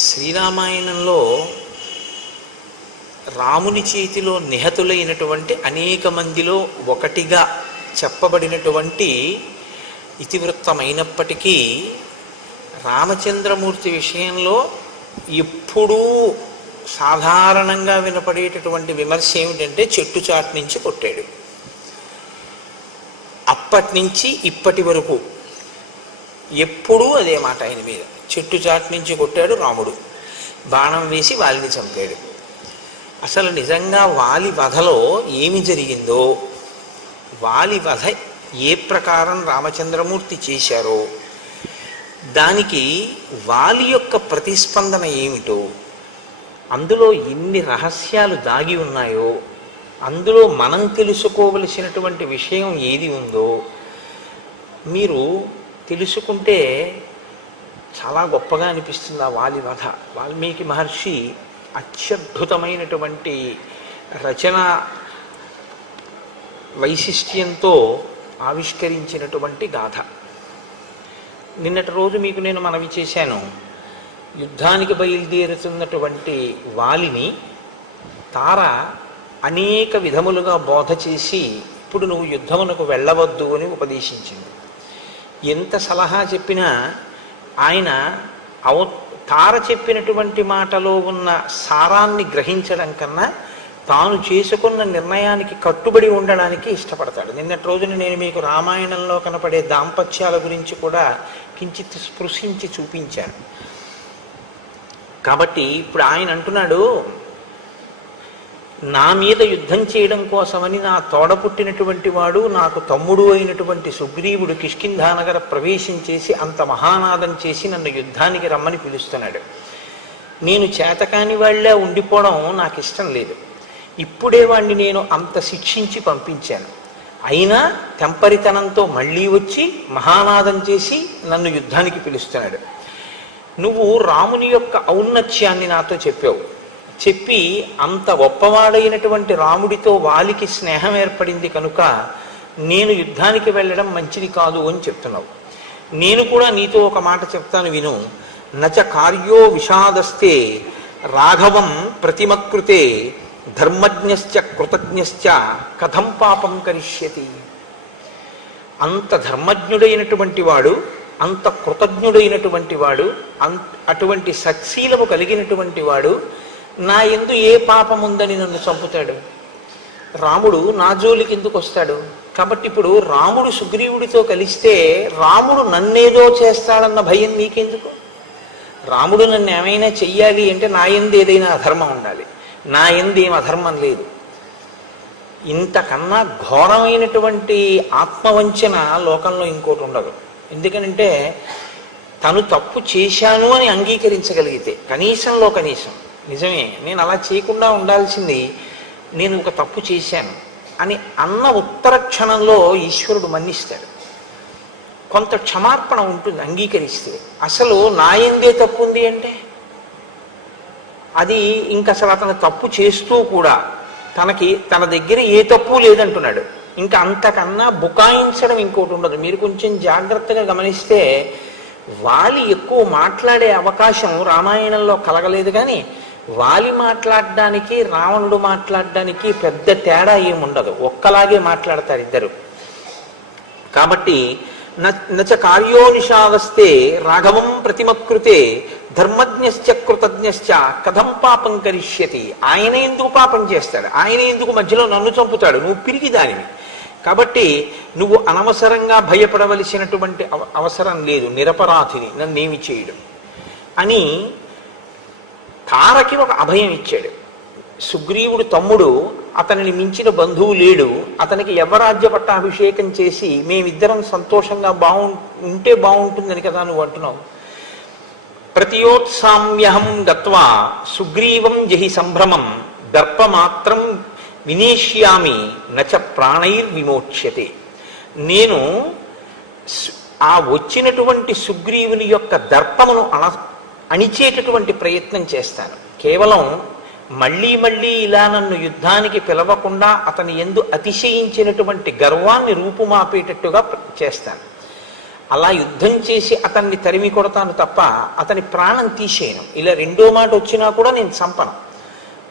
శ్రీరామాయణంలో రాముని చేతిలో నిహతులైనటువంటి అనేక మందిలో ఒకటిగా చెప్పబడినటువంటి ఇతివృత్తమైనప్పటికీ రామచంద్రమూర్తి విషయంలో ఎప్పుడూ సాధారణంగా వినపడేటటువంటి విమర్శ ఏమిటంటే చెట్టు చాటు నుంచి కొట్టాడు. అప్పటి నుంచి ఇప్పటి వరకు ఎప్పుడూ అదే మాట ఆయన మీద. చెట్టు చాటు నుంచి కొట్టాడు రాముడు, బాణం వేసి వాలిని చంపాడు. అసలు నిజంగా వాలి వధలో ఏమి జరిగిందో, వాలి వధ ఏ ప్రకారం రామచంద్రమూర్తి చేశారో, దానికి వాలి యొక్క ప్రతిస్పందన ఏమిటో, అందులో ఎన్ని రహస్యాలు దాగి ఉన్నాయో, అందులో మనం తెలుసుకోవలసినటువంటి విషయం ఏది ఉందో మీరు తెలుసుకుంటే చాలా గొప్పగా అనిపిస్తుంది. ఆ వాలి వధ వాల్మీకి మహర్షి అత్యద్భుతమైనటువంటి రచన వైశిష్ట్యంతో ఆవిష్కరించినటువంటి గాథ. నిన్నటి రోజు మీకు నేను మనవి చేశాను, యుద్ధానికి బయలుదేరుతున్నటువంటి వాలిని తార అనేక విధములుగా బోధ చేసి ఇప్పుడు నువ్వు యుద్ధమునకు వెళ్ళవద్దు అని ఉపదేశించింది. ఎంత సలహా చెప్పినా ఆయన తార చెప్పినటువంటి మాటలో ఉన్న సారాన్ని గ్రహించడం కన్నా తాను చేసుకున్న నిర్ణయానికి కట్టుబడి ఉండడానికి ఇష్టపడతాడు. నిన్నటి రోజున నేను మీకు రామాయణంలో కనపడే దాంపత్యాల గురించి కూడా కించిత్ స్పృశించి చూపించాను. కాబట్టి ఇప్పుడు ఆయన అంటున్నాడు, నా మీద యుద్ధం చేయడం కోసమని నా తోడ పుట్టినటువంటి వాడు, నాకు తమ్ముడు అయినటువంటి సుగ్రీవుడు కిష్కింధానగర ప్రవేశం చేసి అంత మహానాదం చేసి నన్ను యుద్ధానికి రమ్మని పిలుస్తున్నాడు. నేను చేతకాని వాళ్ళే ఉండిపోవడం నాకు ఇష్టం లేదు. ఇప్పుడే వాడిని నేను అంత శిక్షించి పంపించాను, అయినా తెంపరితనంతో మళ్ళీ వచ్చి మహానాదం చేసి నన్ను యుద్ధానికి పిలుస్తున్నాడు. నువ్వు రాముని యొక్క ఔన్నత్యాన్ని నాతో చెప్పావు, చెప్పి అంత గొప్పవాడైనటువంటి రాముడితో వాలికి స్నేహం ఏర్పడింది కనుక నేను యుద్ధానికి వెళ్ళడం మంచిది కాదు అని చెప్తున్నావు. నేను కూడా నీతో ఒక మాట చెప్తాను విను. నచ కార్యో విషాదస్తే రాఘవం ప్రతిమకృతే ధర్మజ్ఞశ్చ కృతజ్ఞశ్చ కథం పాపం కరిష్యతి. అంత ధర్మజ్ఞుడైనటువంటి వాడు, అంత కృతజ్ఞుడైనటువంటి వాడు, అటువంటి సత్శీలము కలిగినటువంటి వాడు నా యందు ఏ పాపం ఉందని నన్ను చంపుతాడు? రాముడు నా జోలికి ఎందుకు వస్తాడు? కాబట్టి ఇప్పుడు రాముడు సుగ్రీవుడితో కలిస్తే రాముడు నన్నేదో చేస్తాడన్న భయం నీకెందుకు? రాముడు నన్ను ఏమైనా చెయ్యాలి అంటే నా యందు ఏదైనా అధర్మం ఉండాలి, నా యందు ఏం అధర్మం లేదు. ఇంతకన్నా ఘోరమైనటువంటి ఆత్మవంచన లోకంలో ఇంకోటి ఉండదు. ఎందుకనంటే తను తప్పు చేశాను అని అంగీకరించగలిగితే కనీసంలో కనీసం నిజమే నేను అలా చేయకుండా ఉండాల్సింది, నేను ఒక తప్పు చేశాను అని అన్న ఉత్తర క్షణంలో ఈశ్వరుడు మన్నిస్తాడు. కొంత క్షమార్పణ ఉంటుంది అంగీకరిస్తే. అసలు నా యందే తప్పు ఉంది అంటే అది ఇంక అసలు అతను తప్పు చేస్తూ కూడా తన దగ్గర ఏ తప్పు లేదంటున్నాడు. ఇంకా అంతకన్నా బుకాయించడం ఇంకోటి ఉండదు. మీరు కొంచెం జాగ్రత్తగా గమనిస్తే వాలి ఎక్కువ మాట్లాడే అవకాశం రామాయణంలో కలగలేదు, కానీ వాలి మాట్లాడడానికి రావణుడు మాట్లాడడానికి పెద్ద తేడా ఏముండదు, ఒక్కలాగే మాట్లాడతారు ఇద్దరు. కాబట్టి నచ కార్యో నిషాదస్తే రాఘవం ప్రతిమకృతే ధర్మజ్ఞశ్చ కృతజ్ఞశ్చ కథం పాపం కరిష్యతి. ఆయన ఎందుకు పాపం చేస్తాడు? ఆయన ఎందుకు మధ్యలో నన్ను చంపుతాడు? నువ్వు పిరికి దానివి. కాబట్టి నువ్వు అనవసరంగా భయపడవలసినటువంటి అవసరం లేదు, నిరపరాధిని, నన్నేమి చేయడం అని తారకి ఒక అభయం ఇచ్చాడు. సుగ్రీవుడు తమ్ముడు, అతనిని మించిన బంధువు లేడు, అతనికి యవ్వరాజ్య పట్టాభిషేకం చేసి మేమిద్దరం సంతోషంగా ఉంటే బాగుంటుందని కదా నువ్వు అంటున్నావు. ప్రతియోత్సామ్యహం గత్వా సుగ్రీవం జహి సంభ్రమం దర్పమాత్రం వినేష్యామి నచ ప్రాణైర్విమోచ్యతే. నేను ఆ వచ్చినటువంటి సుగ్రీవుని యొక్క దర్పమును అణిచేటటువంటి ప్రయత్నం చేస్తాను. కేవలం మళ్ళీ మళ్ళీ ఇలా నన్ను యుద్ధానికి పిలవకుండా అతని యందు అతిశయించినటువంటి గర్వాన్ని రూపుమాపేటట్టుగా చేస్తాను. అలా యుద్ధం చేసి అతన్ని తరిమి కొడతాను తప్ప అతని ప్రాణం తీసేయను. ఇలా రెండో మాట వచ్చినా కూడా నేను చంపను,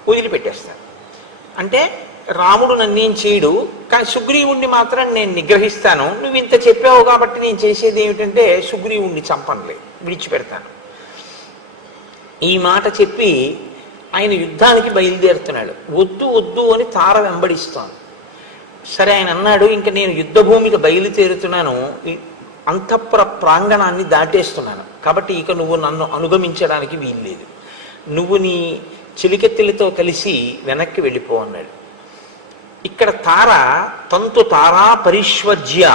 వదిలిపెట్టేస్తాను. అంటే రాముడు నన్నేం చేయడు, కానీ సుగ్రీవుణ్ణి మాత్రం నేను నిగ్రహిస్తాను. నువ్వు ఇంత చెప్పావు కాబట్టి నేను చేసేది ఏమిటంటే సుగ్రీవుణ్ణి చంపనులే, విడిచిపెడతాను. ఈ మాట చెప్పి ఆయన యుద్ధానికి బయలుదేరుతున్నాడు. వద్దు వద్దు అని తార వెంబడిస్తోంది. సరే ఆయన అన్నాడు, ఇంక నేను యుద్ధ భూమికి బయలుదేరుతున్నాను, అంతఃపుర ప్రాంగణాన్ని దాటేస్తున్నాను, కాబట్టి ఇక నువ్వు నన్ను అనుగమించడానికి వీల్లేదు, నువ్వు నీ చిలికెత్తిలతో కలిసి వెనక్కి వెళ్ళిపో అన్నాడు. ఇక్కడ తార తంతు తారా పరిష్వర్జ్య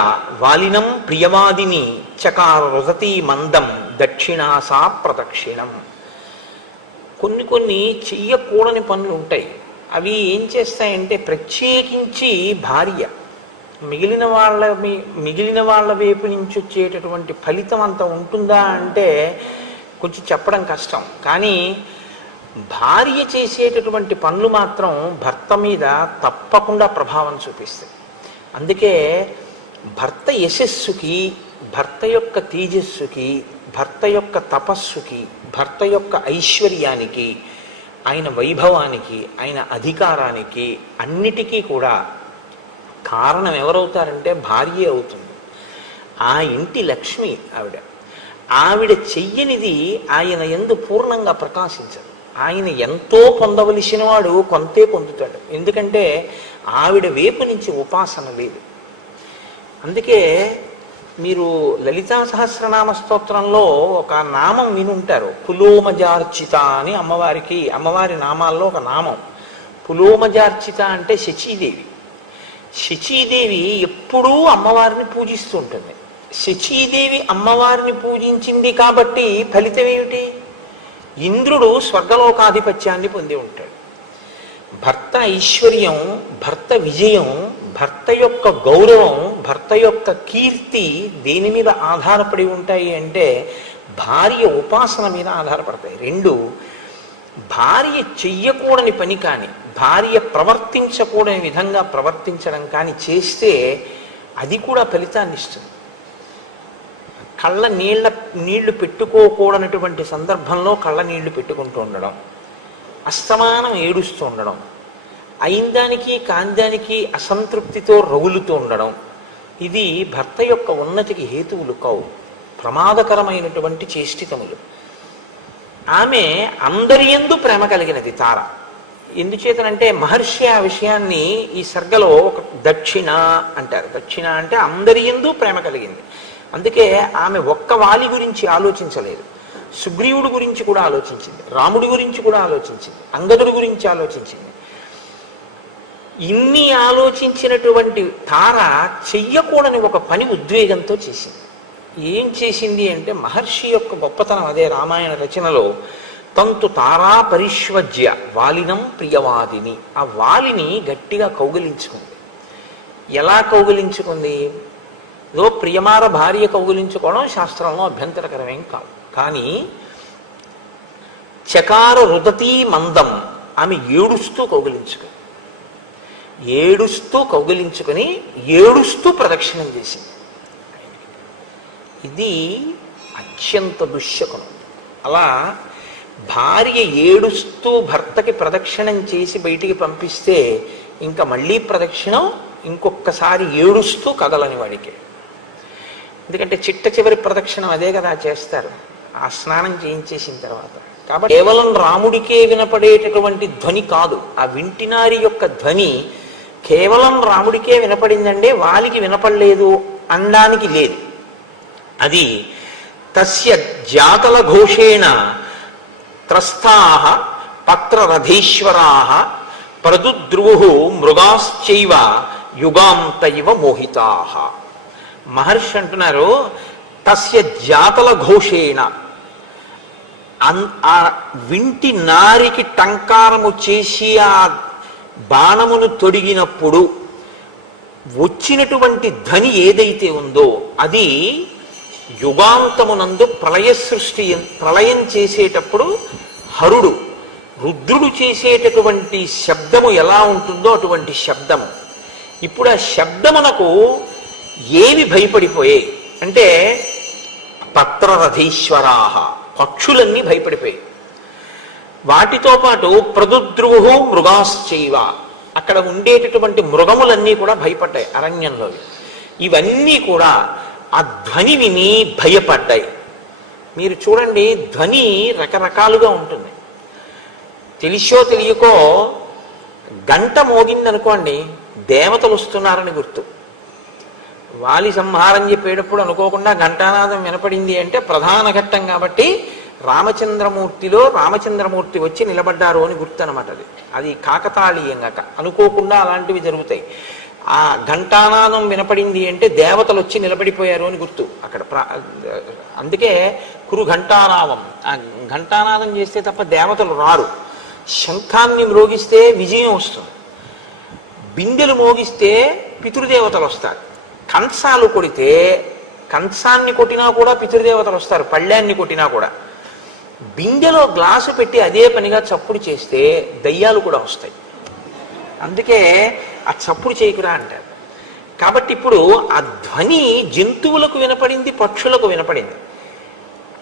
వాలినం ప్రియవాదిని చకార రుదతీ మందం దక్షిణాసా ప్రదక్షిణం. కొన్ని చెయ్యకూడని పనులు ఉంటాయి. అవి ఏం చేస్తాయంటే ప్రత్యేకించి భార్య మిగిలిన వాళ్ళ వైపు నుంచి వచ్చేటటువంటి ఫలితం అంత ఉంటుందా అంటే కొంచెం చెప్పడం కష్టం. కానీ భార్య చేసేటటువంటి పనులు మాత్రం భర్త మీద తప్పకుండా ప్రభావం చూపిస్తాయి. అందుకే భర్త యశస్సుకి, భర్త యొక్క తేజస్సుకి, భర్త యొక్క తపస్సుకి, భర్త యొక్క ఐశ్వర్యానికి, ఆయన వైభవానికి, ఆయన అధికారానికి అన్నిటికీ కూడా కారణం ఎవరవుతారంటే భార్యే అవుతుంది. ఆ ఇంటి లక్ష్మి ఆవిడ చెయ్యనిది ఆయన యందు పూర్ణంగా ప్రకాశించదు. ఆయన ఎంతో పొందవలసిన వాడు కొంతే పొందుతాడు, ఎందుకంటే ఆవిడ వైపు నుంచి ఉపాసన లేదు. అందుకే మీరు లలితా సహస్రనామ స్తోత్రంలో ఒక నామం వినుంటారు, పులోమజార్చిత అని. అమ్మవారి నామాల్లో ఒక నామం పులోమజార్చిత అంటే శచీదేవి. శచీదేవి ఎప్పుడూ అమ్మవారిని పూజిస్తూ ఉంటుంది. శచీదేవి అమ్మవారిని పూజించింది కాబట్టి ఫలితం ఏమిటి? ఇంద్రుడు స్వర్గలోకాధిపత్యాన్ని పొంది ఉంటాడు. భర్త ఐశ్వర్యం, భర్త విజయం, భర్త యొక్క గౌరవం, భర్త యొక్క కీర్తి దేని మీద ఆధారపడి ఉంటాయి అంటే భార్య ఉపాసన మీద ఆధారపడతాయి. రెండు, భార్య చెయ్యకూడని పని కానీ, భార్య ప్రవర్తించకూడని విధంగా ప్రవర్తించడం కానీ చేస్తే అది కూడా ఫలితాన్ని ఇస్తుంది. కళ్ళ నీళ్లు పెట్టుకోకూడనటువంటి సందర్భంలో కళ్ళ నీళ్లు పెట్టుకుంటూ ఉండడం, అస్తమానం ఏడుస్తూ ఉండడం, అయిందానికి కాందానికి అసంతృప్తితో రగులుతూ ఉండడం, ఇది భర్త యొక్క ఉన్నతికి హేతువులు కావు, ప్రమాదకరమైనటువంటి చేష్టితములు. ఆమె అందరి యందు ప్రేమ కలిగినది తార. ఎందుచేతనంటే మహర్షి ఆ విషయాన్ని ఈ సర్గలో ఒక దక్షిణ అంటారు. దక్షిణ అంటే అందరి యందు ప్రేమ కలిగింది. అందుకే ఆమె ఒక్క వాలి గురించి ఆలోచించలేదు, సుగ్రీవుడి గురించి కూడా ఆలోచించింది, రాముడి గురించి కూడా ఆలోచించింది, అంగదుడి గురించి ఆలోచించింది. ఇన్ని ఆలోచించినటువంటి తార చెయ్యకూడని ఒక పని ఉద్వేగంతో చేసింది. ఏం చేసింది అంటే మహర్షి యొక్క గొప్పతనం అదే. రామాయణ రచనలో తంతు తారా పరిష్వజ్య వాలినం ప్రియవాదిని, ఆ వాలిని గట్టిగా కౌగిలించుకుంది. ఎలా కౌగిలించుకుంది? ఏదో ప్రియమార భార్య కౌగిలించుకోవడం శాస్త్రంలో అభ్యంతరకరమేం కాదు. కానీ చకార రుదతీ మందం, ఆమె ఏడుస్తూ కౌగిలించుకుంది. ఏడుస్తూ ప్రదక్షిణం చేసింది. ఇది అత్యంత దుశ్శకునం. అలా భార్య ఏడుస్తూ భర్తకి ప్రదక్షిణం చేసి బయటికి పంపిస్తే ఇంకా మళ్ళీ ప్రదక్షిణం ఇంకొకసారి ఏడుస్తూ కదలని వాడికి. ఎందుకంటే చిట్ట చివరి ప్రదక్షిణం అదే కదా చేస్తారు, ఆ స్నానం చేయించేసిన తర్వాత. కాబట్టి కేవలం రాముడికే వినపడేటటువంటి ధ్వని కాదు, ఆ వింటినారి యొక్క ధ్వని కేవలం రాముడికే వినపడిందంటే వాలికి వినపడలేదు అనడానికి లేదు. అది తస్య జాతల ఘోషేణ త్రస్తాః పత్రరథీశ్వరాః ప్రదుద్రువు మృగాశ్చైవ యుగాంత ఇవ మోహితాః. మహర్షి అంటున్నారు, తస్య జాతల ఘోషేణ, ఆ వింటి నారికి టంకారము చేసి ఆ బాణమును తొడిగినప్పుడు వచ్చినటువంటి ధ్వని ఏదైతే ఉందో అది యుగాంతమునందు ప్రళయం చేసేటప్పుడు హరుడు రుద్రుడు చేసేటటువంటి శబ్దము ఎలా ఉంటుందో అటువంటి శబ్దము. ఇప్పుడు ఆ శబ్దమునకు ఏవి భయపడిపోయాయి అంటే పత్రరథీశ్వరాహ, పక్షులన్నీ భయపడిపోయాయి. వాటితో పాటు ప్రదుద్రువు మృగాశ్చైవ, అక్కడ ఉండేటటువంటి మృగములన్నీ కూడా భయపడ్డాయి అరణ్యంలో. ఇవన్నీ కూడా ఆ ధ్వని విని భయపడ్డాయి. మీరు చూడండి, ధ్వని రకరకాలుగా ఉంటుంది. తెలిసో తెలియకో గంట మోగిందనుకోండి, దేవతలు వస్తున్నారని గుర్తు. వాలి సంహారం చెప్పేటప్పుడు అనుకోకుండా ఘంటానాదం వినపడింది అంటే ప్రధాన ఘట్టం కాబట్టి రామచంద్రమూర్తి వచ్చి నిలబడ్డారు అని గుర్తు అనమాట. అది కాకతాళీయంగా అనుకోకుండా అలాంటివి జరుగుతాయి. ఆ ఘంటానాదం వినపడింది అంటే దేవతలు వచ్చి నిలబడిపోయారు అని గుర్తు అక్కడ. అందుకే కురు ఘంటానాదం, ఆ ఘంటానాదం చేస్తే తప్ప దేవతలు రారు. శంఖాన్ని మ్రోగిస్తే విజయం వస్తుంది, బిందెలు మోగిస్తే పితృదేవతలు వస్తారు. కంసాలు కొడితే, కంసాన్ని కొట్టినా కూడా పితృదేవతలు వస్తారు, పళ్ళాన్ని కొట్టినా కూడా. బిందెలో గ్లాసు పెట్టి అదే పనిగా చప్పుడు చేస్తే దయ్యాలు కూడా వస్తాయి. అందుకే ఆ చప్పుడు చేయకురా అంటారు. కాబట్టి ఇప్పుడు ఆ ధ్వని జంతువులకు వినపడింది, పక్షులకు వినపడింది.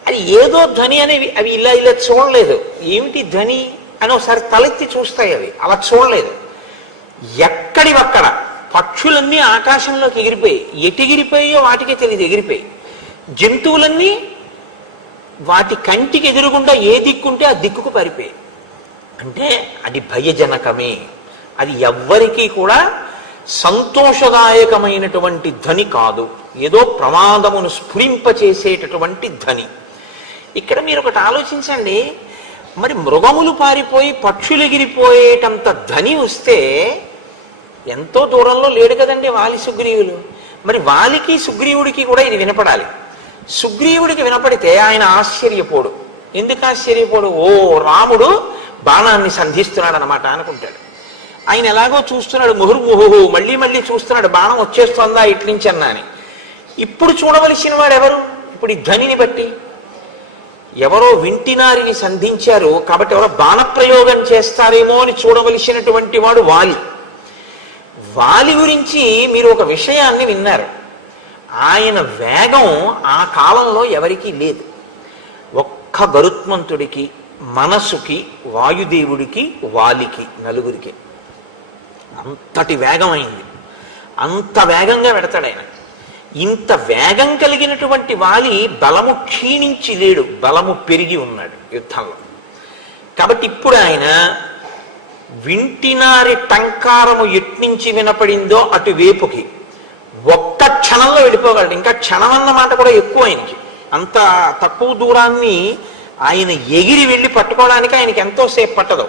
అది ఏదో ధ్వని అనేవి అవి ఇలా ఇలా చూడలేదు. ఏమిటి ధ్వని అని ఒకసారి తలెత్తి చూస్తాయి. అవి అలా చూడలేదు. ఎక్కడివక్కడ పక్షులన్నీ ఆకాశంలోకి ఎగిరిపోయి, ఎగిరిపోయో వాటికే తెలియదు ఎగిరిపోయి. జంతువులన్నీ వాటి కంటికి ఎదురుగుండా ఏ దిక్కుంటే ఆ దిక్కుకు పారిపోయి. అంటే అది భయజనకమే. అది ఎవ్వరికీ కూడా సంతోషదాయకమైనటువంటి ధ్వని కాదు, ఏదో ప్రమాదమును స్ఫురింపచేసేటటువంటి ధ్వని. ఇక్కడ మీరు ఒకటి ఆలోచించండి, మరి మృగములు పారిపోయి పక్షులు ఎగిరిపోయేటంత ధ్వని వస్తే ఎంతో దూరంలో లేడు కదండి వాలి సుగ్రీవులు. మరి వాలికి సుగ్రీవుడికి కూడా ఇది వినపడాలి. సుగ్రీవుడికి వినపడితే ఆయన ఆశ్చర్యపోడు. ఎందుకు ఆశ్చర్యపోడు? ఓ, రాముడు బాణాన్ని సంధిస్తున్నాడు అనమాట అనుకుంటాడు. ఆయన ఎలాగో చూస్తున్నాడు, ముహుర్ముహు మళ్ళీ మళ్ళీ చూస్తున్నాడు, బాణం వచ్చేస్తోందా ఇట్నుంచి అన్నా అని. ఇప్పుడు చూడవలసిన వాడు ఎవరు? ఇప్పుడు ఈ ధ్వనిని బట్టి ఎవరో వింటినారిని సంధించారు కాబట్టి ఎవరో బాణప్రయోగం చేస్తారేమో అని చూడవలసినటువంటి వాడు వాలి. వాలి గురించి మీరు ఒక విషయాన్ని విన్నారు. ఆయన వేగం ఆ కాలంలో ఎవరికీ లేదు. ఒక్క గరుత్మంతుడికి, మనసుకి, వాయుదేవుడికి, వాలికి, నలుగురికి అంతటి వేగం అయింది. అంత వేగంగా పెడతాడు ఆయన. ఇంత వేగం కలిగినటువంటి వాలి బలము క్షీణించి లేడు, బలము పెరిగి ఉన్నాడు యుద్ధంలో. కాబట్టి ఇప్పుడు ఆయన వింటినారి టంకారము ఎట్నుంచి వినపడిందో అటువైపుకి ఒక్క క్షణంలో వెళ్ళిపోగలడు. ఇంకా క్షణం అన్న మాట కూడా ఎక్కువ ఆయనకి. అంత తక్కువ దూరాన్ని ఆయన ఎగిరి వెళ్ళి పట్టుకోవడానికి ఆయనకి ఎంతోసేపు పట్టదు.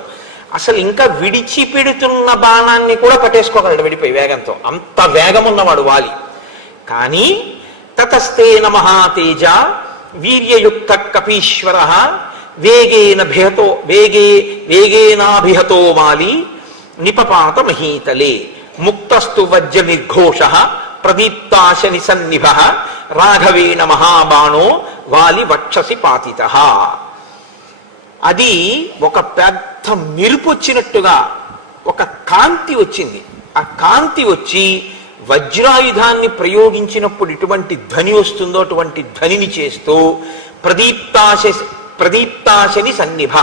అసలు ఇంకా విడిచిపెడుతున్న బాణాన్ని కూడా పట్టేసుకోగలడు విడిపోయి వేగంతో. అంత వేగం ఉన్నవాడు వాలి. కానీ తతస్తేన మహాతేజ వీర్యయుక్త కపీశ్వర వేగేనాభిహతో వాలి నిపపాత మహీతలే ముక్తస్తు వజ్ర నిర్ఘోష ప్రదీప్తాశని సన్నిభ రాఘవేణ మహాబాణో వాలి వక్షసి పాతిత. అది ఒక పెద్ద మెరుపు వచ్చినట్టుగా ఒక కాంతి వచ్చింది. ఆ కాంతి వచ్చి వజ్రాయుధాన్ని ప్రయోగించినప్పుడు ఇటువంటి ధ్వని వస్తుందో అటువంటి ధ్వనిని చేస్తూ ప్రదీప్తాశని సన్నిభ,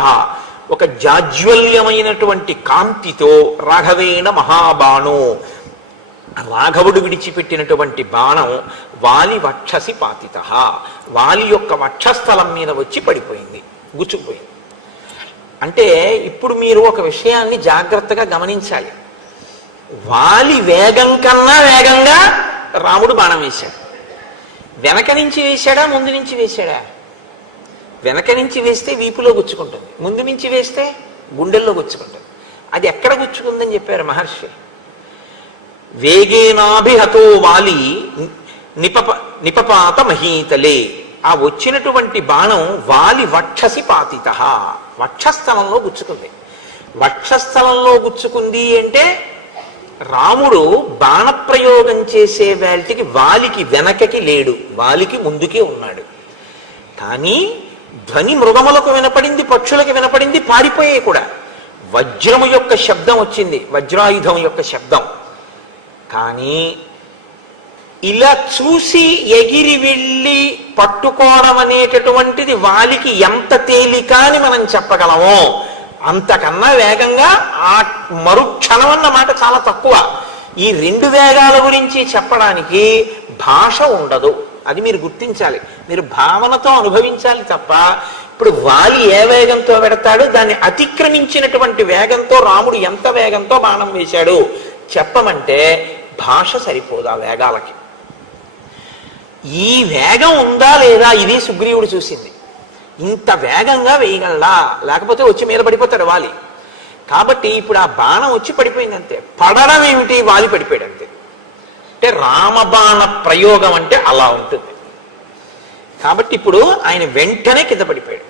ఒక జాజ్వల్యమైనటువంటి కాంతితో రాఘవేణ మహాబాణో, రాఘవుడు విడిచిపెట్టినటువంటి బాణం వాలి వక్షసి పాతిత, వాలి యొక్క వక్షస్థలం మీద వచ్చి పడిపోయింది, గుచ్చుకుపోయింది. అంటే ఇప్పుడు మీరు ఒక విషయాన్ని జాగ్రత్తగా గమనించాలి. వాలి వేగం కన్నా వేగంగా రాముడు బాణం వేశాడు. వెనక నుంచి వేశాడా, ముందు నుంచి వేశాడా? వెనక నుంచి వేస్తే వీపులో గుచ్చుకుంటుంది, ముందు నుంచి వేస్తే గుండెల్లో గుచ్చుకుంటుంది. అది ఎక్కడ గుచ్చుకుందని చెప్పారు మహర్షి. వేగేనాభిహతో వాలి నిపపాత మహీతలే, ఆ వచ్చినటువంటి బాణం వాలి వక్షసి పాతిత, వక్షస్థలంలో గుచ్చుకుంది. వక్షస్థలంలో గుచ్చుకుంది అంటే రాముడు బాణప్రయోగం చేసే వేళటికి వాలికి వెనకకి లేడు, వాలికి ముందుకే ఉన్నాడు. కానీ ధ్వని మృగములకు వినపడింది, పక్షులకు వినపడింది, పారిపోయే కూడా. వజ్రము యొక్క శబ్దం వచ్చింది, వజ్రాయుధం యొక్క శబ్దం. కానీ ఇలా చూసి ఎగిరి వెళ్ళి పట్టుకోవడం అనేటటువంటిది వాలికి ఎంత తేలిక అని మనం చెప్పగలమో అంతకన్నా వేగంగా ఆ మరుక్షణం అన్నమాట చాలా తక్కువ. ఈ రెండు వేగాల గురించి చెప్పడానికి భాష ఉండదు. అది మీరు గుర్తించాలి, మీరు భావనతో అనుభవించాలి తప్ప ఇప్పుడు వాలి ఏ వేగంతో పెడతాడు, దాన్ని అతిక్రమించినటువంటి వేగంతో రాముడు ఎంత వేగంతో బాణం వేశాడు చెప్పమంటే భాష సరిపోదు ఆ వేగాలకి. ఈ వేగం ఉందా లేదా ఇది సుగ్రీవుడు చూసింది. ఇంత వేగంగా వేయగలడా, లేకపోతే వచ్చి మీద పడిపోతాడు వాలి. కాబట్టి ఇప్పుడు ఆ బాణం వచ్చి పడిపోయింది అంతే. పడడం ఏమిటి, వాలి పడిపోయాడు అంతే. అంటే రామబాణ ప్రయోగం అంటే అలా ఉంటుంది. కాబట్టి ఇప్పుడు ఆయన వెంటనే కింద పడిపోయాడు.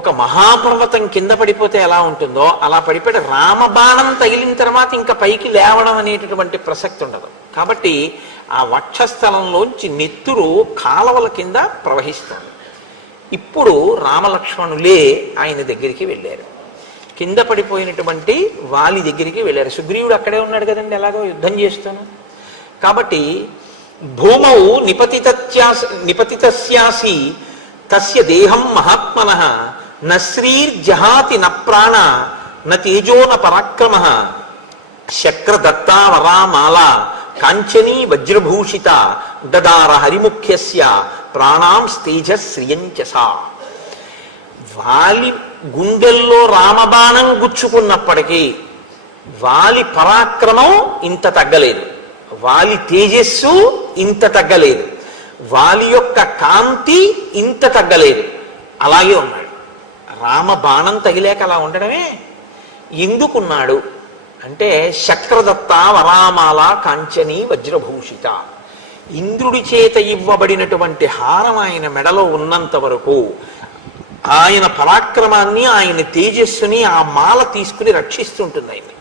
ఒక మహాపర్వతం కింద పడిపోతే ఎలా ఉంటుందో అలా పడిపోయాడు. రామబాణం తగిలిన తర్వాత ఇంకా పైకి లేవడం అనేటటువంటి ప్రసక్తి ఉండదు. కాబట్టి ఆ వక్షస్థలంలోంచి నెత్తురు కాలవల కింద ప్రవహిస్తుంది. ఇప్పుడు రామలక్ష్మణులే ఆయన దగ్గరికి వెళ్ళారు. కింద పడిపోయినటువంటి వాలి దగ్గరికి వెళ్ళారు. సుగ్రీవుడు అక్కడే ఉన్నాడు కదండి, ఎలాగో యుద్ధం చేస్తాను. కాబట్టి భూమౌ నిపతితస్యాసి తస్య దేహం మహాత్మనః న శ్రీర్జహాతి న ప్రాణ న తేజో న పరాక్రమ శక్రదత్తా వరామాల కాంచనీ వజ్రభూషిత దదార హరిముఖ్యస్య ప్రాణాం స్తేజ శ్రియంచసా. వాలి గుండెల్లో రామబాణం గుచ్చుకున్నప్పటికీ వాలి పరాక్రమం ఇంత తగ్గలేదు, వాలి తేజస్సు ఇంత తగ్గలేదు, వాలి యొక్క కాంతి ఇంత తగ్గలేదు, అలాగే ఉన్నాడు. రామబాణం తగిలేక అలా ఉండడమే. ఎందుకున్నాడు అంటే శక్రదత్త వరామాల కాంచనీ వజ్రభూషిత, ఇంద్రుడి చేత ఇవ్వబడినటువంటి హారం ఆయన మెడలో ఉన్నంత వరకు ఆయన పరాక్రమాన్ని, ఆయన తేజస్సుని ఆ మాల తీసుకుని రక్షిస్తుంటుంది ఆయన్ని.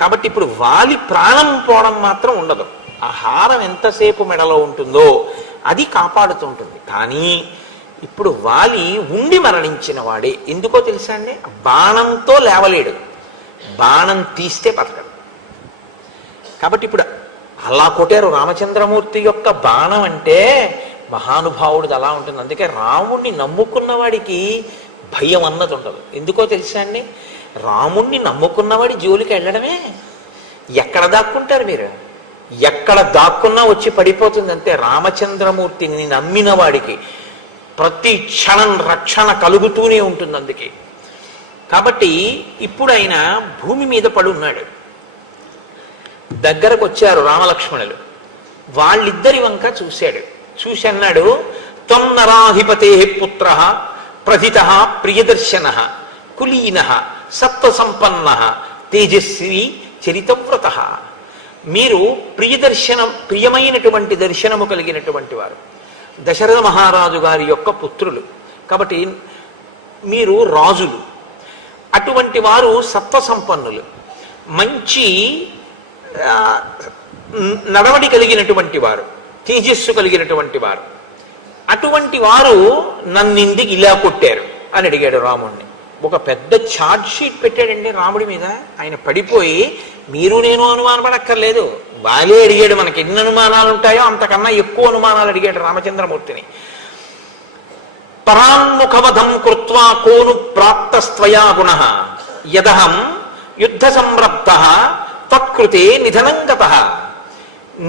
కాబట్టి ఇప్పుడు వాలి ప్రాణం పోవడం మాత్రం ఉండదు. ఆ హారం ఎంతసేపు మెడలో ఉంటుందో అది కాపాడుతుంటుంది. కానీ ఇప్పుడు వాలి ఉండి మరణించిన వాడే. ఎందుకో తెలుసా అండి, బాణంతో లేవలేడు, బాణం తీస్తే బతకడు. కాబట్టి ఇప్పుడు అలా కొట్టారు. రామచంద్రమూర్తి యొక్క బాణం అంటే మహానుభావుడిది అలా ఉంటుంది. అందుకే రాముణ్ణి నమ్ముకున్న వాడికి భయం అన్నది ఉండదు. ఎందుకో తెలుసా అండి, రాముణ్ణి నమ్ముకున్నవాడి జోలికి వెళ్ళడమే. ఎక్కడ దాక్కుంటారు మీరు, ఎక్కడ దాక్కున్నా వచ్చి పడిపోతుంది అంతే. రామచంద్రమూర్తిని నమ్మిన వాడికి ప్రతి క్షణం రక్షణ కలుగుతూనే ఉంటుంది. అందుకే కాబట్టి ఇప్పుడు ఆయన భూమి మీద పడి ఉన్నాడు. దగ్గరకు వచ్చారు రామలక్ష్మణులు. వాళ్ళిద్దరి వంక చూశాడు. చూసి అన్నాడు, త్వం నరాధిపతే పుత్ర ప్రథిత ప్రియదర్శన కులీన సత్వసంపన్న తేజస్వి చరితవ్రత. మీరు ప్రియమైనటువంటి దర్శనము కలిగినటువంటి వారు, దశరథ మహారాజు గారి యొక్క పుత్రులు. కాబట్టి మీరు రాజులు. అటువంటి వారు సత్వసంపన్నులు, మంచి నడవడి కలిగినటువంటి వారు, తేజస్సు కలిగినటువంటి వారు. అటువంటి వారు నన్నిందికి ఇలా కొట్టారు అని అడిగాడు రాముణ్ణి. ఒక పెద్ద ఛార్జ్ షీట్ పెట్టాడండి రాముడి మీద. ఆయన పడిపోయి మీరు నేను అనుమానపడక్కర్లేదు, వాలే అడిగాడు. మనకి ఎన్ని అనుమానాలు ఉంటాయో అంతకన్నా ఎక్కువ అనుమానాలు అడిగాడు రామచంద్రమూర్తిని. పరాన్ముఖవధం కృత్వా కోను ప్రాప్తస్త్వయా గుణః యదహం యుద్ధ సంరబ్ధ తత్కృతే నిధనం గతః.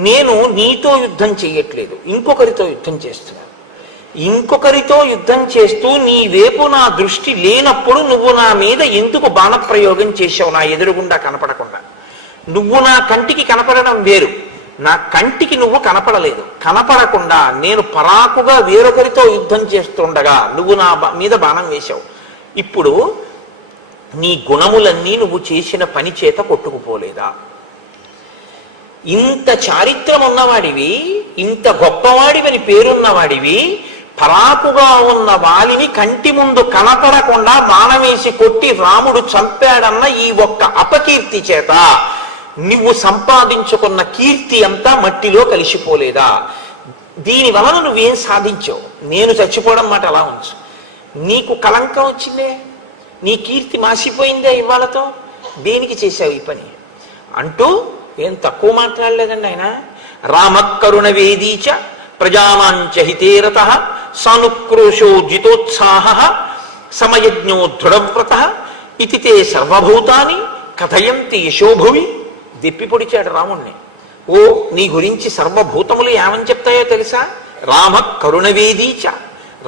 నేను నీతో యుద్ధం చేయట్లేదు, ఇంకొకరితో యుద్ధం చేస్తున్నాను. ఇంకొకరితో యుద్ధం చేస్తూ నీ వైపు నా దృష్టి లేనప్పుడు నువ్వు నా మీద ఎందుకు బాణప్రయోగం చేశావు? నా ఎదురుగుండా కనపడకుండా. నువ్వు నా కంటికి కనపడడం వేరు, నా కంటికి నువ్వు కనపడలేదు. కనపడకుండా నేను పరాకుగా వేరొకరితో యుద్ధం చేస్తుండగా నువ్వు నా మీద బాణం వేశావు. ఇప్పుడు నీ గుణములన్నీ నువ్వు చేసిన పని చేత కొట్టుకుపోలేదా? ఇంత చారిత్రం ఉన్నవాడివి, ఇంత గొప్పవాడివని పేరున్నవాడివి, పరాకుగా ఉన్న వాలిని కంటి ముందు కనపడకుండా బాణమేసి కొట్టి రాముడు చంపాడన్న ఈ ఒక్క అపకీర్తి చేత నువ్వు సంపాదించుకున్న కీర్తి అంతా మట్టిలో కలిసిపోలేదా? దీని వలన నువ్వేం సాధించావు? నేను చచ్చిపోవడం మాట అలా ఉంచు, నీకు కళంకం వచ్చిందే, నీ కీర్తి మాసిపోయిందే ఇవాళతో, దేనికి చేశావు ఈ పని అంటూ ఏం తక్కువ మాట్లాడలేదండి ఆయన. రామకరుణ వేదీచ ప్రజానాంచ హితేరత సానుక్రోశో జితోత్సాహ సమయజ్ఞో దృఢవ్రత ఇతి తే సర్వభూతాని కథయంతి యశోభువి. దెప్పి పొడిచాడు రాముణ్ణి. ఓ, నీ గురించి సర్వభూతములు ఏమని చెప్తాయో తెలుసా? రామ కరుణవేదీచ,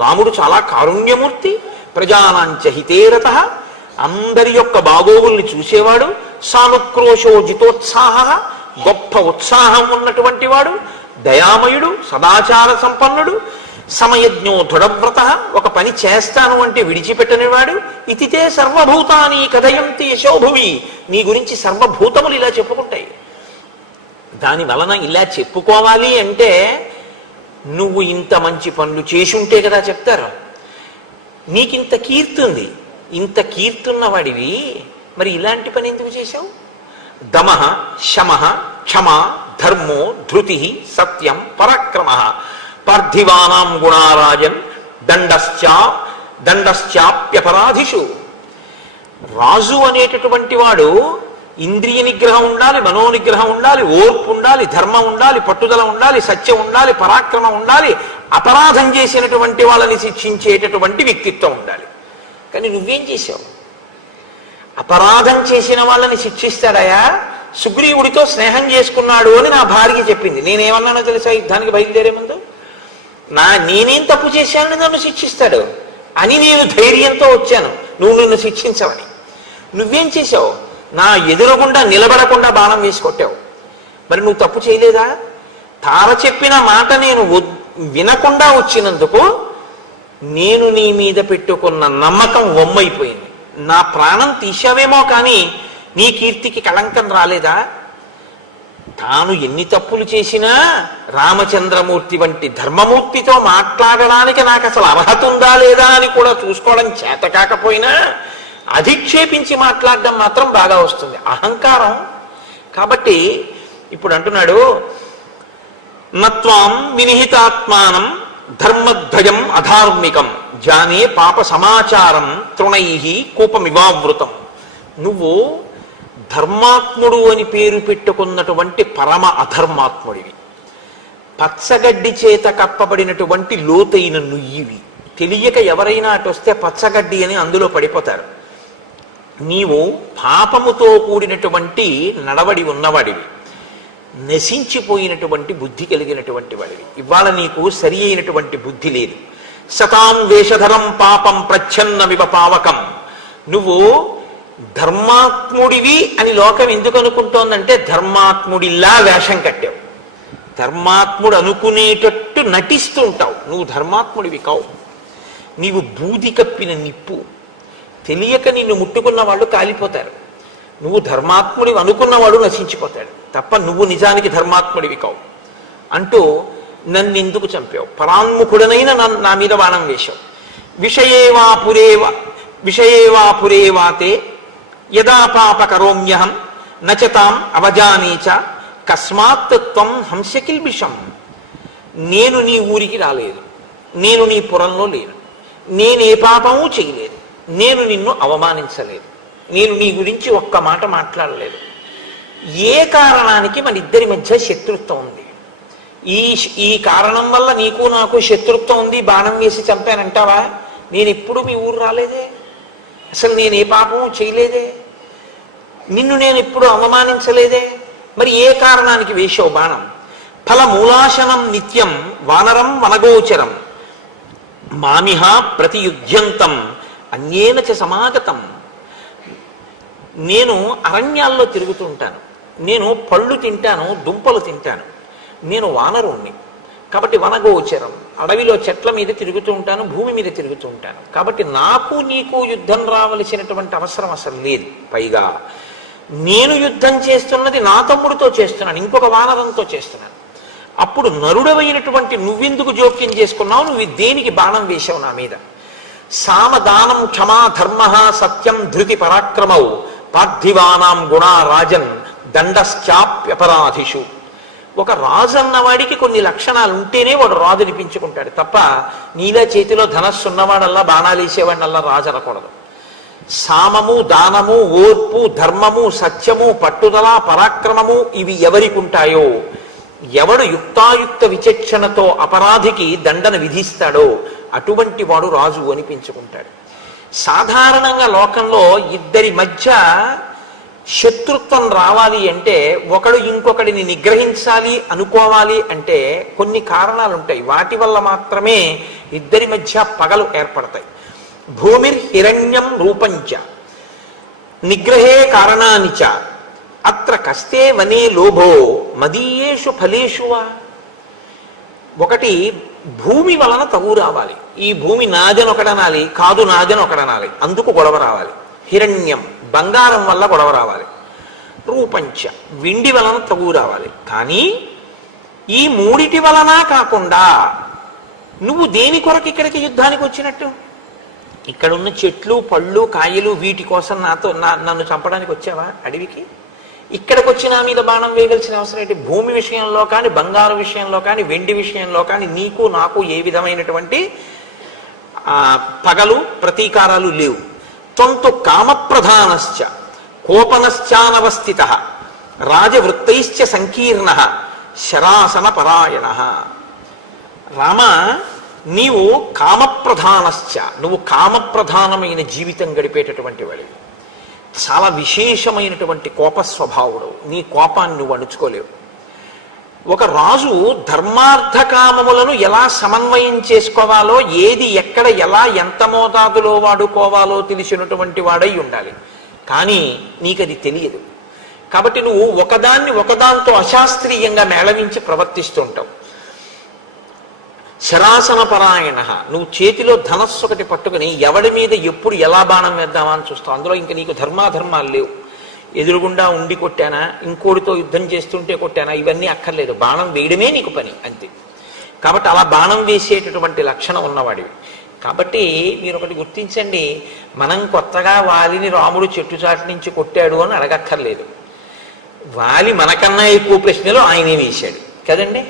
రాముడు చాలా కారుణ్యమూర్తి. ప్రజానాంచ హితేరత, అందరి యొక్క బాగోగుల్ని చూసేవాడు. సానుక్రోశో జితోత్సాహ, గొప్ప ఉత్సాహం ఉన్నటువంటి వాడు. దయామయుడు, సదాచార సంపన్నుడు. సమయజ్ఞో దృఢవ్రత, ఒక పని చేస్తాను అంటే విడిచిపెట్టనివాడు. ఇతితే సర్వభూతాని కథయంతి యశోభువి, నీ గురించి సర్వభూతములు ఇలా చెప్పుకుంటాయి. దాని వలన ఇలా చెప్పుకోవాలి అంటే నువ్వు ఇంత మంచి పనులు చేసుంటే కదా చెప్తారు. నీకింత కీర్తుంది, ఇంత కీర్తున్నవాడివి, మరి ఇలాంటి పని ఎందుకు చేశావు? దమః శమః క్షమా ధర్మో ధృతి సత్యం పరాక్రమ పార్థివానాం గుణారాజన్ దండశ్చాప్యపరాధిషు. రాజు అనేటటువంటి వాడు ఇంద్రియ నిగ్రహం ఉండాలి, మనోనిగ్రహం ఉండాలి, ఓర్పు ఉండాలి, ధర్మం ఉండాలి, పట్టుదల ఉండాలి, సత్యం ఉండాలి, పరాక్రమం ఉండాలి, అపరాధం చేసినటువంటి వాళ్ళని శిక్షించేటటువంటి వ్యక్తిత్వం ఉండాలి. కానీ నువ్వేం చేశావు? అపరాధం చేసిన వాళ్ళని శిక్షిస్తాడయా? సుగ్రీవుడితో స్నేహం చేసుకున్నాడు అని నా భార్య చెప్పింది. నేనేమన్నానో తెలుసా? యుద్ధానికి బయలుదేరే ముందు, నేనేం తప్పు చేశానని నన్ను శిక్షిస్తాడు అని నేను ధైర్యంతో వచ్చాను, నువ్వు నిన్ను శిక్షించవని. నువ్వేం చేశావు? నా ఎదురుగుండా నిలబడకుండా బాణం వేసి కొట్టావు. మరి నువ్వు తప్పు చేయలేదా? తార చెప్పిన మాట నేను వినకుండా వచ్చినందుకు నేను నీ మీద పెట్టుకున్న నమ్మకం వమ్మైపోయింది. నా ప్రాణం తీశావేమో కానీ నీ కీర్తికి కళంకం రాలేదా? తాను ఎన్ని తప్పులు చేసినా రామచంద్రమూర్తి వంటి ధర్మమూర్తితో మాట్లాడడానికి నాకు అసలు అర్హత ఉందా లేదా అని కూడా చూసుకోవడం చేత కాకపోయినా అధిక్షేపించి మాట్లాడడం మాత్రం బాగా వస్తుంది, అహంకారం. కాబట్టి ఇప్పుడు అంటున్నాడు, నత్వాం వినిహితాత్మానం ధర్మధ్వజం అధార్మికం జానే పాప సమాచారం తృణై కూపమివావృతం. నువ్వు ధర్మాత్ముడు అని పేరు పెట్టుకున్నటువంటి పరమ అధర్మాత్ముడివి. పచ్చగడ్డి చేత కప్పబడినటువంటి లోతైన నుయ్యివి. తెలియక ఎవరైనా అటు వస్తే పచ్చగడ్డి అని అందులో పడిపోతారు. నీవు పాపముతో కూడినటువంటి నడవడి ఉన్నవాడివి, నశించిపోయినటువంటి బుద్ధి కలిగినటువంటి వాడివి. ఇవాళ నీకు సరి అయినటువంటి బుద్ధి లేదు. సతాం వేషధరం పాపం ప్రచ్ఛన్నమివ పావకం. నువ్వు ధర్మాత్ముడివి అని లోకం ఎందుకు అనుకుంటోందంటే ధర్మాత్ముడిలా వేషం కట్టావు, ధర్మాత్ముడు అనుకునేటట్టు నటిస్తూ ఉంటావు. నువ్వు ధర్మాత్ముడివి కావు, నీవు బూది కప్పిన నిప్పు. తెలియక నిన్ను ముట్టుకున్న వాళ్ళు కాలిపోతారు, నువ్వు ధర్మాత్ముడివి అనుకున్నవాడు నశించిపోతాడు తప్ప నువ్వు నిజానికి ధర్మాత్ముడివి కావు. అంటూ నన్ను ఎందుకు చంపావు? పరాన్ముఖుడనైన నా మీద బాణం వేశావు. విషయేవాపురేవాతే యదా పాప కరోమ్యహం నచతాం అవజానీచ కస్మాత్ త్వం హంసకిల్బిషం. నేను నీ ఊరికి రాలేదు, నేను నీ పురంలో లేను, నేనే పాపము చేయలేదు, నేను నిన్ను అవమానించలేదు, నేను నీ గురించి ఒక్క మాట మాట్లాడలేదు. ఏ కారణానికి మన ఇద్దరి మధ్య శత్రుత్వం ఉంది? ఈ కారణం వల్ల నీకు నాకు శత్రుత్వం ఉంది, బాణం వేసి చంపానంటావా? నేను ఎప్పుడు మీ ఊరు రాలేదే, అసలు నేను ఏ పాపము చేయలేదే, నిన్ను నేను ఎప్పుడు అవమానించలేదే. మరి ఏ కారణానికి వేశావు బాణం? ఫలమూలాశనం నిత్యం వానరం వనగోచరం మామిహ ప్రతియుధ్యంతం అన్యేన చ సమాగతం. నేను అరణ్యాల్లో తిరుగుతూ ఉంటాను, నేను పళ్ళు తింటాను, దుంపలు తింటాను, నేను వానరుణ్ణి కాబట్టి వనగోచరం, అడవిలో చెట్ల మీద తిరుగుతూ ఉంటాను, భూమి మీద తిరుగుతూ ఉంటాను. కాబట్టి నాకు నీకు యుద్ధం రావలసినటువంటి అవసరం అసలు లేదు. పైగా నేను యుద్ధం చేస్తున్నది నా తమ్ముడితో చేస్తున్నాను, ఇంకొక వానరంతో చేస్తున్నాను. అప్పుడు నరుడవైనటువంటి నువ్వెందుకు జోక్యం చేసుకున్నావు? నువ్వు దేనికి బాణం వేశావు నా మీద? సామదానం క్షమా ధర్మ సత్యం ధృతి పరాక్రమౌ పార్థివానాం గుణా రాజన్ దండశ్చాప్యపరాధిషు. ఒక రాజు అన్నవాడికి కొన్ని లక్షణాలు ఉంటేనే వాడు రాజు అనిపించుకుంటాడు తప్ప నీలా చేతిలో ధనస్సు ఉన్నవాడల్లా బాణాలు వేసేవాడినల్లా రాజు అనకూడదు. సామము, దానము, ఓర్పు, ధర్మము, సత్యము, పట్టుదల, పరాక్రమము ఇవి ఎవరికి ఉంటాయో ఎవడు యుక్తాయుక్త విచక్షణతో అపరాధికి దండన విధిస్తాడో అటువంటి వాడు రాజు అనిపించుకుంటాడు. సాధారణంగా లోకంలో ఇద్దరి మధ్య శత్రుత్వం రావాలి అంటే, ఒకడు ఇంకొకడిని నిగ్రహించాలి అనుకోవాలి అంటే కొన్ని కారణాలు ఉంటాయి. వాటి వల్ల మాత్రమే ఇద్దరి మధ్య పగలు ఏర్పడతాయి. భూమిర్హిరణ్యం రూపంచ నిగ్రహే కారణానిచ అత్ర కస్తే వనే లోభో మదీయేషు ఫలేషువా. ఒకటి భూమి వలన తగు రావాలి. ఈ భూమి నాదని ఒకడనాలి, కాదు నాదని ఒకడనాలి, అందుకు గొడవ రావాలి. హిరణ్యం బంగారం వల్ల గొడవ రావాలి. రూపంచ వెండి వలన తగు రావాలి. కానీ ఈ మూడిటి వలన కాకుండా నువ్వు దేని కొరకు ఇక్కడికి యుద్ధానికి వచ్చినట్టు? ఇక్కడున్న చెట్లు పళ్ళు కాయలు వీటి కోసం నన్ను చంపడానికి వచ్చావా అడవికి? ఇక్కడికి వచ్చి నా మీద బాణం వేయవలసిన అవసరం ఏంటి? భూమి విషయంలో కానీ, బంగారు విషయంలో కానీ, వెండి విషయంలో కానీ నీకు నాకు ఏ విధమైనటువంటి పగలు ప్రతీకారాలు లేవు. త్వంతు కామప్రధానశ్చ కోపనశ్చానవస్థిత రాజవృత్తైశ్చ సంకీర్ణ శరాసన పరాయణ. రామ, నీవు కామప్రధానశ్చ, నువ్వు కామప్రధానమైన జీవితం గడిపేటటువంటి వాడివి. చాలా విశేషమైనటువంటి కోప స్వభావుడు. నీ కోపాన్ని నువ్వు అణుచుకోలేవు. ఒక రాజు ధర్మార్థ కామములను ఎలా సమన్వయం చేసుకోవాలో, ఏది ఎక్కడ ఎలా ఎంత మోతాదులో వాడుకోవాలో తెలిసినటువంటి వాడై ఉండాలి. కానీ నీకది తెలియదు. కాబట్టి నువ్వు ఒకదాన్ని ఒకదాంతో అశాస్త్రీయంగా మేళవించి ప్రవర్తిస్తుంటావు. శరాసన పరాయణ, నువ్వు చేతిలో ధనస్సు ఒకటి పట్టుకుని ఎవడి మీద ఎప్పుడు ఎలా బాణం వేద్దామా అని చూస్తావు. అందులో ఇంకా నీకు ధర్మాధర్మాలు లేవు. ఎదురుగుండా ఉండి కొట్టానా, ఇంకోటితో యుద్ధం చేస్తుంటే కొట్టానా, ఇవన్నీ అక్కర్లేదు. బాణం వేయడమే నీకు పని, అంతే. కాబట్టి అలా బాణం వేసేటటువంటి లక్షణం ఉన్నవాడివి. కాబట్టి మీరు ఒకటి గుర్తించండి, మనం కొత్తగా వాలిని రాముడు చెట్టు చాటు నుంచి కొట్టాడు అని అడగక్కర్లేదు. వాలి మనకన్నా ఎక్కువ ప్రశ్నలు ఆయనే వేశాడు కదండి.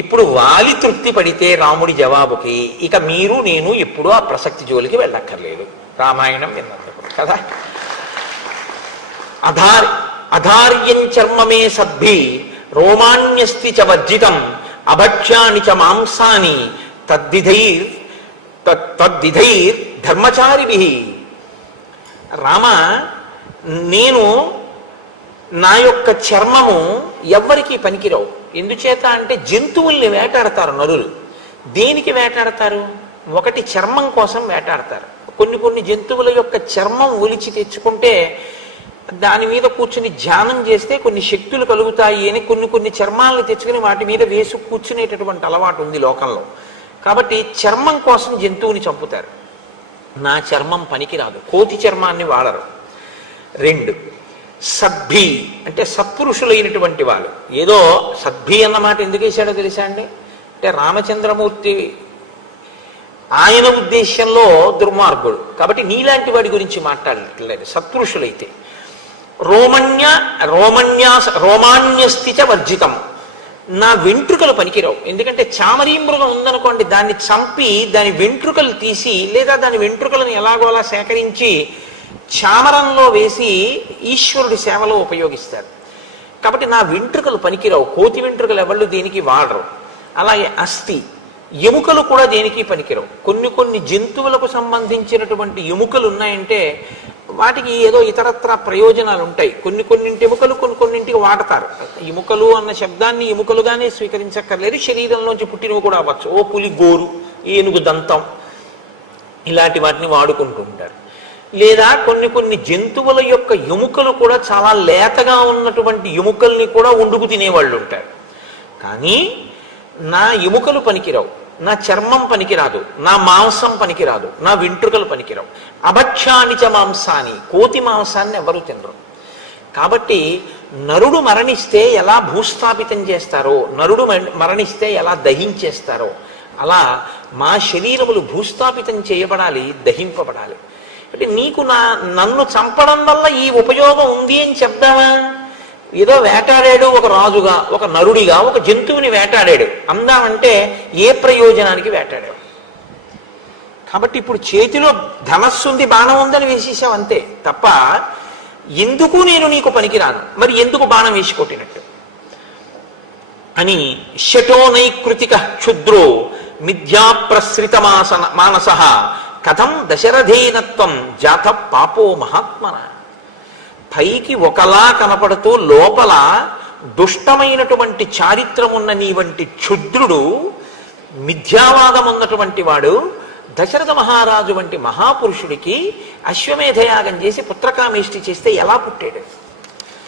ఇప్పుడు వాలి తృప్తి పడితే రాముడి జవాబుకి ఇక మీరు నేను ఎప్పుడూ ఆ ప్రసక్తి జోలికి వెళ్ళక్కర్లేదు, రామాయణం విన్నందుకు కదా. అధార్యం చర్మమే సద్భి రోమాణ్యస్తి చ వర్జితం అభక్ష్యాని చ మాంసాని తద్విధైర్ ధర్మచారిభిః. రామ, నేను నా యొక్క చర్మము ఎవ్వరికీ పనికిరావు. ఎందుచేత అంటే జంతువుల్ని వేటాడతారు నరులు. దేనికి వేటాడతారు? ఒకటి చర్మం కోసం వేటాడతారు. కొన్ని జంతువుల యొక్క చర్మం ఒలిచి తెచ్చుకుంటే దాని మీద కూర్చుని ధ్యానం చేస్తే కొన్ని శక్తులు కలుగుతాయి అని కొన్ని చర్మాలను తెచ్చుకుని వాటి మీద వేసి కూర్చునేటటువంటి అలవాటు ఉంది లోకంలో. కాబట్టి చర్మం కోసం జంతువుని చంపుతారు. నా చర్మం పనికిరాదు, కోతి చర్మాన్ని వాడరు. 2, సద్భి అంటే సత్పురుషులైనటువంటి వాళ్ళు. ఏదో సద్భి అన్నమాట ఎందుకు వేశాడో తెలుసా అండి? అంటే రామచంద్రమూర్తి ఆయన ఉద్దేశ్యంలో దుర్మార్గుడు కాబట్టి నీలాంటి వాడి గురించి మాట్లాడలేదు. సత్పురుషులైతే రోమాణ్యస్థిత వర్జితం, నా వెంట్రుకలు పనికిరావు. ఎందుకంటే చామరీ మృగం ఉందనుకోండి, దాన్ని చంపి దాని వెంట్రుకలు తీసి లేదా దాని వెంట్రుకలను ఎలాగోలా సేకరించి చామరంలో వేసి ఈశ్వరుడి సేవలో ఉపయోగిస్తారు. కాబట్టి నా వెంట్రుకలు పనికిరావు. కోతి వెంట్రుకలు ఎవళ్ళు దేనికి వాడరు. అలాగే అస్థి, ఎముకలు కూడా దేనికి పనికిరావు. కొన్ని జంతువులకు సంబంధించినటువంటి ఎముకలు ఉన్నాయంటే వాటికి ఏదో ఇతరత్ర ప్రయోజనాలు ఉంటాయి. కొన్నింటి ఎముకలు కొన్నింటికి వాడతారు. ఎముకలు అన్న శబ్దాన్ని ఎముకలుగానే స్వీకరించక్కర్లేదు, శరీరంలోంచి పుట్టినవి కూడా అవ్వచ్చు. ఓ పులి గోరు, ఏనుగు దంతం, ఇలాంటి వాటిని వాడుకుంటూ ఉంటారు. లేదా కొన్ని జంతువుల యొక్క ఎముకలు కూడా చాలా లేతగా ఉన్నటువంటి ఎముకల్ని కూడా వండుకు తినేవాళ్ళు ఉంటారు. కానీ నా ఎముకలు పనికిరావు, నా చర్మం పనికిరాదు, నా మాంసం పనికిరాదు, నా వెంట్రుకలు పనికిరావు. అభక్ష్యానిచ మాంసాని, కోతి మాంసాన్ని ఎవరు తినరు. కాబట్టి నరుడు మరణిస్తే ఎలా భూస్థాపితం చేస్తారో, నరుడు మరణిస్తే ఎలా దహించేస్తారో, అలా మా శరీరములు భూస్థాపితం చేయబడాలి, దహింపబడాలి. అంటే నీకు నన్ను చంపడం వల్ల ఈ ఉపయోగం ఉంది అని చెప్దామా? ఏదో వేటాడాడు ఒక రాజుగా, ఒక నరుడిగా ఒక జంతువుని వేటాడాడు అందామంటే ఏ ప్రయోజనానికి వేటాడాడు? కాబట్టి ఇప్పుడు చేతిలో ధనస్సు ఉంది, బాణం ఉందని వేసేసావు అంతే తప్ప ఎందుకు నేను నీకు పనికిరాను. మరి ఎందుకు బాణం వేసి కొట్టినట్టు? అని శటోనైకృతిక క్షుద్రో మిథ్యాప్రసృత మానస కథం దశరథేనత్వం జాత పాపో మహాత్మన. పైకి ఒకలా కనపడుతూ లోపల దుష్టమైనటువంటి చారిత్రమున్న నీ వంటి క్షుద్రుడు, మిథ్యావాదం ఉన్నటువంటి వాడు దశరథ మహారాజు వంటి మహాపురుషుడికి అశ్వమేధయాగం చేసి పుత్రకామేష్టి చేస్తే ఎలా పుట్టాడు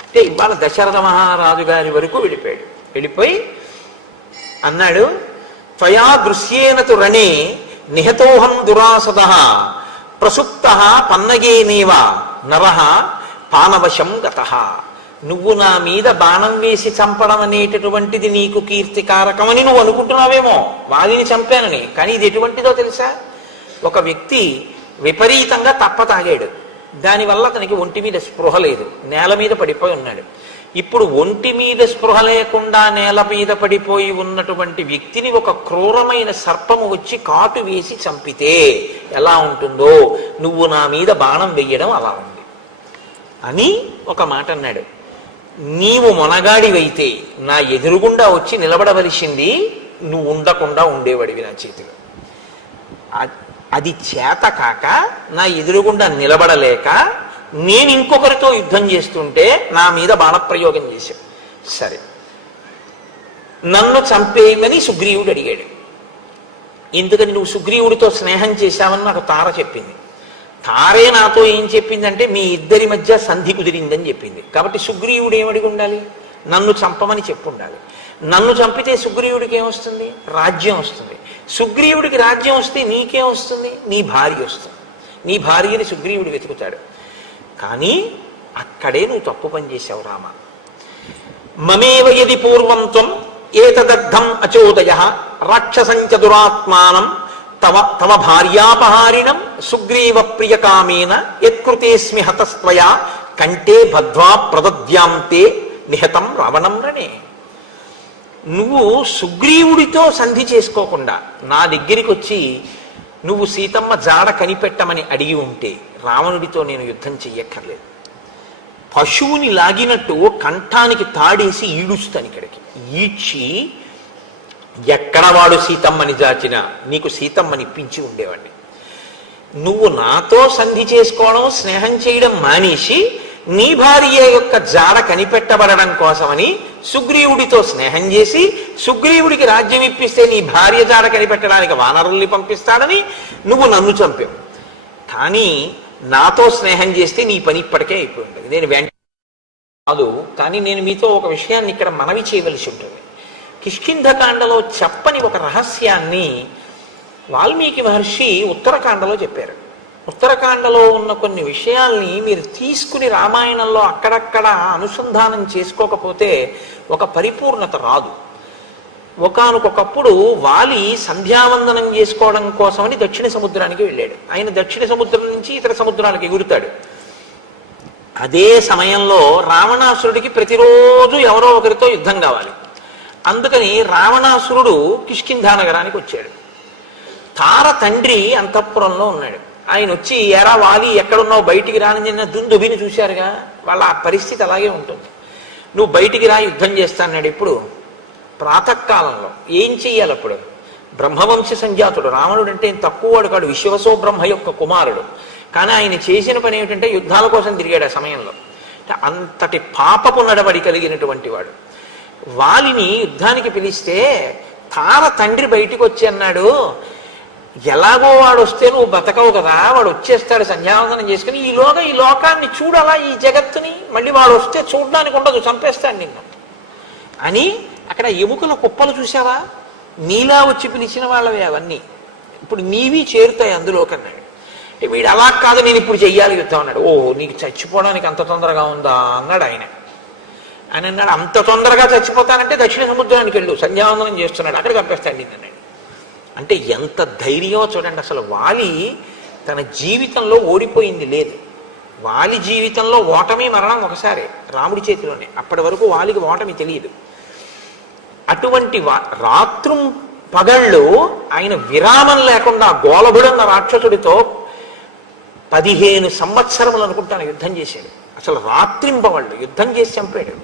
అంటే ఇవాళ దశరథ మహారాజు గారి వరకు వెళ్ళిపోయి అన్నాడు, త్వయా దృశ్యేనతు రణే నిహతోహం దురాసద ప్రసుప్త పన్నగేనేవ నరః పానవశం గతః. నువ్వు నా మీద బాణం వేసి చంపడం అనేటటువంటిది నీకు కీర్తికారకమని నువ్వు అనుకుంటున్నావేమో, వాదిని చంపానని. కానీ ఇది ఎటువంటిదో తెలుసా? ఒక వ్యక్తి విపరీతంగా తాగాడు, దానివల్ల అతనికి ఒంటి మీద స్పృహ లేదు, నేల మీద పడిపోయి ఉన్నాడు. ఇప్పుడు ఒంటి మీద స్పృహ లేకుండా నేల మీద పడిపోయి ఉన్నటువంటి వ్యక్తిని ఒక క్రూరమైన సర్పము వచ్చి కాటు వేసి చంపితే ఎలా ఉంటుందో నువ్వు నా మీద బాణం వెయ్యడం అలా ఉంది అని ఒక మాట అన్నాడు. నీవు మొనగాడివైతే నా ఎదురుగుండా వచ్చి నిలబడవలసింది, నువ్వు ఉండకుండా ఉండేవాడివి నా చేతిలో. అది చేత కాక నా ఎదురుగుండా నిలబడలేక నేను ఇంకొకరితో యుద్ధం చేస్తుంటే నా మీద బాణప్రయోగం చేశాడు. సరే, నన్ను చంపేయమని సుగ్రీవుడు అడిగాడు. ఎందుకని? నువ్వు సుగ్రీవుడితో స్నేహం చేశావని నాకు తార చెప్పింది. తారే నాతో ఏం చెప్పిందంటే మీ ఇద్దరి మధ్య సంధి కుదిరిందని చెప్పింది. కాబట్టి సుగ్రీవుడు ఏమడిగి ఉండాలి? నన్ను చంపమని చెప్పు ఉండాలి. నన్ను చంపితే సుగ్రీవుడికి ఏమొస్తుంది? రాజ్యం వస్తుంది. సుగ్రీవుడికి రాజ్యం వస్తే నీకేం వస్తుంది? నీ భార్య వస్తుంది. నీ భార్యని సుగ్రీవుడు వెతుకుతాడు. కానీ అక్కడే నువ్వు తప్పు పని చేశావు రామ. మమేవ యది పూర్వం త్వం ఏతదర్థం అచోదయ రాక్షసంచ దురాత్మానం తవ భార్యాపహారిణం సుగ్రీవ ప్రియకామేన యత్కృతేస్మి హతస్త్వయా కంటే బద్ధ్వా ప్రదద్యాంతే నిహతం రావణం రణే. నువ్వు సుగ్రీవుడితో సంధి చేసుకోకుండా నా దగ్గరికి వచ్చి నువ్వు సీతమ్మ జాడ కనిపెట్టమని అడిగి ఉంటే రావణుడితో నేను యుద్ధం చెయ్యక్కర్లేదు. పశువుని లాగినట్టు కంఠానికి తాడేసి ఈడుస్తాను ఇక్కడికి. ఈడ్చి ఎక్కడ వాడు సీతమ్మని జాచినా నీకు సీతమ్మని ఇప్పించి ఉండేవాడిని. నువ్వు నాతో సంధి చేసుకోవడం, స్నేహం చేయడం మానేసి నీ భార్య యొక్క జాడ కనిపెట్టబడడం కోసమని సుగ్రీవుడితో స్నేహం చేసి సుగ్రీవుడికి రాజ్యం ఇప్పిస్తే నీ భార్య జాడ కనిపెట్టడానికి వానరుల్ని పంపిస్తాడని నువ్వు నన్ను చంపావు. కానీ నాతో స్నేహం చేస్తే నీ పని ఇప్పటికే అయిపోయి ఉంటుంది. నేను వెంటనే కాదు, కానీ నేను మీతో ఒక విషయాన్ని ఇక్కడ మనవి చేయవలసి ఉంటుంది. కిష్కింధకాండలో చెప్పని ఒక రహస్యాన్ని వాల్మీకి మహర్షి ఉత్తరకాండలో చెప్పారు. ఉత్తరకాండలో ఉన్న కొన్ని విషయాల్ని మీరు తీసుకుని రామాయణంలో అక్కడక్కడ అనుసంధానం చేసుకోకపోతే ఒక పరిపూర్ణత రాదు. ఒకానొకప్పుడు వాలి సంధ్యావందనం చేసుకోవడం కోసమని దక్షిణ సముద్రానికి వెళ్ళాడు. ఆయన దక్షిణ సముద్రం నుంచి ఇతర సముద్రాలకు ఎగురుతాడు. అదే సమయంలో రావణాసురుడికి ప్రతిరోజు ఎవరో ఒకరితో యుద్ధం కావాలి. అందుకని రావణాసురుడు కిష్కింధా నగరానికి వచ్చాడు. తార తండ్రి అంతఃపురంలో ఉన్నాడు. ఆయన వచ్చి ఎరా వాలి ఎక్కడున్నావు, బయటికి రాని దుందుబిని చూశారుగా, వాళ్ళ ఆ పరిస్థితి అలాగే ఉంటుంది. నువ్వు బయటికి రా, యుద్ధం చేస్తాన్నాడు. ఇప్పుడు ప్రాతకాలంలో ఏం చెయ్యాలి? అప్పుడు బ్రహ్మవంశ సంజాతుడు రావణుడు అంటే తక్కువ వాడు కాడు, విశ్వసో బ్రహ్మ యొక్క కుమారుడు. కానీ ఆయన చేసిన పని ఏమిటంటే యుద్ధాల కోసం తిరిగాడు ఆ సమయంలో. అంతటి పాపపు నడవడి కలిగినటువంటి వాడు. వాలిని యుద్ధానికి పిలిస్తే తార తండ్రి బయటికి వచ్చి అన్నాడు, ఎలాగో వాడు వస్తే నువ్వు బతకవు కదా, వాడు వచ్చేస్తాడు సంధ్యావందనం చేసుకుని, ఈలోగా ఈ లోకాన్ని చూడాలా, ఈ జగత్తుని, మళ్ళీ వాడు వస్తే చూడడానికి ఉండదు, చంపేస్తాడు నిన్ను అని. అక్కడ ఎముకల కుప్పలు చూసావా, నీలా వచ్చి పిలిచిన వాళ్ళవి అవన్నీ, ఇప్పుడు నీవి చేరుతాయి అందులోకన్నాడు. వీడు అలా కాదు, నేను ఇప్పుడు చెయ్యాలి యుద్ధం అన్నాడు. ఓ నీకు చచ్చిపోవడానికి అంత తొందరగా ఉందా అన్నాడు ఆయన. ఆయన అన్నాడు, అంత తొందరగా చచ్చిపోతానంటే దక్షిణ సముద్రానికి వెళ్ళు, సంధ్యావందనం చేస్తున్నాడు, అక్కడ చంపేస్తాడు నిన్ను అన్నాడు. అంటే ఎంత ధైర్యమో చూడండి. అసలు వాలి తన జీవితంలో ఓడిపోయింది లేదు. వాలి జీవితంలో ఓటమి మరణం ఒకసారి రాముడి చేతిలోనే. అప్పటి వరకు వాలికి ఓటమి తెలియదు. అటువంటి రాత్రుం పగళ్ళు ఆయన విరామం లేకుండా గోలభుడన్న రాక్షసుడితో 15 సంవత్సరములు అనుకుంటాను యుద్ధం చేశాడు. అసలు రాత్రింపవాళ్ళు యుద్ధం చేసి చంపాడు.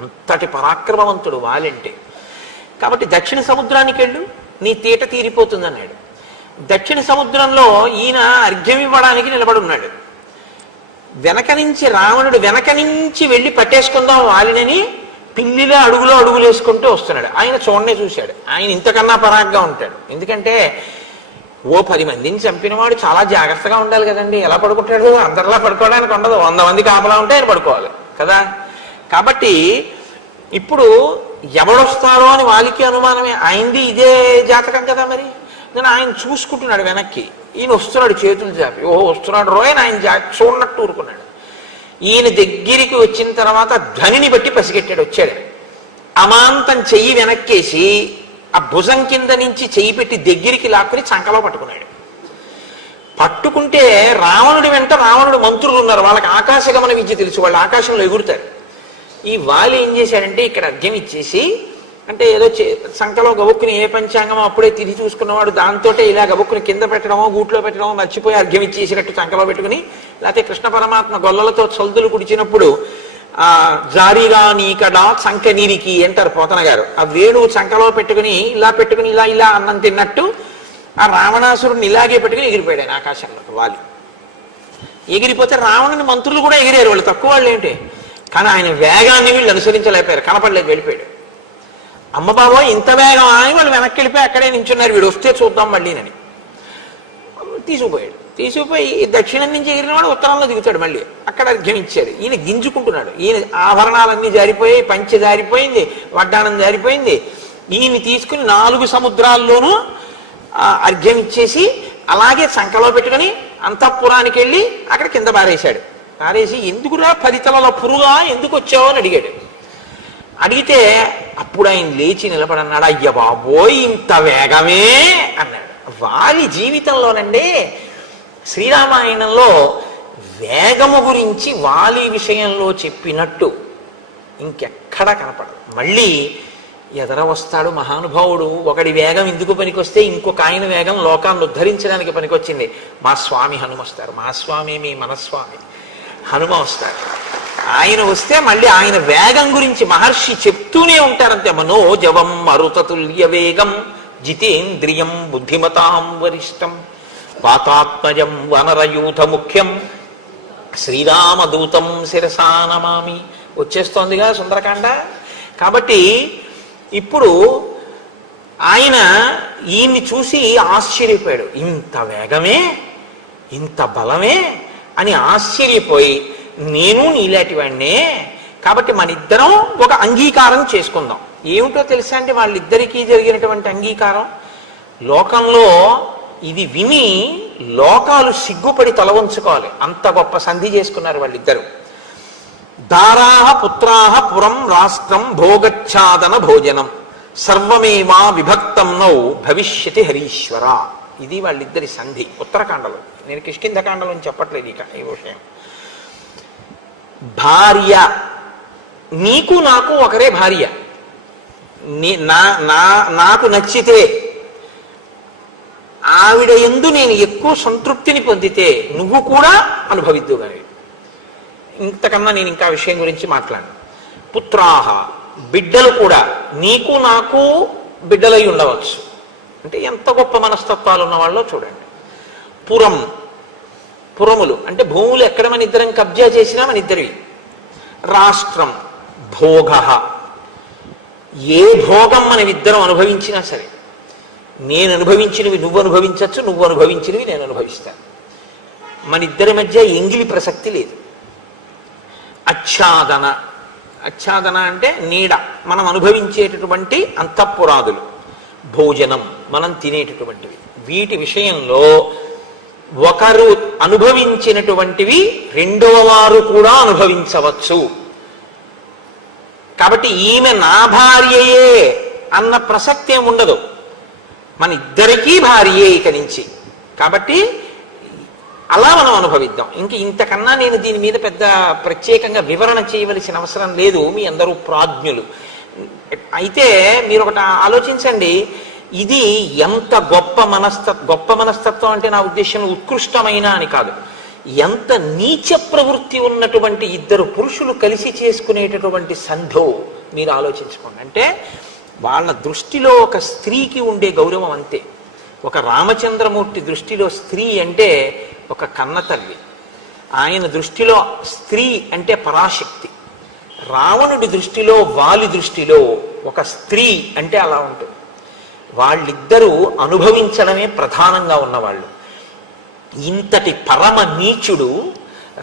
అంతటి పరాక్రమవంతుడు వాలంటే. కాబట్టి దక్షిణ సముద్రానికి వెళ్ళు, నీ తీట తీరిపోతుంది అన్నాడు. దక్షిణ సముద్రంలో ఈయన అర్ఘ్యం ఇవ్వడానికి నిలబడున్నాడు. వెనక నుంచి రావణుడు వెనక నుంచి వెళ్ళి పట్టేసుకుందాం వాలినని పిల్లిలో అడుగులు వేసుకుంటూ వస్తున్నాడు. ఆయన చూడనే చూశాడు. ఆయన ఇంతకన్నా పరాగ్గా ఉంటాడు. ఎందుకంటే ఓ 10 మందిని చంపినవాడు చాలా జాగ్రత్తగా ఉండాలి కదండి. ఎలా పడుకుంటాడు? అందరిలా పడుకోవడానికి ఉండదు. 100 మంది కాపలా ఉంటే ఆయన పడుకోవాలి కదా. కాబట్టి ఇప్పుడు ఎవడొస్తారో అని వాలికి అనుమానమే. ఆయనది ఇదే జాతకం కదా. మరి నేను ఆయన చూసుకుంటున్నాడు వెనక్కి. ఈయన వస్తున్నాడు చేతులు చాపి. ఓహో వస్తున్నాడు రోయ్ ఆయన చూడనట్టు ఊరుకున్నాడు. ఈయన దగ్గరికి వచ్చిన తర్వాత ధ్వనిని బట్టి పసిగట్టాడు. వచ్చాడు, అమాంతం చెయ్యి వెనక్కేసి ఆ భుజం కింద నుంచి చెయ్యి పెట్టి దగ్గరికి లాక్కుని చంకలో పట్టుకున్నాడు. పట్టుకుంటే రావణుడి వెంట రావణుడు మంత్రులు ఉన్నారు. వాళ్ళకి ఆకాశగమన విద్య తెలుసు, వాళ్ళు ఆకాశంలో ఎగురుతారు. ఈ వాలి ఏం చేశాడంటే ఇక్కడ అర్ఘ్యం ఇచ్చేసి, అంటే ఏదో సంకలో గబుక్కుని ఏ పంచాంగమో అప్పుడే తిరిగి చూసుకున్నవాడు దాంతో ఇలా గబుక్కుని కింద పెట్టడమో గూట్లో పెట్టడమో మర్చిపోయి అర్ఘ్యం ఇచ్చేసినట్టు సంకలో పెట్టుకుని, లేకపోతే కృష్ణ పరమాత్మ గొల్లలతో చల్దులు కుడిచినప్పుడు జారీగా నీకడా చంక నీరికి అంటారు పోతన గారు. ఆ వేణువు చంకలో పెట్టుకుని ఇలా అన్నం తిన్నట్టు ఆ రావణాసురుడిని ఇలాగే పెట్టుకుని ఎగిరిపోయాడు ఆయన ఆకాశంలో. వాలి ఎగిరిపోతే రావణుని మంత్రులు కూడా ఎగిరారు. వాళ్ళు తక్కువ వాళ్ళు ఏంటి, కానీ ఆయన వేగాన్ని వీళ్ళు అనుసరించలేకపోయారు. కనపడలేదు, వెళ్ళిపోయాడు. అమ్మ బాబో ఇంత వేగం అని వాళ్ళు వెనక్కి వెళ్ళిపోయి అక్కడే నించున్నారు. వీడు వస్తే చూద్దాం మళ్ళీనని తీసుకుపోయాడు. తీసుకుపోయి దక్షిణం నుంచి ఎగిరిన వాడు ఉత్తరంలో దిగుతాడు. మళ్ళీ అక్కడ అర్ఘ్యం ఇచ్చాడు. ఈయన గింజుకుంటున్నాడు. ఈయన ఆభరణాలన్నీ జారిపోయాయి, పంచె జారిపోయింది, వడ్డానం జారిపోయింది. ఈయన తీసుకుని 4 సముద్రాల్లోనూ అర్ఘ్యం ఇచ్చేసి అలాగే సంకలో పెట్టుకుని అంతఃపురానికి వెళ్ళి అక్కడ కింద పారేశాడు. పారేసి ఎందుకురా 10 తలల పురుగా ఎందుకు వచ్చావు అని అడిగాడు. అడిగితే అప్పుడు ఆయన లేచి నిలబడన్నాడు. అయ్య బాబోయ్ ఇంత వేగమే అన్నాడు. వాలి జీవితంలోనండి శ్రీరామాయణంలో వేగము గురించి వాలి విషయంలో చెప్పినట్టు ఇంకెక్కడ కనపడదు. మళ్ళీ ఎదర వస్తాడు మహానుభావుడు. ఒకడి వేగం ఎందుకు పనికొస్తే ఇంకొక ఆయన వేగం లోకాన్ని ఉద్ధరించడానికి పనికొచ్చింది. మా స్వామి హనుమ వస్తారు. మా స్వామి మీ మనస్వామి హనుమ వస్తారు. ఆయన వస్తే మళ్ళీ ఆయన వేగం గురించి మహర్షి చెప్తూనే ఉంటారంతే. మనోజవం మరుతతుల్య వేగం జితేంద్రియం బుద్ధిమతాం వరిష్టం వాతాత్మజం వనరయూథ ముఖ్యం శ్రీరామదూతం శిరసా నమామి. వచ్చేస్తోందిగా సుందరకాండ. కాబట్టి ఇప్పుడు ఆయన ఈయన్ని చూసి ఆశ్చర్యపోయాడు. ఇంత వేగమే, ఇంత బలమే అని ఆశ్చర్యపోయి, నేను నీలాంటి వాడినే, కాబట్టి మన ఇద్దరం ఒక అంగీకారం చేసుకుందాం. ఏమిటో తెలుసా అంటే వాళ్ళిద్దరికీ జరిగినటువంటి అంగీకారం, లోకంలో ఇది విని లోకాలు సిగ్గుపడి తల వంచుకోవాలి. అంత గొప్ప సంధి చేసుకున్నారు వాళ్ళిద్దరు. దారాహ పుత్రాహ పురం రాష్ట్రం భోగచ్ఛాదన భోజనం సర్వమేవా విభక్తం నౌ భవిష్యతి హరీశ్వర. ఇది వాళ్ళిద్దరి సంధి ఉత్తరకాండలో. నేను కిష్కింధకాండలో చెప్పట్లేదు ఇక ఈ విషయం. భార్య, నీకు నాకు ఒకరే భార్య. నాకు నచ్చితే ఆవిడ యందు నేను ఎక్కువ సంతృప్తిని పొందితే నువ్వు కూడా అనుభవిద్దు. కానీ ఇంతకన్నా నేను ఇంకా విషయం గురించి మాట్లాడను. పుత్రాహ, బిడ్డలు కూడా నీకు నాకు బిడ్డలై ఉండవచ్చు. అంటే ఎంత గొప్ప మనస్తత్వాలు ఉన్న వాళ్ళో చూడండి. పురం, పురములు అంటే భూములు ఎక్కడ మన ఇద్దరం కబ్జా చేసినా మన ఇద్దరివి. రాష్ట్రం, భోగ, ఏ భోగం మనం ఇద్దరం అనుభవించినా సరే, నేను అనుభవించినవి నువ్వు అనుభవించవచ్చు, నువ్వు అనుభవించినవి నేను అనుభవిస్తాను. మన ఇద్దరి మధ్య ఎంగిలి ప్రసక్తి లేదు. ఆచ్ఛాదన, ఆచ్ఛాదన అంటే నీడ, మనం అనుభవించేటటువంటి అంతఃపురాదులు. భోజనం, మనం తినేటటువంటివి. వీటి విషయంలో ఒకరు అనుభవించినటువంటివి రెండవ వారు కూడా అనుభవించవచ్చు. కాబట్టి ఈమె నా భార్యయే అన్న ప్రసక్తి ఏమి ఉండదు. మన ఇద్దరికీ భార్యే ఇక నుంచి. కాబట్టి అలా మనం అనుభవిద్దాం. ఇంతకన్నా నేను దీని మీద పెద్ద ప్రత్యేకంగా వివరణ చేయవలసిన అవసరం లేదు. మీ అందరూ ప్రాజ్ఞులు. అయితే మీరు ఒకటి ఆలోచించండి, ఇది ఎంత గొప్ప మనస్తత్వం అంటే నా ఉద్దేశం ఉత్కృష్టమైన అని కాదు. ఎంత నీచ ప్రవృత్తి ఉన్నటువంటి ఇద్దరు పురుషులు కలిసి చేసుకునేటటువంటి సంధో మీరు ఆలోచించుకోండి. అంటే వాళ్ళ దృష్టిలో ఒక స్త్రీకి ఉండే గౌరవం అంతే. ఒక రామచంద్రమూర్తి దృష్టిలో స్త్రీ అంటే ఒక కన్నతల్లి, ఆయన దృష్టిలో స్త్రీ అంటే పరాశక్తి. రావణుడి దృష్టిలో, వాలి దృష్టిలో ఒక స్త్రీ అంటే అలా ఉంటుంది. వాళ్ళిద్దరూ అనుభవించడమే ప్రధానంగా ఉన్నవాళ్ళు. ఇంతటి పరమ నీచుడు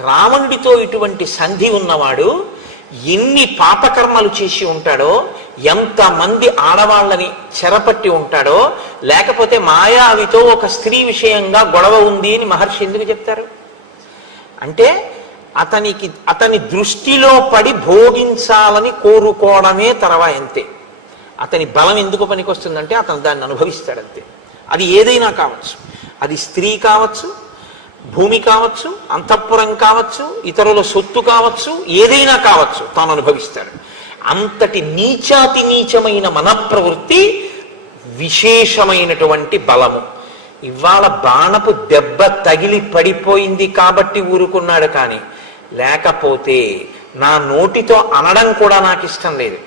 రావణుడితో ఇటువంటి సంధి ఉన్నవాడు ఎన్ని పాపకర్మలు చేసి ఉంటాడో, ఎంతమంది ఆడవాళ్ళని చెరపట్టి ఉంటాడో, లేకపోతే మాయావితో ఒక స్త్రీ విషయంగా గొడవ ఉంది అని మహర్షి ఎందుకు చెప్తారు అంటే అతని దృష్టిలో పడి భోగించాలని కోరుకోవడమే అంతే. అతని బలం ఎందుకు పనికొస్తుందంటే అతను దాన్ని అనుభవిస్తాడంతే. అది ఏదైనా కావచ్చు, అది స్త్రీ కావచ్చు, భూమి కావచ్చు, అంతఃపురం కావచ్చు, ఇతరుల సొత్తు కావచ్చు, ఏదైనా కావచ్చు, తాను అనుభవిస్తాడు. అంతటి నీచాతి నీచమైన మనఃప్రవృత్తి విశేషమైనటువంటి బలము. ఇవాళ బాణపు దెబ్బ తగిలి పడిపోయింది కాబట్టి ఊరుకున్నాడు, కానీ లేకపోతే నా నోటితో అనడం కూడా నాకు ఇష్టం లేదు.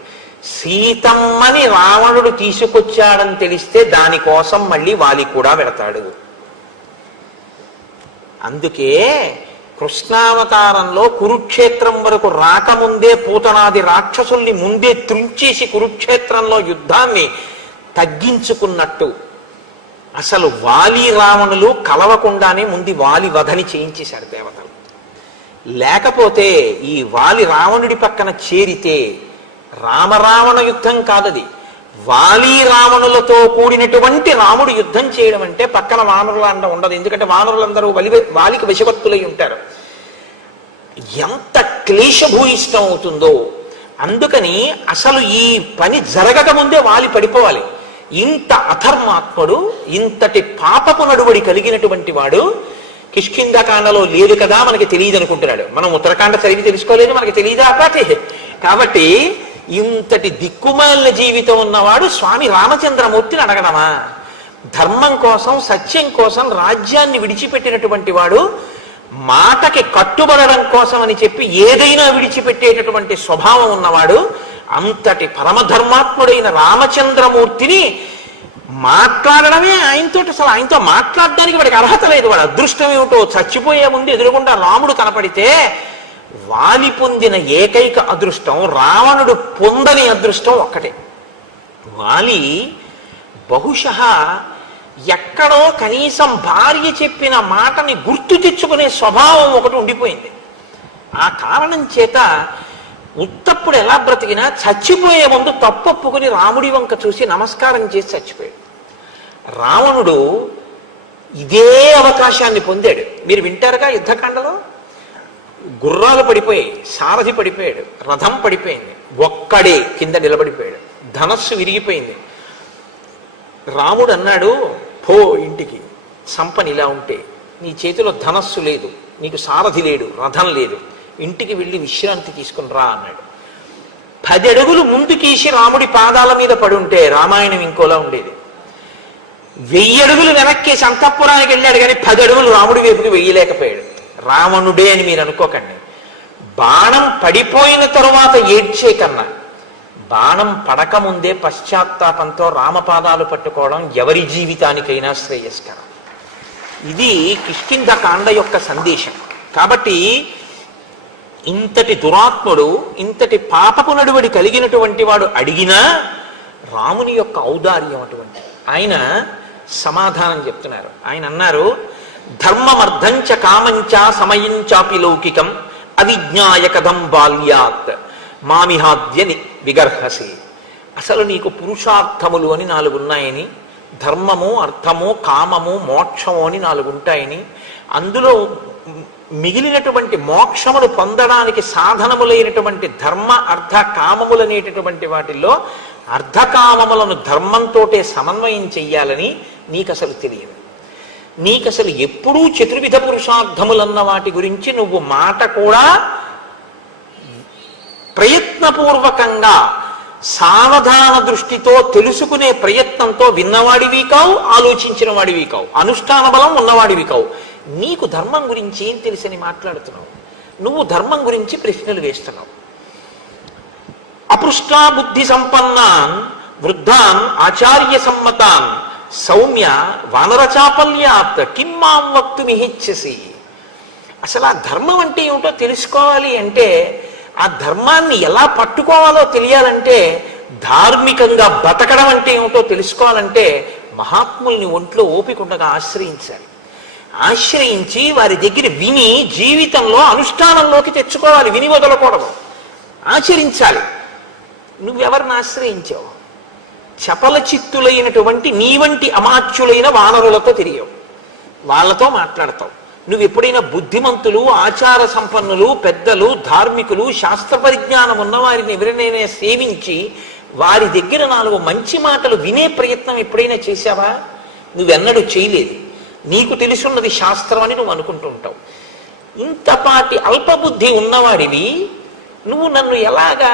సీతమ్మని రావణుడు తీసుకొచ్చాడని తెలిస్తే దానికోసం మళ్ళీ వాలి కూడా పెడతాడు. అందుకే కృష్ణావతారంలో కురుక్షేత్రం వరకు రాకముందే పూతనాది రాక్షసుల్ని ముందే త్రుంచేసి కురుక్షేత్రంలో యుద్ధాన్ని తగ్గించుకున్నట్టు అసలు వాలి రావణులు కలవకుండానే ముందు వాలి వధని చేయించేశారు దేవతలు. లేకపోతే ఈ వాలి రావణుడి పక్కన చేరితే రామరావణ యుద్ధం కాదది, వాలి రావణులతో కూడినటువంటి రాముడు యుద్ధం చేయడం అంటే పక్కన వానరుల అండ ఉండదు. ఎందుకంటే వానరులందరూ వాలికి వశవర్తులై ఉంటారు. ఎంత క్లేశభూయిష్టం అవుతుందో. అందుకని అసలు ఈ పని జరగక ముందే వాలి పడిపోవాలి. ఇంత అధర్మాత్ముడు, ఇంతటి పాపపు నడువడి కలిగినటువంటి వాడు కిష్కింధకాండలో లేదు కదా, మనకి తెలియదు అనుకుంటున్నాడు. మనం ఉత్తరాఖండ చదివి తెలుసుకోలేదు, మనకి తెలియదా అపాతే. కాబట్టి ఇంతటి దిక్కుమాలిన జీవితం ఉన్నవాడు స్వామి రామచంద్రమూర్తిని అడగడమా? ధర్మం కోసం, సత్యం కోసం రాజ్యాన్ని విడిచిపెట్టినటువంటి వాడు మాటకి కట్టుబడడం కోసం అని చెప్పి ఏదైనా విడిచిపెట్టేటటువంటి స్వభావం ఉన్నవాడు అంతటి పరమధర్మాత్ముడైన రామచంద్రమూర్తిని మాట్లాడడమే ఆయనతో, అసలు ఆయనతో మాట్లాడడానికి వాడికి అర్హత లేదు. వాడు అదృష్టం ఏమిటో, చచ్చిపోయే ముందు ఎదురుగుండా రాముడు కనపడితే వాలి పొందిన ఏకైక అదృష్టం, రావణుడు పొందని అదృష్టం ఒక్కటే. వాలి బహుశః ఎక్కడో కనీసం భార్య చెప్పిన మాటని గుర్తు తెచ్చుకునే స్వభావం ఒకటి ఉండిపోయింది. ఆ కారణం చేత ఉత్తప్పుడు ఎలా బ్రతికినా చచ్చిపోయే ముందు తప్పొప్పుకుని రాముడి వంక చూసి నమస్కారం చేసి చచ్చిపోయాడు. రావణుడు ఇదే అవకాశాన్ని పొందాడు. మీరు వింటారుగా యుద్ధకాండలో గుర్రాలు పడిపోయాయి, సారథి పడిపోయాడు, రథం పడిపోయింది, ఒక్కడే కింద నిలబడిపోయాడు, ధనస్సు విరిగిపోయింది. రాముడు అన్నాడు, పో ఇంటికి, సంపని ఇలా ఉంటే నీ చేతిలో ధనస్సు లేదు, నీకు సారథి లేడు, రథం లేదు, ఇంటికి వెళ్ళి విశ్రాంతి తీసుకుని రా అన్నాడు. 10 అడుగులు ముందుకేసి రాముడి పాదాల మీద పడుంటే రామాయణం ఇంకోలా ఉండేది. 1000 అడుగులు వెనక్కేసి అంతఃపురానికి వెళ్ళాడు, కానీ 10 అడుగులు రాముడి వైపుకి వెయ్యలేకపోయాడు. రావణుడే అని మీరు అనుకోకండి. బాణం పడిపోయిన తరువాత ఏడ్చే కన్నా బాణం పడకముందే పశ్చాత్తాపంతో రామపాదాలు పట్టుకోవడం ఎవరి జీవితానికైనా శ్రేయస్కరం. ఇది కిష్కింధకాండ యొక్క సందేశం. కాబట్టి ఇంతటి దురాత్ముడు, ఇంతటి పాపపు నడువడి కలిగినటువంటి వాడు అడిగినా రాముని యొక్క ఔదార్యం అటువంటి. ఆయన సమాధానం చెప్తున్నారు. ఆయన అన్నారు, ధర్మమర్థంచ కామంచ సమయంచాపి లౌకికం అవిజ్ఞాయ కథం బాల్యాత్ మామిహాద్య విగర్హసి. అసలు నీకు పురుషార్థములు అని 4 ఉన్నాయని, ధర్మము, అర్థము, కామము, మోక్షము అని 4 ఉంటాయని, అందులో మిగిలినటువంటి మోక్షమును పొందడానికి సాధనములైనటువంటి ధర్మ, అర్థ, కామములనేటటువంటి వాటిల్లో అర్ధకామములను ధర్మంతోటే సమన్వయం చెయ్యాలని నీకు అసలు తెలియదు. నీకు అసలు ఎప్పుడూ చతుర్విధ పురుషార్థములన్న వాటి గురించి నువ్వు మాట కూడా ప్రయత్నపూర్వకంగా సావధాన దృష్టితో తెలుసుకునే ప్రయత్నంతో విన్నవాడివి కావు, ఆలోచించిన వాడివి కావు, అనుష్ఠాన బలం ఉన్నవాడివి కావు. నీకు ధర్మం గురించి ఏం తెలిసని మాట్లాడుతున్నావు? నువ్వు ధర్మం గురించి ప్రశ్నలు వేస్తున్నావు. అపృష్టా బుద్ధి సంపన్నాన్ వృద్ధాన్ ఆచార్య సమ్మతాన్ సౌమ్య వానరచాపల్యాత్ కిం మాం వక్తుమిహిచ్చసి. అసలు ఆ ధర్మం అంటే ఏమిటో తెలుసుకోవాలి అంటే, ఆ ధర్మాన్ని ఎలా పట్టుకోవాలో తెలియాలంటే, ధార్మికంగా బతకడం అంటే ఏమిటో తెలుసుకోవాలంటే మహాత్ముల్ని ఒంట్లో ఓపికండగా ఆశ్రయించాలి. ఆశ్రయించి వారి దగ్గర విని జీవితంలో అనుష్ఠానంలోకి తెచ్చుకోవాలి. విని వదలకూడదు, ఆచరించాలి. నువ్వెవరిని ఆశ్రయించావు? చపల చిత్తులైనటువంటి నీ వంటి అమాత్యులైన వానరులతో తిరిగావు, వాళ్ళతో మాట్లాడతావు. నువ్వు ఎప్పుడైనా బుద్ధిమంతులు, ఆచార సంపన్నులు, పెద్దలు, ధార్మికులు, శాస్త్ర పరిజ్ఞానం ఉన్న వారిని ఎవరినైనా సేవించి వారి దగ్గర 4 మంచి మాటలు వినే ప్రయత్నం ఎప్పుడైనా చేశావా? నువ్వెన్నడూ చేయలేదు. నీకు తెలుసున్నది శాస్త్రం అని నువ్వు అనుకుంటూ ఉంటావు. ఇంతపాటి అల్పబుద్ధి ఉన్నవాడివి నువ్వు నన్ను ఎలాగా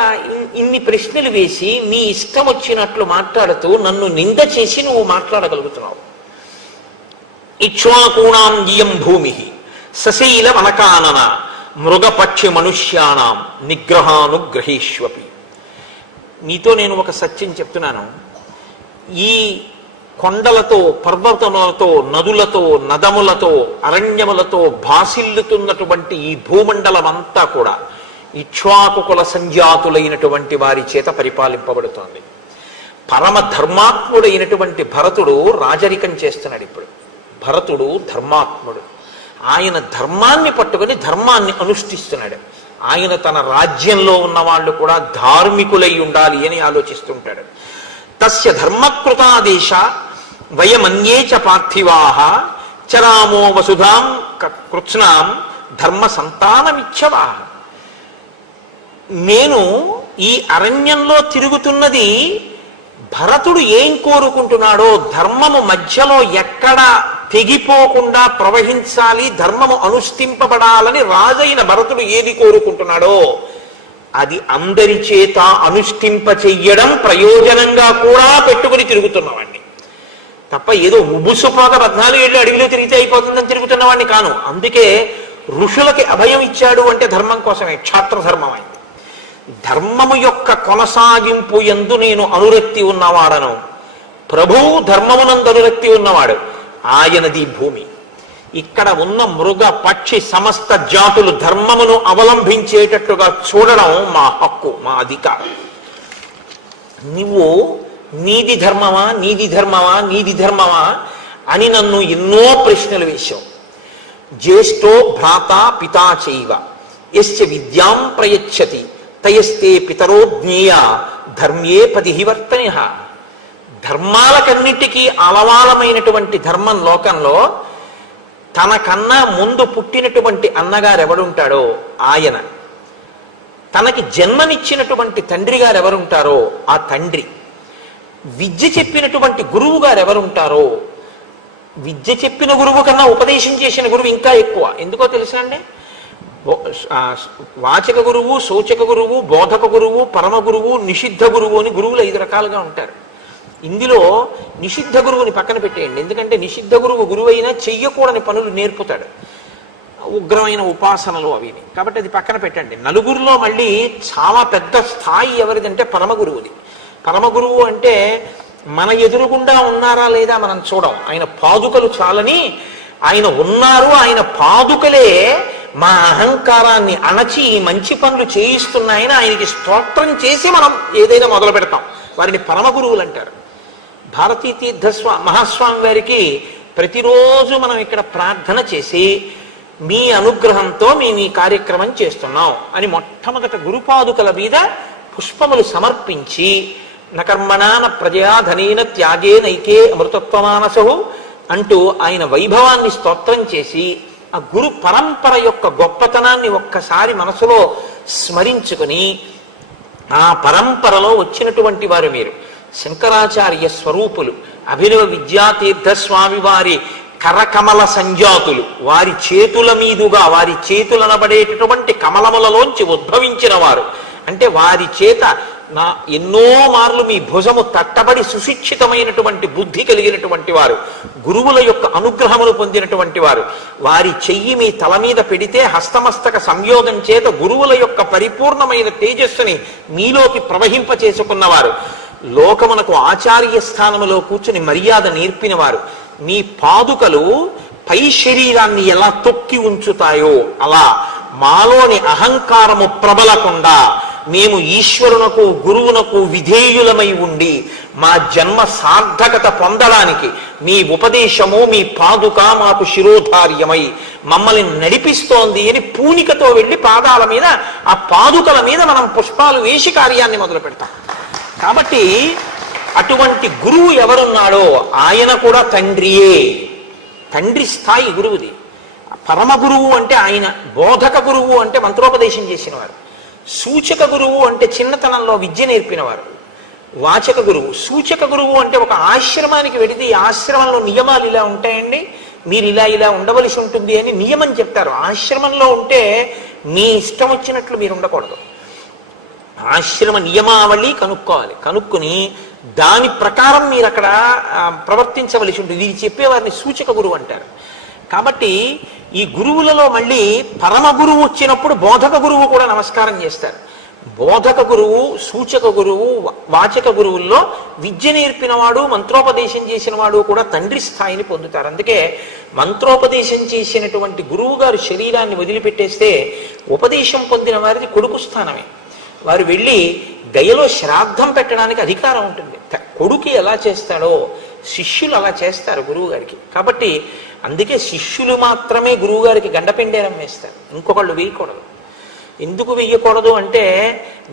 ఇన్ని ప్రశ్నలు వేసి నీ ఇష్టం వచ్చినట్లు మాట్లాడుతూ నన్ను నింద చేసి నువ్వు మాట్లాడగలుగుతున్నావు? ఇక్ష్వాకూణాం జియం భూమి సశైల వనకానన మృగపక్షి మనుష్యానాం నిగ్రహానుగ్రహీష్వపి. నీతో నేను ఒక సత్యం చెప్తున్నాను. ఈ కొండలతో, పర్వతములతో, నదులతో, నదములతో, అరణ్యములతో భాసిల్లుతున్నటువంటి ఈ భూమండలం అంతా కూడా ఇక్ష్వాకుకుల సంజాతులైనటువంటి వారి చేత పరిపాలింపబడుతోంది. పరమ ధర్మాత్ముడైనటువంటి భరతుడు రాజరికం చేస్తున్నాడు. ఇప్పుడు భరతుడు ధర్మాత్ముడు. ఆయన ధర్మాన్ని పట్టుకొని ధర్మాన్ని అనుష్ఠిస్తున్నాడు. ఆయన తన రాజ్యంలో ఉన్న వాళ్ళు కూడా ధార్మికులై ఉండాలి అని ఆలోచిస్తుంటాడు. తస్య ధర్మకృతాదేశ వయమన్యే చ పార్థివాః చరామో వసుధాం కృత్స్నాం ధర్మ సంతానమిచ్చవా. నేను ఈ అరణ్యంలో తిరుగుతున్నది భరతుడు ఏం కోరుకుంటున్నాడో, ధర్మము మధ్యలో ఎక్కడ తెగిపోకుండా ప్రవహించాలి, ధర్మము అనుష్ఠింపబడాలని రాజైన భరతుడు ఏది కోరుకుంటున్నాడో అది అందరి చేత అనుష్ఠింప చెయ్యడం ప్రయోజనంగా కూడా పెట్టుకుని తిరుగుతున్నవాడిని తప్ప ఏదో ఉబుసుపోక 14 ఏళ్ళు అడవిలో తిరిగితే అయిపోతుందని తిరుగుతున్నవాడిని కాను. అందుకే ఋషులకి అభయం ఇచ్చాడు అంటే ధర్మం కోసమే. క్షాత్ర ధర్మం అయింది. ధర్మము యొక్క కొనసాగింపు యందు నేను అనురక్తి ఉన్నవాడను. ప్రభువు ధర్మమునందు అనురక్తి ఉన్నవాడు. ఆయనది భూమి. ఇక్కడ ఉన్న మృగ పక్షి సమస్త జాతులు ధర్మమును అవలంబించేటట్టుగా చూడడం మా హక్కు, మా అధికారం. నువ్వు నీది ధర్మమా, నీది ధర్మమా, నీది ధర్మమా అని నన్ను ఎన్నో ప్రశ్నలు వేశావు. జ్యేష్ఠో భ్రాత పితా చైవ యస్య విద్యాం ప్రయచ్చతి తయస్తే పితరో జ్ఞేయ ధర్మ్యే పదిహివర్తనిహ. ధర్మాలకన్నిటికీ అలవాలమైనటువంటి ధర్మం లోకంలో తనకన్నా ముందు పుట్టినటువంటి అన్నగారు ఎవడుంటాడో ఆయన, తనకి జన్మనిచ్చినటువంటి తండ్రి గారు ఎవరుంటారో ఆ తండ్రి, విద్య చెప్పినటువంటి గురువు గారు ఎవరుంటారో, విద్య చెప్పిన గురువు కన్నా ఉపదేశం చేసిన గురువు ఇంకా ఎక్కువ. ఎందుకో తెలుసా అండి? వాచక గురువు, సూచక గురువు, బోధక గురువు, పరమ గురువు, నిషిద్ధ గురువు అని గురువులు 5 రకాలుగా ఉంటారు. ఇందులో నిషిద్ధ గురువుని పక్కన పెట్టేయండి. ఎందుకంటే నిషిద్ధ గురువు గురువైనా చెయ్యకూడని పనులు నేర్పుతాడు, ఉగ్రమైన ఉపాసనలు అవిని. కాబట్టి అది పక్కన పెట్టండి. నలుగురిలో మళ్ళీ చాలా పెద్ద స్థాయి ఎవరిదంటే పరమ గురువుది. పరమ గురువు అంటే మన ఎదురుగుండా ఉన్నారా లేదా మనం చూడం. ఆయన పాదుకలు చాలని ఆయన ఉన్నారు. ఆయన పాదుకలే మా అహంకారాన్ని అణచి ఈ మంచి పనులు చేయిస్తున్నాయని ఆయనకి స్తోత్రం చేసి మనం ఏదైనా మొదలు పెడతాం. వారిని పరమ గురువులు అంటారు. భారతీ తీర్థ మహాస్వామి వారికి ప్రతిరోజు మనం ఇక్కడ ప్రార్థన చేసి మీ అనుగ్రహంతో మేము ఈ కార్యక్రమం చేస్తున్నాం అని మొట్టమొదట గురుపాదుకల మీద పుష్పములు సమర్పించి నకర్మణాన ప్రజయా ధనేన త్యాగే నైకే అమృతత్వమానసవు అంటూ ఆయన వైభవాన్ని స్తోత్రం చేసి ఆ గురు పరంపర యొక్క గొప్పతనాన్ని ఒక్కసారి మనసులో స్మరించుకుని ఆ పరంపరలో వచ్చినటువంటి వారు మీరు శంకరాచార్య స్వరూపులు, అభినవ విద్యాతీర్థ స్వామి వారి కరకమల సంజాతులు, వారి చేతుల మీదుగా వారి చేతులనబడేటటువంటి కమలములలోంచి ఉద్భవించిన వారు. అంటే వారి చేత ఎన్నో మార్లు మీ భుజము తట్టబడి సుశిక్షితమైనటువంటి బుద్ధి కలిగినటువంటి వారు, గురువుల యొక్క అనుగ్రహములు పొందినటువంటి వారు, వారి చెయ్యి మీ తల మీద పెడితే హస్తమస్తక సంయోగం చేత గురువుల యొక్క పరిపూర్ణమైన తేజస్సుని మీలోకి ప్రవహింప చేసుకున్నవారు, లోకమునకు ఆచార్య స్థానములో కూర్చుని మర్యాద నేర్పినవారు, మీ పాదుకలు పై శరీరాన్ని ఎలా తొక్కి ఉంచుతాయో అలా మాలోని అహంకారము ప్రబలకుండా మేము ఈశ్వరునకు గురువునకు విధేయులమై ఉండి మా జన్మ సార్థకత పొందడానికి మీ ఉపదేశము మీ పాదుక మాకు శిరోధార్యమై మమ్మల్ని నడిపిస్తోంది అని పూనికతో వెళ్ళి పాదాల మీద ఆ పాదుకల మీద మనం పుష్పాలు వేసి కార్యాన్ని మొదలు పెడతాం. కాబట్టి అటువంటి గురువు ఎవరున్నాడో ఆయన కూడా తండ్రియే. తండ్రి స్థాయి గురువుది. పరమ గురువు అంటే ఆయన, బోధక గురువు అంటే మంత్రోపదేశం చేసినవారు, సూచక గురువు అంటే చిన్నతనంలో విద్య నేర్పినవారు, వాచక గురువు. సూచక గురువు అంటే ఒక ఆశ్రమానికి వెడితే ఈ ఆశ్రమంలో నియమాలు ఇలా ఉంటాయండి, మీరు ఇలా ఉండవలసి ఉంటుంది అని నియమం చెప్తారు. ఆశ్రమంలో ఉంటే మీ ఇష్టం వచ్చినట్లు మీరు ఉండకూడదు. ఆశ్రమ నియమావళి కనుక్కోవాలి. కనుక్కుని దాని ప్రకారం మీరు అక్కడ ప్రవర్తించవలసి ఉంటుంది. ఇది చెప్పేవారిని సూచక గురువు అంటారు. కాబట్టి ఈ గురువులలో మళ్ళీ పరమ గురువు వచ్చినప్పుడు బోధక గురువు కూడా నమస్కారం చేస్తారు. బోధక గురువు, సూచక గురువు, వాచక గురువుల్లో విద్య నేర్పినవాడు, మంత్రోపదేశం చేసిన వాడు కూడా తండ్రి స్థాయిని పొందుతారు. అందుకే మంత్రోపదేశం చేసినటువంటి గురువు గారు శరీరాన్ని వదిలిపెట్టేస్తే ఉపదేశం పొందిన వారిది కొడుకు స్థానమే. వారు వెళ్ళి గయలో శ్రాద్ధం పెట్టడానికి అధికారం ఉంటుంది. కొడుకు ఎలా చేస్తాడో శిష్యులు అలా చేస్తారు గురువు గారికి. కాబట్టి అందుకే శిష్యులు మాత్రమే గురువు గారికి గండపెండేరం వేస్తారు, ఇంకొకళ్ళు వేయకూడదు. ఎందుకు వేయకూడదు అంటే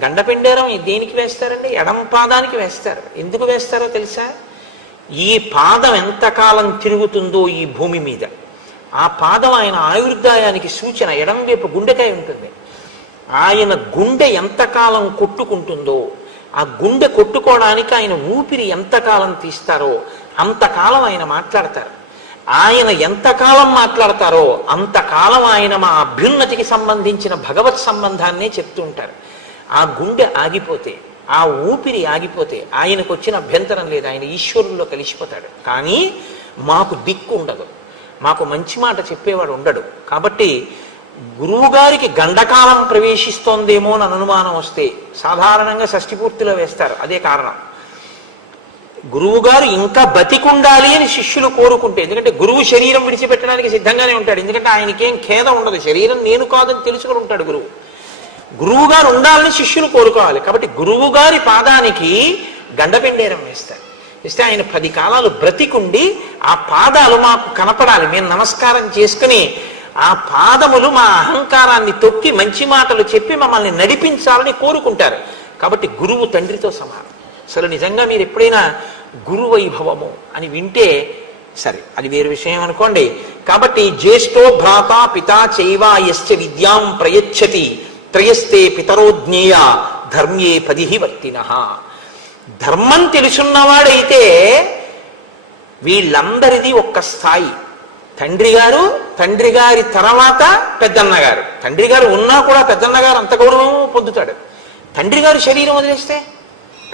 గండపెండేరం దేనికి వేస్తారండి? ఎడం పాదానికి వేస్తారు. ఎందుకు వేస్తారో తెలుసా? ఈ పాదం ఎంతకాలం తిరుగుతుందో ఈ భూమి మీద ఆ పాదం ఆయన ఆయుర్దాయానికి సూచన. ఎడం వైపు గుండెకాయ ఉంటుంది. ఆయన గుండె ఎంతకాలం కొట్టుకుంటుందో, ఆ గుండె కొట్టుకోవడానికి ఆయన ఊపిరి ఎంతకాలం తీస్తారో అంతకాలం ఆయన మాట్లాడతారు. ఆయన ఎంతకాలం మాట్లాడతారో అంతకాలం ఆయన మా అభ్యున్నతికి సంబంధించిన భగవత్ సంబంధాన్నే చెప్తూ ఉంటారు. ఆ గుండె ఆగిపోతే, ఆ ఊపిరి ఆగిపోతే ఆయనకు వచ్చిన అభ్యంతరం లేదు, ఆయన ఈశ్వరుల్లో కలిసిపోతాడు. కానీ మాకు దిక్కు ఉండదు, మాకు మంచి మాట చెప్పేవాడు ఉండడు. కాబట్టి గురువుగారికి గండకాలం ప్రవేశిస్తోందేమో అని అనుమానం వస్తే సాధారణంగా షష్ఠిపూర్తిలో వేస్తారు. అదే కారణం. గురువుగారు ఇంకా బతికుండాలి అని శిష్యులు కోరుకుంటే, ఎందుకంటే గురువు శరీరం విడిచిపెట్టడానికి సిద్ధంగానే ఉంటాడు. ఎందుకంటే ఆయనకేం ఖేదం ఉండదు, శరీరం నేను కాదని తెలుసుకుని ఉంటాడు గురువు. గురువు గారు ఉండాలని శిష్యులు కోరుకోవాలి. కాబట్టి గురువు గారి పాదానికి గండపెండేరం వేస్తారు. ఇస్తే ఆయన 10 కాలాలు బ్రతికుండి ఆ పాదాలు మాకు కనపడాలి, మేము నమస్కారం చేసుకుని ఆ పాదములు మా అహంకారాన్ని తొక్కి మంచి మాటలు చెప్పి మమ్మల్ని నడిపించాలని కోరుకుంటారు. కాబట్టి గురువు తండ్రితో సమానం. అసలు నిజంగా మీరు ఎప్పుడైనా గురు వైభవము అని వింటే సరే, అది వేరు విషయం అనుకోండి. కాబట్టి జ్యేష్ఠో భ్రాత పితా చైవ యశ్చ విద్యాం ప్రయచ్చతి త్రయస్తే పితరో జ్ఞేయ ధర్మ్యే పదిహి వర్తినః. ధర్మం తెలుసున్నవాడైతే వీళ్ళందరిది ఒక్క స్థాయి. తండ్రి గారు, తండ్రి గారి తర్వాత పెద్దన్నగారు. తండ్రి గారు ఉన్నా కూడా పెద్దన్నగారు అంత గౌరవం పొందుతాడు. తండ్రి గారు శరీరం వదిలేస్తే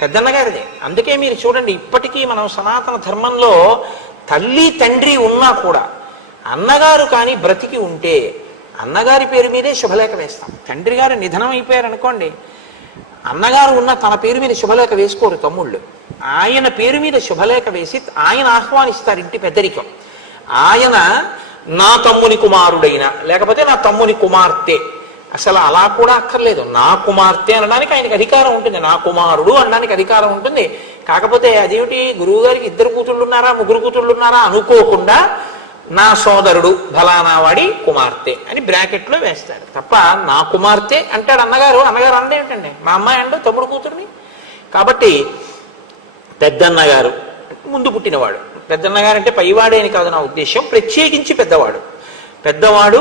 పెద్దన్నగారిదే. అందుకే మీరు చూడండి, ఇప్పటికీ మనం సనాతన ధర్మంలో తల్లి తండ్రి ఉన్నా కూడా అన్నగారు కానీ బ్రతికి ఉంటే అన్నగారి పేరు మీదే శుభలేఖ వేస్తాం. తండ్రి గారు నిధనం అయిపోయారనుకోండి, అన్నగారు ఉన్న తన పేరు మీద శుభలేఖ వేసుకోరు తమ్ముళ్ళు. ఆయన పేరు మీద శుభలేఖ వేసి ఆయన ఆహ్వానిస్తారు ఇంటి పెద్దరికం. ఆయన నా తమ్ముని కుమారుడైన, లేకపోతే నా తమ్ముని కుమార్తె, అసలు అలా కూడా అక్కర్లేదు. నా కుమార్తె అనడానికి ఆయనకి అధికారం ఉంటుంది, నా కుమారుడు అనడానికి అధికారం ఉంటుంది. కాకపోతే అదేమిటి, గురువు గారికి 2 కూతుళ్ళు ఉన్నారా 3 కూతుళ్ళు ఉన్నారా అనుకోకుండా నా సోదరుడు ఫలానా వాడి కుమార్తె అని బ్రాకెట్లో వేస్తాడు తప్ప నా కుమార్తె అంటాడు అన్నగారు. అన్నగారు అన్నది ఏమిటండి, మా అమ్మాయి అండు తమ్ముడు కూతుర్ని. కాబట్టి పెద్దన్నగారు ముందు పుట్టినవాడు. పెద్దన్నగారు అంటే పైవాడే అని కాదు నా ఉద్దేశం, ప్రత్యేకించి పెద్దవాడు. పెద్దవాడు,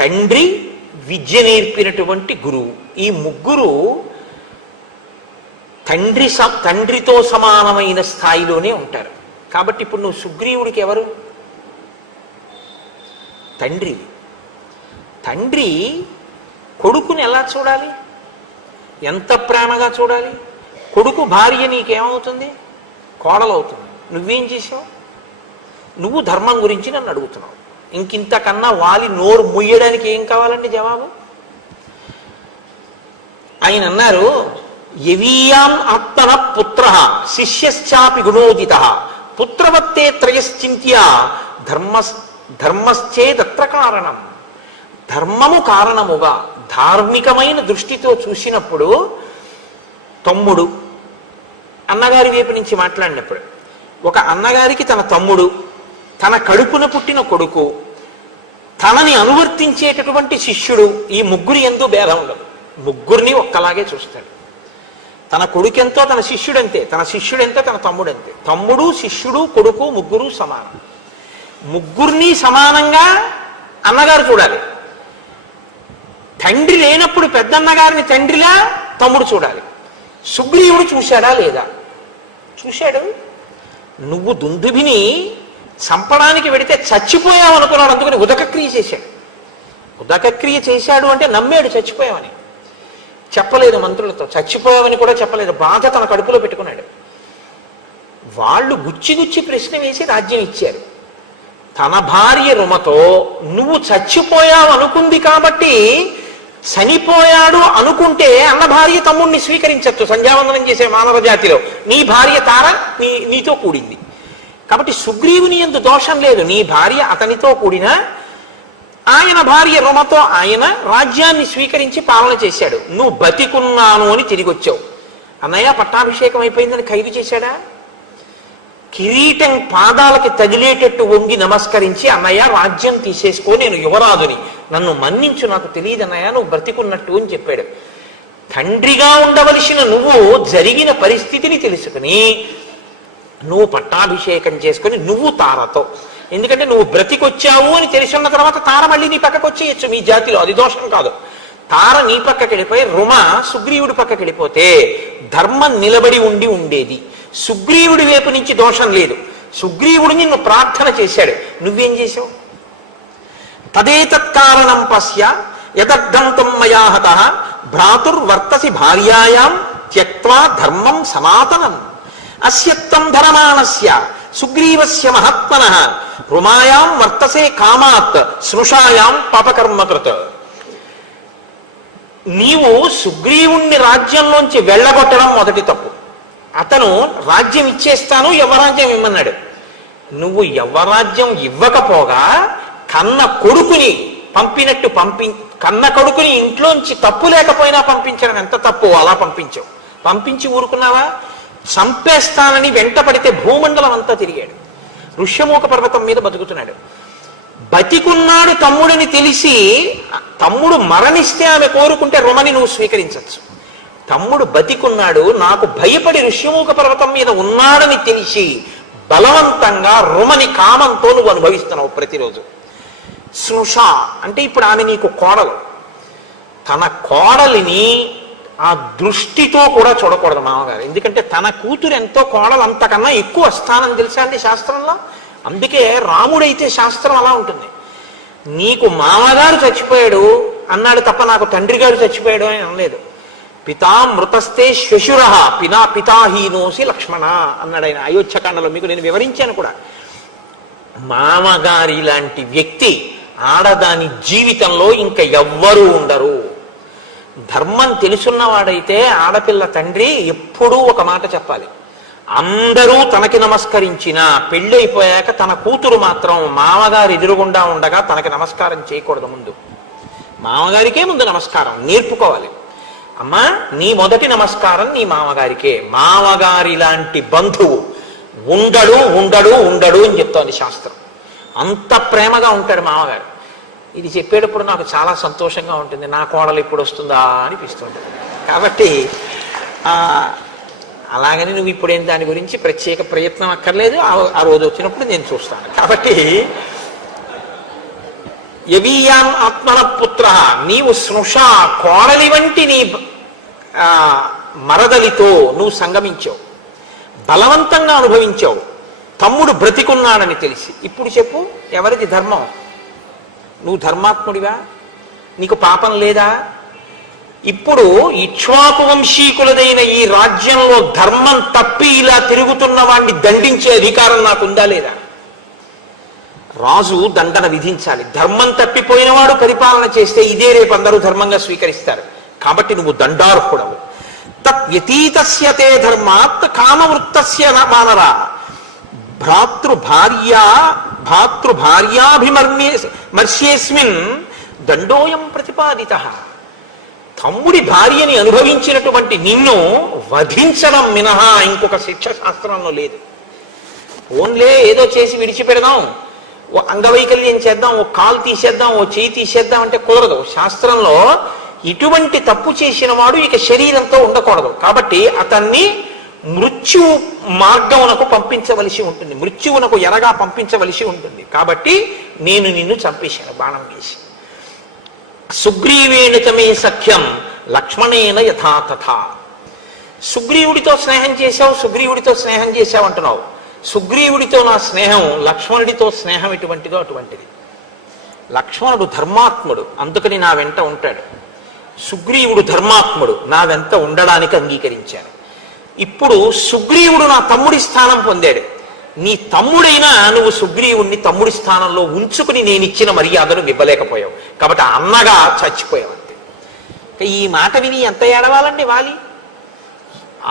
తండ్రి, విద్య నేర్పినటువంటి గురువు. ఈ ముగ్గురు తండ్రితో సమానమైన స్థాయిలోనే ఉంటారు. కాబట్టి ఇప్పుడు నువ్వు సుగ్రీవుడికి ఎవరు? తండ్రి. తండ్రి కొడుకుని ఎలా చూడాలి, ఎంత ప్రేమగా చూడాలి. కొడుకు భార్య నీకేమవుతుంది? కోడలవుతుంది. నువ్వేం చేసావు? నువ్వు ధర్మం గురించి నన్ను అడుగుతున్నావు. ఇంకింతకన్నా వాలి నోరు ముయ్యడానికి ఏం కావాలండి జవాబు? ఆయన అన్నారు, యవీయాం ఆత్మన పుత్ర శిష్యశ్చాపి గుణోదిత పుత్రవత్తే త్రయశ్చింత్య ధర్మశ్చేదత్ర కారణం. ధర్మము కారణముగా ధార్మికమైన దృష్టితో చూసినప్పుడు తమ్ముడు, అన్నగారి వైపు నుంచి మాట్లాడినప్పుడు ఒక అన్నగారికి తన తమ్ముడు, తన కడుపున పుట్టిన కొడుకు, తనని అనువర్తించేటటువంటి శిష్యుడు, ఈ ముగ్గురు ఎంతో భేదం ఉండదు. ముగ్గురిని ఒక్కలాగే చూస్తాడు. తన కొడుకెంతో తన శిష్యుడంతే, తన శిష్యుడెంతో తన తమ్ముడంతే. తమ్ముడు, శిష్యుడు, కొడుకు ముగ్గురు సమానం. ముగ్గురిని సమానంగా అన్నగారు చూడాలి. తండ్రి లేనప్పుడు పెద్దన్నగారిని తండ్రిలా తమ్ముడు చూడాలి. సుగ్రీవుడు చూశాడా లేదా? చూశాడు. నువ్వు దుందుభిని చంపడానికి వెడితే చచ్చిపోయావు అనుకున్నాడు, అందుకని ఉదకక్రియ చేశాడు. ఉదకక్రియ చేశాడు అంటే నమ్మాడు చచ్చిపోయావని. చెప్పలేదు మంత్రులతో, చచ్చిపోయావని కూడా చెప్పలేదు. బాధ తన కడుపులో పెట్టుకున్నాడు. వాళ్ళు గుచ్చి గుచ్చి ప్రశ్న వేసి రాజ్యం ఇచ్చారు. తన భార్య రుమతో నువ్వు చచ్చిపోయావు అనుకుంది కాబట్టి చనిపోయాడు అనుకుంటే అన్న భార్య తమ్ముడిని స్వీకరించచ్చు సంధ్యావందనం చేసే మానవ జాతిలో. నీ భార్య తార నీతో కూడింది కాబట్టి సుగ్రీవుని యందు దోషం లేదు. నీ భార్య అతనితో కూడిన ఆయన భార్య రుమతో ఆయన రాజ్యాన్ని స్వీకరించి పాలన చేశాడు. నువ్వు బతికున్నాను అని తిరిగి వచ్చావు. అన్నయ్య పట్టాభిషేకం అయిపోయిందని ఖైదు చేశాడా? కిరీటం పాదాలకి తగిలేటట్టు వంగి నమస్కరించి, అన్నయ్య రాజ్యం తీసేసుకో, నేను యువరాజుని, నన్ను మన్నించు, నాకు తెలియదు అన్నయ్య నువ్వు బ్రతికున్నట్టు అని చెప్పాడు. తండ్రిగా ఉండవలసిన నువ్వు జరిగిన పరిస్థితిని తెలుసుకుని నువ్వు పట్టాభిషేకం చేసుకుని నువ్వు తారతో, ఎందుకంటే నువ్వు బ్రతికొచ్చావు అని తెలిసి ఉన్న తర్వాత తార మళ్ళీ నీ పక్కకు వచ్చేయచ్చు. మీ జాతిలో అది దోషం కాదు. తార నీ పక్కకి వెళ్ళిపోయి రుమ సుగ్రీవుడి పక్కకి వెళ్ళిపోతే ధర్మం నిలబడి ఉండేది. సుగ్రీవుడి వైపు నుంచి దోషం లేదు. సుగ్రీవుడు నిన్ను ప్రార్థన చేశాడు, నువ్వేం చేశావు? తదేతత్కారణం పశ్య యదర్థంతం మయా హతః భ్రాతుర్వర్తసి భార్యాయాం త్యక్త్వా ధర్మం సనాతనం అస్యత్తం ధరమాణస్య సుగ్రీవస్య మహాత్మనః రుమాయాం వర్తసే కామాత్ స్నుషాయాం పాపకర్మకృత్. నీవు సుగ్రీవుణ్ణి రాజ్యంలోంచి వెళ్ళగొట్టడం మొదటి తప్పు. అతను రాజ్యం ఇచ్చేస్తాను, యవ్వరాజ్యం ఇమ్మన్నాడు. నువ్వు యవ్వరాజ్యం ఇవ్వకపోగా కన్న కొడుకుని పంపినట్టు కన్న కొడుకుని ఇంట్లోంచి తప్పు లేకపోయినా పంపించడం ఎంత తప్పు, అలా పంపించావు. పంపించి ఊరుకున్నావా? చంపేస్తానని వెంట పడితే భూమండలం అంతా తిరిగాడు. ఋష్యమూక పర్వతం మీద బతుకుతున్నాడు. బతికున్నాడు తమ్ముడిని తెలిసి, తమ్ముడు మరణిస్తే ఆమె కోరుకుంటే రుమని నువ్వు స్వీకరించవచ్చు. తమ్ముడు బతికున్నాడు, నాకు భయపడి ఋష్యమూక పర్వతం మీద ఉన్నాడని తెలిసి బలవంతంగా రుమని కామంతో నువ్వు అనుభవిస్తున్నావు ప్రతిరోజు. స్నుష అంటే ఇప్పుడు ఆమె నీకు కోడలు. తన కోడలిని ఆ దృష్టితో కూడా చూడకూడదు మామగారు. ఎందుకంటే తన కూతురు ఎంతో కోడలు అంతకన్నా ఎక్కువ స్థానం తెలుసా అండి శాస్త్రంలో. అందుకే రాముడైతే శాస్త్రం అలా ఉంటుంది. నీకు మామగారు చచ్చిపోయాడు అన్నాడు తప్ప నాకు తండ్రి గారు చచ్చిపోయాడు అని అనలేదు. పితామృతస్తే శ్వశుర పితాహీనోసి లక్ష్మణ అన్నాడు ఆయన అయోధ్యకాండలో. మీకు నేను వివరించాను కూడా. మామగారి లాంటి వ్యక్తి ఆడదాని జీవితంలో ఇంకా ఎవ్వరూ ఉండరు. ధర్మం తెలుసున్నవాడైతే ఆడపిల్ల తండ్రి ఎప్పుడూ ఒక మాట చెప్పాలి, అందరూ తనకి నమస్కరించినా పెళ్ళైపోయాక తన కూతురు మాత్రం మామగారు ఎదురుగుండా ఉండగా తనకి నమస్కారం చేయకూడదు. ముందు మామగారికే ముందు నమస్కారం నేర్పుకోవాలి. అమ్మా నీ మొదటి నమస్కారం నీ మామగారికే. మామగారి లాంటి బంధువు ఉండడు ఉండడు ఉండడు అని చెప్తోంది శాస్త్రం. అంత ప్రేమగా ఉంటాడు మామగారు. ఇది చెప్పేటప్పుడు నాకు చాలా సంతోషంగా ఉంటుంది. నా కోడలు ఇప్పుడు వస్తుందా అనిపిస్తుంది. కాబట్టి అలాగని నువ్వు ఇప్పుడేం దాని గురించి ప్రత్యేక ప్రయత్నం అక్కర్లేదు. ఆ రోజు వచ్చినప్పుడు నేను చూస్తాను. కాబట్టి యవీయాం ఆత్మన పుత్ర, నీవు స్నుష కోడలి వంటి నీ మరదలితో నువ్వు సంగమించావు, బలవంతంగా అనుభవించావు. తమ్ముడు బ్రతికున్నాడని తెలిసి. ఇప్పుడు చెప్పు, ఎవరిది ధర్మం? నువ్వు ధర్మాత్ముడివా? నీకు పాపం లేదా? ఇప్పుడు ఇక్ష్వాకు వంశీకులదైన ఈ రాజ్యంలో ధర్మం తప్పి ఇలా తిరుగుతున్న వాడిని దండించే అధికారం నాకుందా లేదా? రాజు దండన విధించాలి. ధర్మం తప్పిపోయినవాడు పరిపాలన చేస్తే ఇదే రేపు అందరూ ధర్మంగా స్వీకరిస్తారు. కాబట్టి నువ్వు దండార్హుడవు. తత్ వ్యతీతస్య తే ధర్మాత్ కామవృత్తస్య మానరా భ్రాతృభార్యాభిమర్శ్యేస్మిన్ దండోయం ప్రతిపాదితః. తమ్ముడి భార్యని అనుభవించినటువంటి నిన్ను వధించడం మినహా ఇంకొక శిక్ష శాస్త్రంలో లేదు. ఓన్లే ఏదో చేసి విడిచిపెడదాం, ఓ అంగవైకల్యం చేద్దాం, ఓ కాలు తీసేద్దాం, ఓ చేయి తీసేద్దాం అంటే కుదరదు. శాస్త్రంలో ఇటువంటి తప్పు చేసిన వాడు ఇక శరీరంతో ఉండకూడదు. కాబట్టి అతన్ని మృత్యువు మార్గమునకు పంపించవలసి ఉంటుంది, మృత్యువునకు ఎరగా పంపించవలసి ఉంటుంది. కాబట్టి నేను నిన్ను చంపేశాను బాణం వేసి. సుగ్రీవేణ చమే సఖ్యం లక్ష్మణేన యథా తథా. సుగ్రీవుడితో స్నేహం చేశావు, సుగ్రీవుడితో స్నేహం చేశావు అంటున్నావు. సుగ్రీవుడితో నా స్నేహం, లక్ష్మణుడితో స్నేహం ఎటువంటిదో అటువంటిది. లక్ష్మణుడు ధర్మాత్ముడు, అందుకని నా వెంట ఉంటాడు. సుగ్రీవుడు ధర్మాత్ముడు, నా వెంట ఉండడానికి అంగీకరించాను. ఇప్పుడు సుగ్రీవుడు నా తమ్ముడి స్థానం పొందాడు. నీ తమ్ముడైనా నువ్వు సుగ్రీవుణ్ణి తమ్ముడి స్థానంలో ఉంచుకుని నేను ఇచ్చిన మర్యాదను ఇవ్వలేకపోయావు. కాబట్టి అన్నగా చచ్చిపోయావు అంతే. ఈ మాట విని ఎంత ఏడవాలండి వాలి?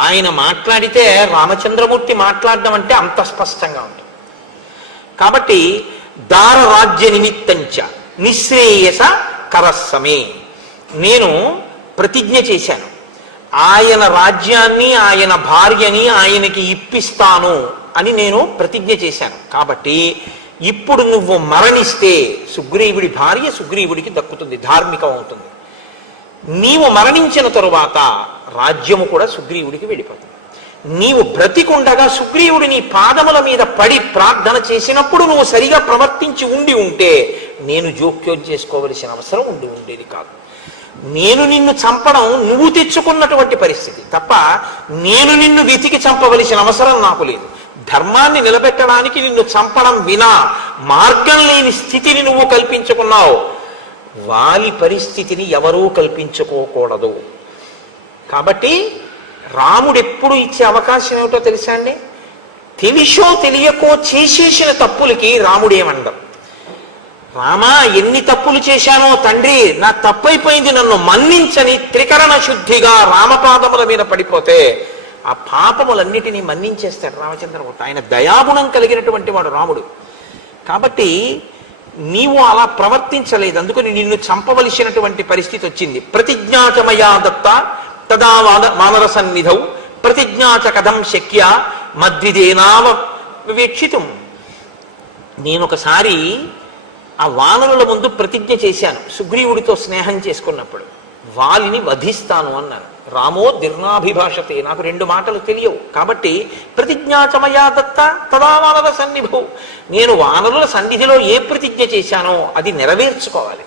ఆయన మాట్లాడితే రామచంద్రమూర్తి మాట్లాడడం అంటే అంత స్పష్టంగా ఉంటుంది. కాబట్టి దారరాజ్య నిమిత్తంచ నిశ్రేయస కరస్సమే, నేను ప్రతిజ్ఞ చేశాను, ఆయన రాజ్యాన్ని ఆయన భార్యని ఆయనకి ఇప్పిస్తాను అని నేను ప్రతిజ్ఞ చేశాను. కాబట్టి ఇప్పుడు నువ్వు మరణిస్తే సుగ్రీవుడి భార్య సుగ్రీవుడికి దక్కుతుంది, ధార్మికం అవుతుంది. నీవు మరణించిన తరువాత రాజ్యము కూడా సుగ్రీవుడికి వెళ్ళిపోతుంది. నీవు బ్రతికుండగా సుగ్రీవుడి నీ పాదముల మీద పడి ప్రార్థన చేసినప్పుడు నువ్వు సరిగా ప్రవర్తించి ఉంటే నేను జోక్యం చేసుకోవలసిన అవసరం ఉండేది కాదు. నేను నిన్ను చంపడం నువ్వు తెచ్చుకున్నటువంటి పరిస్థితి తప్ప నేను నిన్ను వెతికి చంపవలసిన అవసరం నాకు లేదు. ధర్మాన్ని నిలబెట్టడానికి నిన్ను చంపడం వినా మార్గం లేని స్థితిని నువ్వు కల్పించుకున్నావు. వాలి పరిస్థితిని ఎవరూ కల్పించుకోకూడదు. కాబట్టి రాముడు ఎప్పుడు ఇచ్చే అవకాశం ఏమిటో తెలుసా అండి? తెలిసో తెలియకో చేసేసిన తప్పులకి రాముడేమండం, రామా ఎన్ని తప్పులు చేశానో తండ్రి, నా తప్పైపోయింది, నన్ను మన్నించని త్రికరణ శుద్ధిగా రామపాదముల మీద పడిపోతే ఆ పాపములన్నిటినీ మన్నించేస్తాడు రామచంద్రమూర్తి. ఆయన దయాగుణం కలిగినటువంటి వాడు రాముడు. కాబట్టి నీవు అలా ప్రవర్తించలేదు, అందుకని నిన్ను చంపవలసినటువంటి పరిస్థితి వచ్చింది. ప్రతిజ్ఞాచమయా దత్త తదా వానర సన్నిధౌ ప్రతిజ్ఞాచ కథం శక్య మద్విదేనావ వివేక్షితం. నేను ఒకసారి ఆ వానరుల ముందు ప్రతిజ్ఞ చేశాను, సుగ్రీవుడితో స్నేహం చేసుకున్నప్పుడు వాలిని వధిస్తాను అన్నాను. రామో దీర్ణాభిభాషతే, నాకు రెండు మాటలు తెలియవు. కాబట్టి ప్రతిజ్ఞాచమయా దత్త తదా వానర సన్నిధౌ, నేను వానరుల సన్నిధిలో ఏ ప్రతిజ్ఞ చేశానో అది నెరవేర్చుకోవాలి.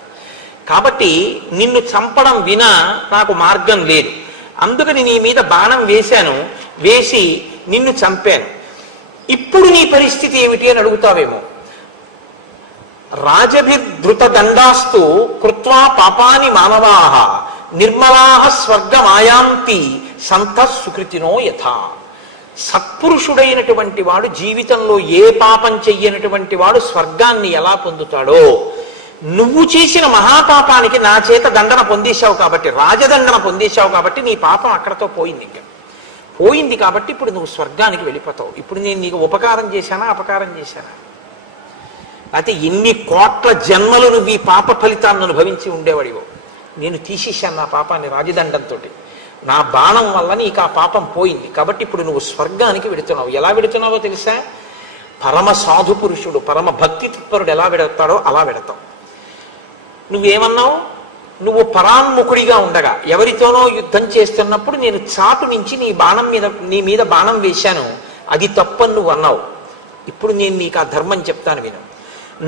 కాబట్టి నిన్ను చంపడం వినా నాకు మార్గం లేదు. అందుకని నీ మీద బాణం వేశాను, వేసి నిన్ను చంపాను. ఇప్పుడు నీ పరిస్థితి ఏమిటి అని అడుగుతావేమో. రాజభిర్ధృత దండాస్తు కృత్వా పాపాని మానవాః నిర్మలాః స్వర్గమాయాంతి సంతః సుకృతినో యథా. సత్పురుషుడైనటువంటి వాడు జీవితంలో ఏ పాపం చెయ్యనటువంటి వాడు స్వర్గాన్ని ఎలా పొందుతాడో, నువ్వు చేసిన మహాపాపానికి నా చేత దండన పొందేశావు కాబట్టి, రాజదండన పొందేశావు కాబట్టి నీ పాపం అక్కడతో పోయింది. ఇంకా పోయింది కాబట్టి ఇప్పుడు నువ్వు స్వర్గానికి వెళ్ళిపోతావు. ఇప్పుడు నేను నీకు ఉపకారం చేశానా అపకారం చేశానా? అయితే ఎన్ని కోట్ల జన్మలు నువ్వు ఈ పాప ఫలితాన్ని అనుభవించి ఉండేవాడివో. నేను తీసేశాను నా పాపాన్ని రాజదండంతో. నా బాణం వల్ల నీకు ఆ పాపం పోయింది కాబట్టి ఇప్పుడు నువ్వు స్వర్గానికి వెడుతున్నావు. ఎలా వెడుతున్నావో తెలుసా? పరమ సాధు పురుషుడు, పరమ భక్తి తత్పరుడు ఎలా వెడతాడో అలా వెడతావు. నువ్వేమన్నావు? నువ్వు పరాన్ముఖుడిగా ఉండగా ఎవరితోనో యుద్ధం చేస్తున్నప్పుడు నేను చాటు నుంచి నీ మీద బాణం వేశాను, అది తప్పని నువ్వు అన్నావు. ఇప్పుడు నేను నీకు ఆ ధర్మం చెప్తాను విను.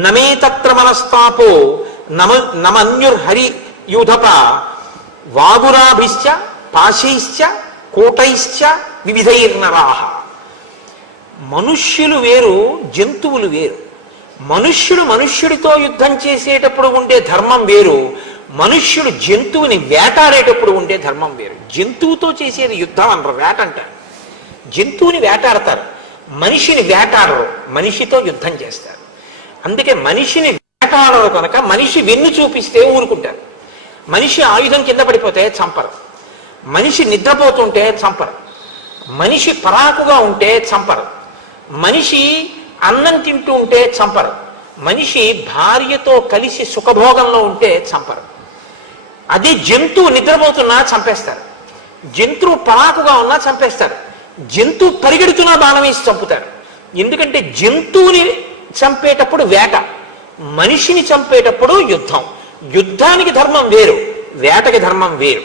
నమే తత్ర మనస్తాపో నమన్యుర్హరి యూధప వాగురాభిశ్చ పాశైశ్చ కోటైశ్చ వివిధైర్నరాహ. మనుష్యులు వేరు, జంతువులు వేరు. మనుష్యుడు మనుష్యుడితో యుద్ధం చేసేటప్పుడు ఉండే ధర్మం వేరు, మనుష్యుడు జంతువుని వేటాడేటప్పుడు ఉండే ధర్మం వేరు. జంతువుతో చేసేది యుద్ధం అనరు, వేట అంటారు. జంతువుని వేటాడతారు, మనిషిని వేటాడరు, మనిషితో యుద్ధం చేస్తారు. అందుకే మనిషిని వేటాడరు కనుక మనిషి వెన్ను చూపిస్తే ఊరుకుంటారు. మనిషి ఆయుధం కింద పడిపోతే చంపరు, మనిషి నిద్రపోతుంటే చంపరు, మనిషి పరాకుగా ఉంటే చంపరు, మనిషి అన్నం తింటూ ఉంటే చంపరు, మనిషి భార్యతో కలిసి సుఖభోగంలో ఉంటే చంపరు. అది జంతువు నిద్రపోతున్నా చంపేస్తారు, జంతువు పరాకుగా ఉన్నా చంపేస్తారు, జంతువు పరిగెడుతున్నా బాణం వేసి చంపుతారు. ఎందుకంటే జంతువుని చంపేటప్పుడు వేట, మనిషిని చంపేటప్పుడు యుద్ధం. యుద్ధానికి ధర్మం వేరు, వేటకి ధర్మం వేరు.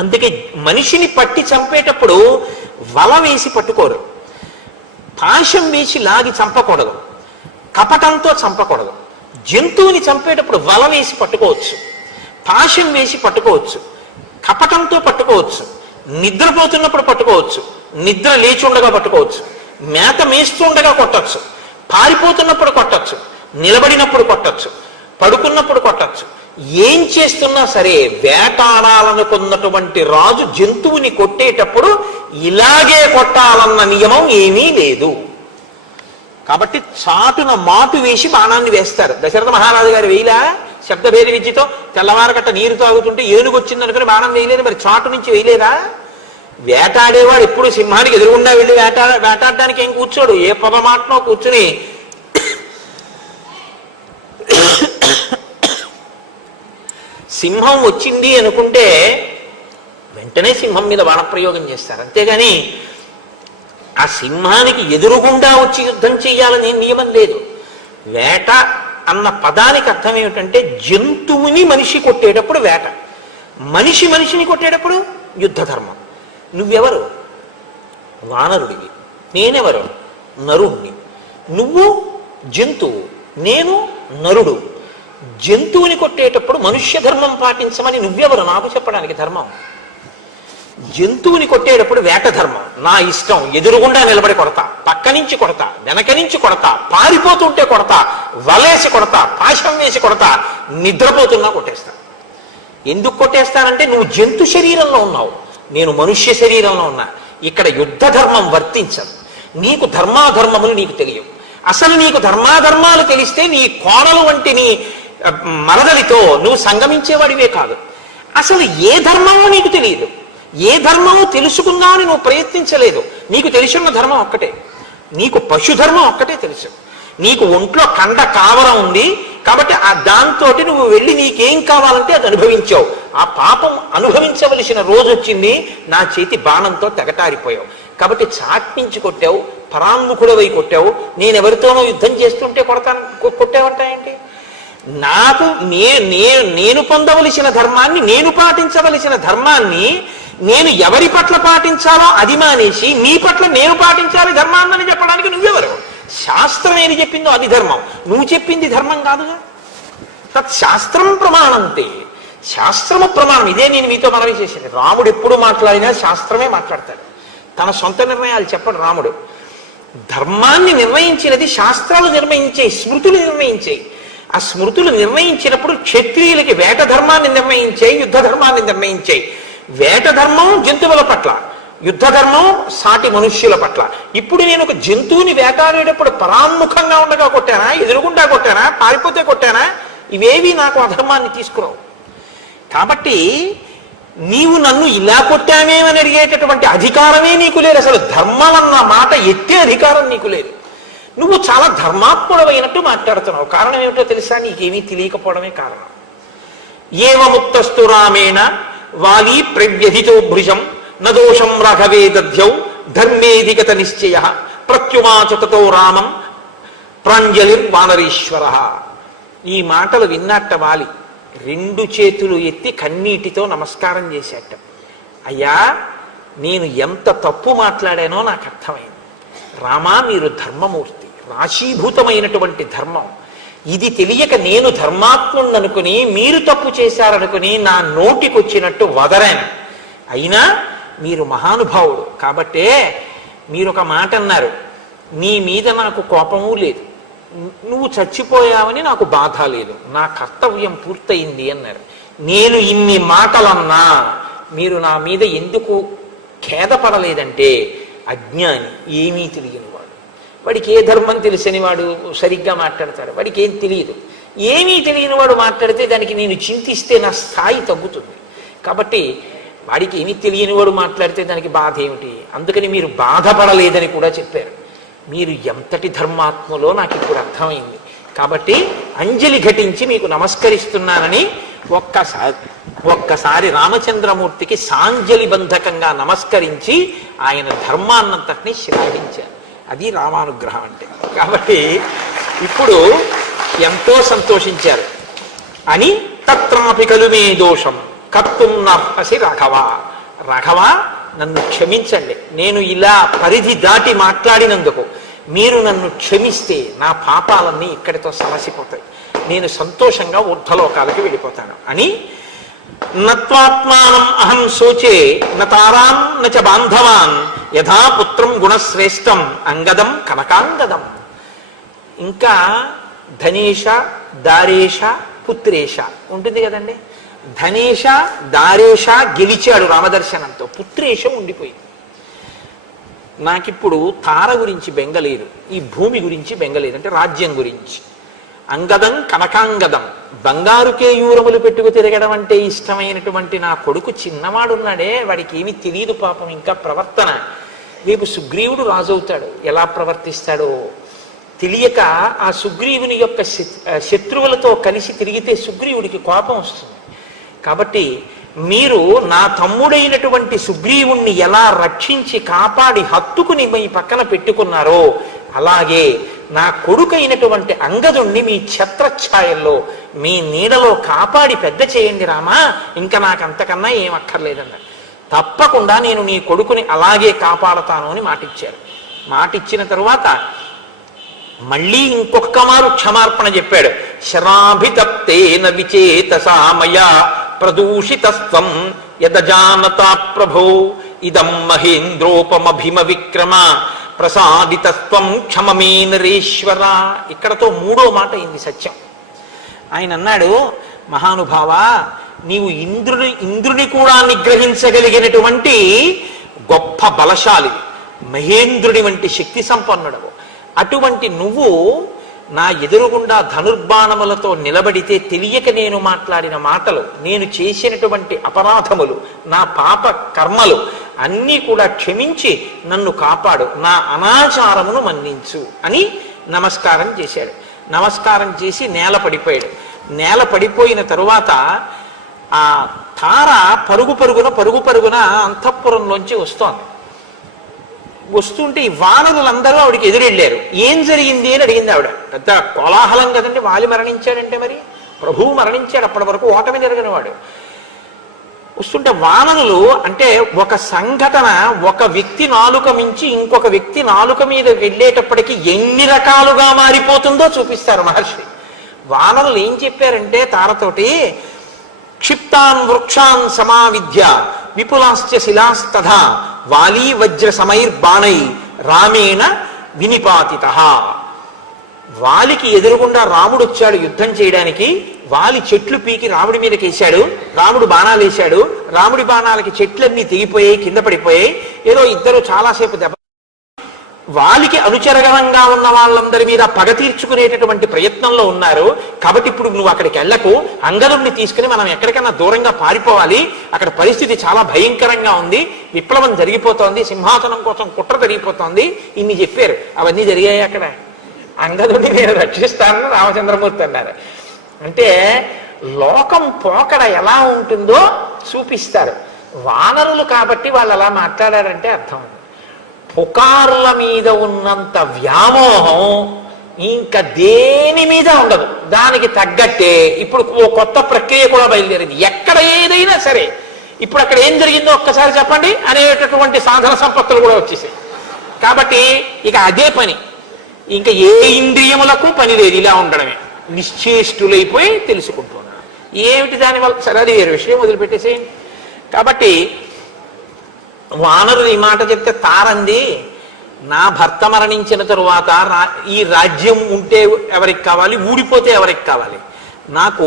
అందుకే మనిషిని పట్టి చంపేటప్పుడు వల వేసి పట్టుకోరు, పాశం వేసి లాగి చంపకూడదు, కపటంతో చంపకూడదు. జంతువుని చంపేటప్పుడు వల వేసి పట్టుకోవచ్చు, పాశం వేసి పట్టుకోవచ్చు, కపటంతో పట్టుకోవచ్చు, నిద్రపోతున్నప్పుడు పట్టుకోవచ్చు, నిద్ర లేచి ఉండగా పట్టుకోవచ్చు, మేత మేస్తుండగా కొట్టచ్చు, పారిపోతున్నప్పుడు కొట్టచ్చు, నిలబడినప్పుడు కొట్టచ్చు, పడుకున్నప్పుడు కొట్టచ్చు. ఏం చేస్తున్నా సరే వేటాడాలనుకున్నటువంటి రాజు జంతువుని కొట్టేటప్పుడు ఇలాగే కొట్టాలన్న నియమం ఏమీ లేదు. కాబట్టి చాటున మాటు వేసి బాణాన్ని వేస్తారు. దశరథ మహారాజు గారు వేయిలా శబ్దభేది విద్యతో తెల్లవారకట్ట నీరు తాగుతుంటే ఏనుగు వచ్చింది అనుకుని బాణం వేయలేదు, మరి చాటు నుంచి వేయలేదా? వేటాడేవాడు ఎప్పుడు సింహానికి ఎదురుగుండా వెళ్ళి వేటాడడానికి ఏం కూర్చోడు, ఏ పొదమాటనో కూర్చుని సింహం వచ్చింది అనుకుంటే వెంటనే సింహం మీద బాణప్రయోగం చేస్తారు. అంతేగాని ఆ సింహానికి ఎదురుగుండా వచ్చి యుద్ధం చేయాలని నియమం లేదు. వేట అన్న పదానికి అర్థం ఏమిటంటే జంతువుని మనిషి కొట్టేటప్పుడు వేట, మనిషి మనిషిని కొట్టేటప్పుడు యుద్ధ ధర్మం. నువ్వెవరు? వానరుడివి. నేనెవరు? నరుణ్ణి. నువ్వు జంతువు, నేను నరుడు. జంతువుని కొట్టేటప్పుడు మనుష్య ధర్మం పాటించమని నువ్వెవరు నాకు చెప్పడానికి ధర్మం? జంతువుని కొట్టేటప్పుడు వేట ధర్మం. నా ఇష్టం, ఎదురుగుండా నిలబడి కొడతా, పక్క నుంచి కొడతా, వెనక నుంచి కొడతా, పారిపోతుంటే కొడతా, వలేసి కొడతా, పాశం వేసి కొడతా, నిద్రపోతున్నా కొట్టేస్తా. ఎందుకు కొట్టేస్తానంటే నువ్వు జంతు శరీరంలో ఉన్నావు, నేను మనుష్య శరీరంలో ఉన్నా. ఇక్కడ యుద్ధ ధర్మం వర్తించదు. నీకు ధర్మాధర్మములు నీకు తెలియవు. అసలు నీకు ధర్మాధర్మాలు తెలిస్తే నీ కోడలు వంటి నీ మరదలితో నువ్వు సంగమించేవాడివే కాదు. అసలు ఏ ధర్మమో నీకు తెలియదు, ఏ ధర్మమో తెలుసుకుందామని నువ్వు ప్రయత్నించలేదు. నీకు తెలిసిన ధర్మం ఒక్కటే, నీకు పశుధర్మం ఒక్కటే తెలుసు. నీకు ఒంట్లో కండ కావరం ఉంది కాబట్టి ఆ దాంతో నువ్వు వెళ్ళి నీకేం కావాలంటే అది అనుభవించావు. ఆ పాపం అనుభవించవలసిన రోజు వచ్చింది, నా చేతి బాణంతో తెగటారిపోయావు. కాబట్టి చాట్నించి కొట్టావు, పరాన్ముఖుడవై కొట్టావు. నేనెవరితోనో యుద్ధం చేస్తుంటే కొట్టావంటాయంటే నాకు నేను పొందవలసిన ధర్మాన్ని, నేను పాటించవలసిన ధర్మాన్ని నేను ఎవరి పట్ల పాటించాలో అది మానేసి నీ పట్ల నేను పాటించాలి ధర్మాన్ని చెప్పడానికి నువ్వెవరు? శాస్త్రం ఏది చెప్పిందో అది ధర్మం, నువ్వు చెప్పింది ధర్మం కాదుగా. తత్ శాస్త్రం ప్రమాణంతే, శాస్త్రము ప్రమాణం. ఇదే నేను మీతో మనవి చేసేది. రాముడు ఎప్పుడు మాట్లాడినా శాస్త్రమే మాట్లాడతాడు, తన సొంత నిర్ణయాలు చెప్పడు రాముడు. ధర్మాన్ని నిర్ణయించినది శాస్త్రాలు నిర్ణయించాయి, స్మృతులు నిర్ణయించాయి. ఆ స్మృతులు నిర్ణయించినప్పుడు క్షత్రియులకి వేట ధర్మాన్ని నిర్ణయించాయి, యుద్ధ ధర్మాన్ని నిర్ణయించాయి. వేట ధర్మం జంతువుల పట్ల, యుద్ధ ధర్మం సాటి మనుష్యుల పట్ల. ఇప్పుడు నేను ఒక జంతువుని వేటాడేటప్పుడు పరాన్ముఖంగా ఉండగా కొట్టానా, ఎదురుగుండా కొట్టానా, పారిపోతే కొట్టానా? ఇవేవి నాకు అధర్మాన్ని తీసుకురావు. కాబట్టి నీవు నన్ను ఇలా కొట్టామేమని అడిగేటటువంటి అధికారమే నీకు లేదు. అసలు ధర్మం అన్న మాట ఎత్తే అధికారం నీకు లేదు. నువ్వు చాలా ధర్మాత్ముడమైనట్టు మాట్లాడుతున్నావు. కారణం ఏమిటో తెలుసా? నీకేమీ తెలియకపోవడమే కారణం. ఏవముక్తస్తు రామేణ వాలి ప్రవ్యధితో భృజం నదోషం రాఘవే దధ్యౌ ధర్మేధిగత నిశ్చయ ప్రత్యుమాచతతో రామం ప్రాంజలిర్ వానరీశ్వర. ఈ మాటలు విన్నట్ట వాలి రెండు చేతులు ఎత్తి కన్నీటితో నమస్కారం చేసేట. అయ్యా, నేను ఎంత తప్పు మాట్లాడానో నాకు అర్థమైంది. రామా, మీరు ధర్మమూర్తి, రాశీభూతమైనటువంటి ధర్మం. ఇది తెలియక నేను ధర్మాత్ముణ్ణనుకుని మీరు తప్పు చేశారనుకుని నా నోటికొచ్చినట్టు వదరాను. అయినా మీరు మహానుభావుడు కాబట్టే మీరు ఒక మాట అన్నారు, నీ మీద నాకు కోపము లేదు, నువ్వు చచ్చిపోయావని నాకు బాధ లేదు, నా కర్తవ్యం పూర్తయింది అన్నారు. నేను ఇన్ని మాటలన్నా మీరు నా మీద ఎందుకు ఖేదపడలేదంటే అజ్ఞాని, ఏమీ తెలియనివాడు. వాడికి ఏ ధర్మం తెలిసని వాడు సరిగ్గా మాట్లాడతాడు, వాడికి ఏం తెలియదు. ఏమీ తెలియని వాడు మాట్లాడితే దానికి నేను చింతిస్తే నా స్థాయి తగ్గుతుంది. కాబట్టి వాడికి ఏమీ తెలియని వాడు మాట్లాడితే దానికి బాధ ఏమిటి, అందుకని మీరు బాధపడలేదని కూడా చెప్పారు. మీరు ఎంతటి ధర్మాత్మలో నాకు ఇప్పుడు అర్థమైంది. కాబట్టి అంజలి ఘటించి మీకు నమస్కరిస్తున్నానని ఒక్కసారి రామచంద్రమూర్తికి సాంజలి బంధకంగా నమస్కరించి ఆయన ధర్మాన్నంతటినీ శ్లాఘించారు. అది రామానుగ్రహం అంటే. కాబట్టి ఇప్పుడు ఎంతో సంతోషించారు. అని తత్రాపి కలుమే దోషం కర్తుం నర్హసి రాఘవ, రాఘవ నన్ను క్షమించండి, నేను ఇలా పరిధి దాటి మాట్లాడినందుకు మీరు నన్ను క్షమిస్తే నా పాపాలన్నీ ఇక్కడితో సమసిపోతాయి, నేను సంతోషంగా ఊర్ధ్వలోకాలకి వెళ్ళిపోతాను అని. నత్వాత్మానం అహం శోచే నతారాం నచ బాంధవాన్ యథా పుత్రం గుణశ్రేష్టం అంగదం కనకాంగదం. ఇంకా ధనేష దారేష పుత్రేష ఉంటుంది కదండి. ధనేష దారేష గెలిచాడు రామదర్శనంతో, పుత్రేష ఉండిపోయింది. నాకిప్పుడు తార గురించి బెంగలేదు, ఈ భూమి గురించి బెంగలేదు, అంటే రాజ్యం గురించి. అంగదం కనకాంగదం, బంగారు కేయూరములు పెట్టుకు తిరగడం అంటే ఇష్టమైనటువంటి నా కొడుకు చిన్నవాడున్నాడే, వాడికి ఏమీ తెలియదు పాపం ఇంకా ప్రవర్తన. రేపు సుగ్రీవుడు రాజవుతాడు, ఎలా ప్రవర్తిస్తాడో తెలియక ఆ సుగ్రీవుని యొక్క శత్రువులతో కలిసి తిరిగితే సుగ్రీవుడికి కోపం వస్తుంది. కాబట్టి మీరు నా తమ్ముడైనటువంటి సుగ్రీవుణ్ణి ఎలా రక్షించి కాపాడి హత్తుకుని మీ పక్కన పెట్టుకున్నారో అలాగే నా కొడుకైనటువంటి అంగదుణ్ణి మీ ఛత్రఛాయల్లో మీ నీడలో కాపాడి పెద్ద చేయండి రామా, ఇంకా నాకు అంతకన్నా ఏం అక్కర్లేదన్నారు. తప్పకుండా నేను నీ కొడుకుని అలాగే కాపాడతాను అని మాటిచ్చారు. మాటిచ్చిన తరువాత మళ్ళీ ఇంకొక మారు క్షమార్పణ చెప్పాడు. శరాభితప్తేన విచేతసామయ ప్రదూషితస్త్వం యదజానతా ప్రభో ఇదం మహేంద్రోపమభిమ విక్రమ ప్రసాదితస్త్వం క్షమమే నరేశ్వర. ఇక్కడతో మూడో మాట అయింది సత్యం. ఆయన అన్నాడు, మహానుభావ నీవు ఇంద్రుని కూడా నిగ్రహించగలిగినటువంటి గొప్ప బలశాలి, మహేంద్రుడి వంటి శక్తి సంపన్నుడవు. అటువంటి నువ్వు నా ఎదురుగుండా ధనుర్బాణములతో నిలబడితే తెలియక నేను మాట్లాడిన మాటలు, నేను చేసినటువంటి అపరాధములు, నా పాప కర్మలు అన్నీ కూడా క్షమించి నన్ను కాపాడు, నా అనాచారమును మన్నించు అని నమస్కారం చేశాడు. నమస్కారం చేసి నేల పడిపోయాడు. నేల పడిపోయిన తరువాత ఆ తార పరుగు పరుగున అంతఃపురంలోంచి వస్తోంది. వస్తుంటే ఈ వానరులందరూ ఆవిడికి ఎదురెళ్ళారు. ఏం జరిగింది అని అడిగింది ఆవిడ. పెద్ద కోలాహలం కదండి, వాలి మరణించాడంటే మరి ప్రభువు మరణించాడు, అప్పటి వరకు ఓటమి జరిగినవాడు. వస్తుంటే వానరులు అంటే ఒక సంఘటన ఒక వ్యక్తి నాలుక మించి ఇంకొక వ్యక్తి నాలుక మీద వెళ్ళేటప్పటికి ఎన్ని రకాలుగా మారిపోతుందో చూపిస్తారు మహర్షి. వానరులు ఏం చెప్పారంటే తారతోటి, క్షిప్తాన్ వృక్షాన్ సమావిద్య విపులాశ్చ శిలాస్తథా వాలీ వజ్ర సమైర్బాణై రామేణ వినిపాతిత. వాలికి ఎదురుగుండా రాముడు వచ్చాడు యుద్ధం చేయడానికి. వాలి చెట్లు పీకి రాముడి మీదకి వేశాడు, రాముడు బాణాలు వేశాడు. రాముడి బాణాలకి చెట్లన్నీ తెగిపోయాయి, కింద పడిపోయాయి. ఏదో ఇద్దరు చాలాసేపు దెబ్బ. వాలికి అనుచరగణంగా ఉన్న వాళ్ళందరి మీద పగ తీర్చుకునేటటువంటి ప్రయత్నంలో ఉన్నారు. కాబట్టి ఇప్పుడు నువ్వు అక్కడికి వెళ్ళకు, అంగదుడిని తీసుకుని మనం ఎక్కడికన్నా దూరంగా పారిపోవాలి, అక్కడ పరిస్థితి చాలా భయంకరంగా ఉంది, విప్లవం జరిగిపోతోంది, సింహాసనం కోసం కుట్ర జరిగిపోతోంది, ఇన్ని చెప్పారు. అవన్నీ జరిగాయి. అక్కడ అంగదుడిని నేను రక్షిస్తానని రామచంద్రమూర్తి అన్నారు. అంటే లోకం పోకడ ఎలా ఉంటుందో చూపిస్తారు. వానరులు కాబట్టి వాళ్ళు అలా మాట్లాడారంటే అర్థం. పుకార్ల మీద ఉన్నంత వ్యామోహం ఇంకా దేని మీద ఉండదు. దానికి తగ్గట్టే ఇప్పుడు ఓ కొత్త ప్రక్రియ కూడా బయలుదేరింది. ఎక్కడ ఏదైనా సరే ఇప్పుడు అక్కడ ఏం జరిగిందో ఒక్కసారి చెప్పండి అనేటటువంటి సాధన సంపత్తులు కూడా వచ్చేసాయి. కాబట్టి ఇక అదే పని, ఇంకా ఏ ఇంద్రియములకు పని లేదు, ఇలా ఉండడమే. నిశ్చేష్టులైపోయి తెలుసుకుంటున్నాడు. ఏమిటి దానివల్ల? సరే అది వేరే విషయం, వదిలిపెట్టేసేయండి. కాబట్టి వానరులు ఈ మాట చెప్తే తారంది, నా భర్త మరణించిన తరువాత ఈ రాజ్యం ఉంటే ఎవరికి కావాలి, ఊడిపోతే ఎవరికి కావాలి, నాకు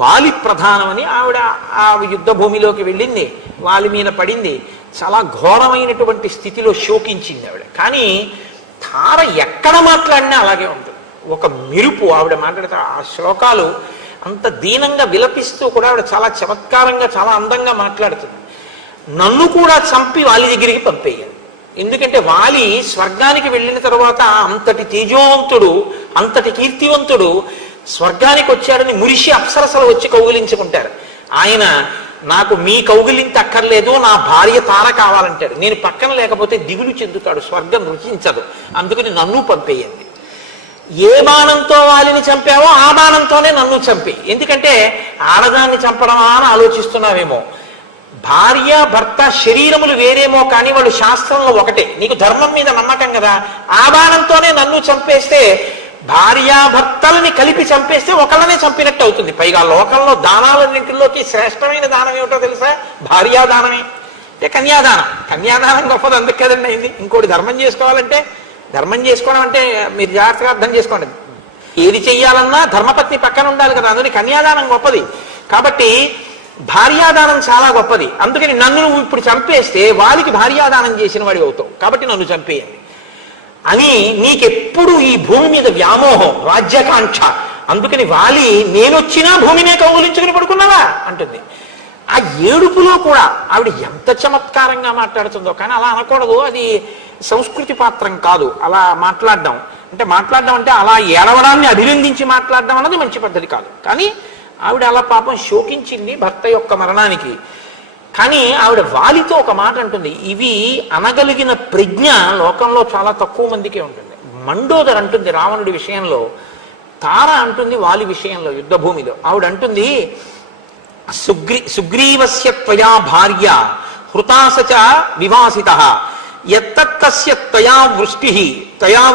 వాలి ప్రధానమని ఆవిడ ఆ యుద్ధ భూమిలోకి వెళ్ళింది, వాలి మీద పడింది, చాలా ఘోరమైనటువంటి స్థితిలో శోకించింది ఆవిడ. కానీ తార ఎక్కడ మాట్లాడినా అలాగే ఉంటుంది. ఒక మెరుపు ఆవిడ మాట్లాడితే ఆ శ్లోకాలు అంత దీనంగా విలపిస్తూ కూడా ఆవిడ చాలా చమత్కారంగా చాలా అందంగా మాట్లాడుతుంది. నన్ను కూడా చంపి వాలి దగ్గరికి పంపేయాలి. ఎందుకంటే వాలి స్వర్గానికి వెళ్ళిన తర్వాత అంతటి తేజోవంతుడు, అంతటి కీర్తివంతుడు స్వర్గానికి వచ్చాడని మురిషి అప్సరసలు వచ్చి కౌగిలించుకుంటారు. ఆయన నాకు మీ కౌగిలింత అక్కర్లేదు, నా భార్య తార కావాలంటాడు. నేను పక్కన లేకపోతే దిగులు చెందుతాడు, స్వర్గం రుచించదు, అందుకని నన్ను పంపేయండి. ఏ బాణంతో వాలిని చంపావో ఆ బాణంతోనే నన్ను చంపి. ఎందుకంటే ఆడదాన్ని చంపడమా అని ఆలోచిస్తున్నావేమో. భార్య భర్త శరీరములు వేరేమో కానీ వాళ్ళు శాస్త్రంలో ఒకటే. నీకు ధర్మం మీద నమ్మకం కదా, ఆ బాణంతోనే నన్ను చంపేస్తే, భార్యాభర్తలని కలిపి చంపేస్తే ఒకళ్ళనే చంపినట్టు అవుతుంది. పైగా లోకంలో దానాలన్నింటిలోకి శ్రేష్టమైన దానం ఏమిటో తెలుసా? భార్యాదానమే. అంటే కన్యాదానం. కన్యాదానం గొప్పది, అందుకు కదండి అయింది. ఇంకోటి ధర్మం చేసుకోవాలంటే, ధర్మం చేసుకోవడం అంటే మీరు జాగ్రత్తగా అర్థం చేసుకోండి, ఏది చెయ్యాలన్నా ధర్మపత్ని పక్కన ఉండాలి కదా, అందుకని కన్యాదానం గొప్పది. కాబట్టి భార్యాదానం చాలా గొప్పది. అందుకని నన్ను నువ్వు ఇప్పుడు చంపేస్తే వారికి భార్యాదానం చేసిన వాడి అవుతావు, కాబట్టి నన్ను చంపేయండి అని. నీకెప్పుడు ఈ భూమి మీద వ్యామోహం, రాజ్యాకాంక్ష, అందుకని వాలి నేనొచ్చినా భూమినే కౌగులించుకుని పడుకున్నావా అంటుంది. ఆ ఏడుపులో కూడా ఆవిడ ఎంత చమత్కారంగా మాట్లాడుతుందో. కానీ అలా అనకూడదు, అది సంస్కృతి పాత్రం కాదు అలా మాట్లాడడం. అంటే అలా ఏడవడాన్ని అభినందించి మాట్లాడడం అన్నది మంచి పద్ధతి కాదు. కానీ ఆవిడ అలా పాపం శోకించింది భర్త యొక్క మరణానికి. కానీ ఆవిడ వాలితో ఒక మాట అంటుంది, ఇవి అనగలిగిన ప్రజ్ఞ లోకంలో చాలా తక్కువ మందికే ఉంటుంది. మండోదర్ అంటుంది రావణుడి విషయంలో, తార అంటుంది వాలి విషయంలో యుద్ధ భూమిలో. ఆవిడ అంటుంది, సుగ్రీవస్య త్వయా భార్య హృతాసచ వివాసిత యత్తస్య త్వయా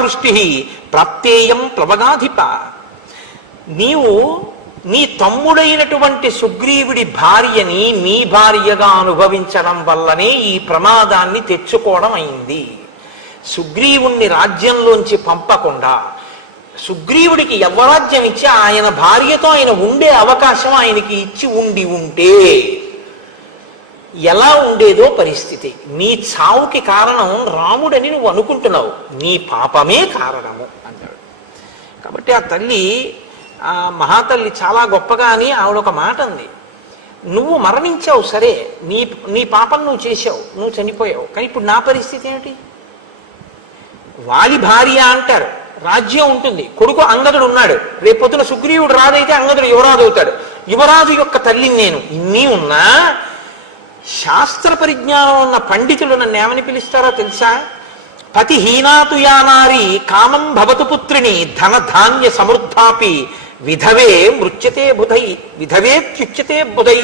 వృష్టి ప్రాప్తేయం ప్లవగాధిప. నీవు నీ తమ్ముడైనటువంటి సుగ్రీవుడి భార్యని నీ భార్యగా అనుభవించడం వల్లనే ఈ ప్రమాదాన్ని తెచ్చుకోవడం అయింది. సుగ్రీవుణ్ణి రాజ్యంలోంచి పంపకుండా సుగ్రీవుడికి యవ్వరాజ్యం ఇచ్చి ఆయన భార్యతో ఆయన ఉండే అవకాశం ఆయనకి ఇచ్చి ఉంటే ఎలా ఉండేదో పరిస్థితి. నీ చావుకి కారణం రాముడని నువ్వు అనుకుంటున్నావు, నీ పాపమే కారణము అన్నాడు. కాబట్టి ఆ తల్లి, ఆ మహాతల్లి చాలా గొప్పగా అని ఆవిడ ఒక మాట అంది, నువ్వు మరణించావు సరే, నీ పాపం నువ్వు చేశావు, నువ్వు చనిపోయావు, కానీ ఇప్పుడు నా పరిస్థితి ఏమిటి? వాలి భార్య అంటారు, రాజ్యం ఉంటుంది, కొడుకు అంగదుడు ఉన్నాడు, రేపొద్దున సుగ్రీవుడు రాజైతే అంగదుడు యువరాజు అవుతాడు, యువరాజు యొక్క తల్లిని నేను. ఇన్ని ఉన్నా శాస్త్ర పరిజ్ఞానం ఉన్న పండితులు నన్ను ఏమని పిలుస్తారో తెలుసా? పతిహీనాతు యానారి కామం భవతు పుత్రిని ధన ధాన్య సమృద్ధాపి విధవే మృత్యతే బుధై విధవేత్యుచ్యతే బుధై.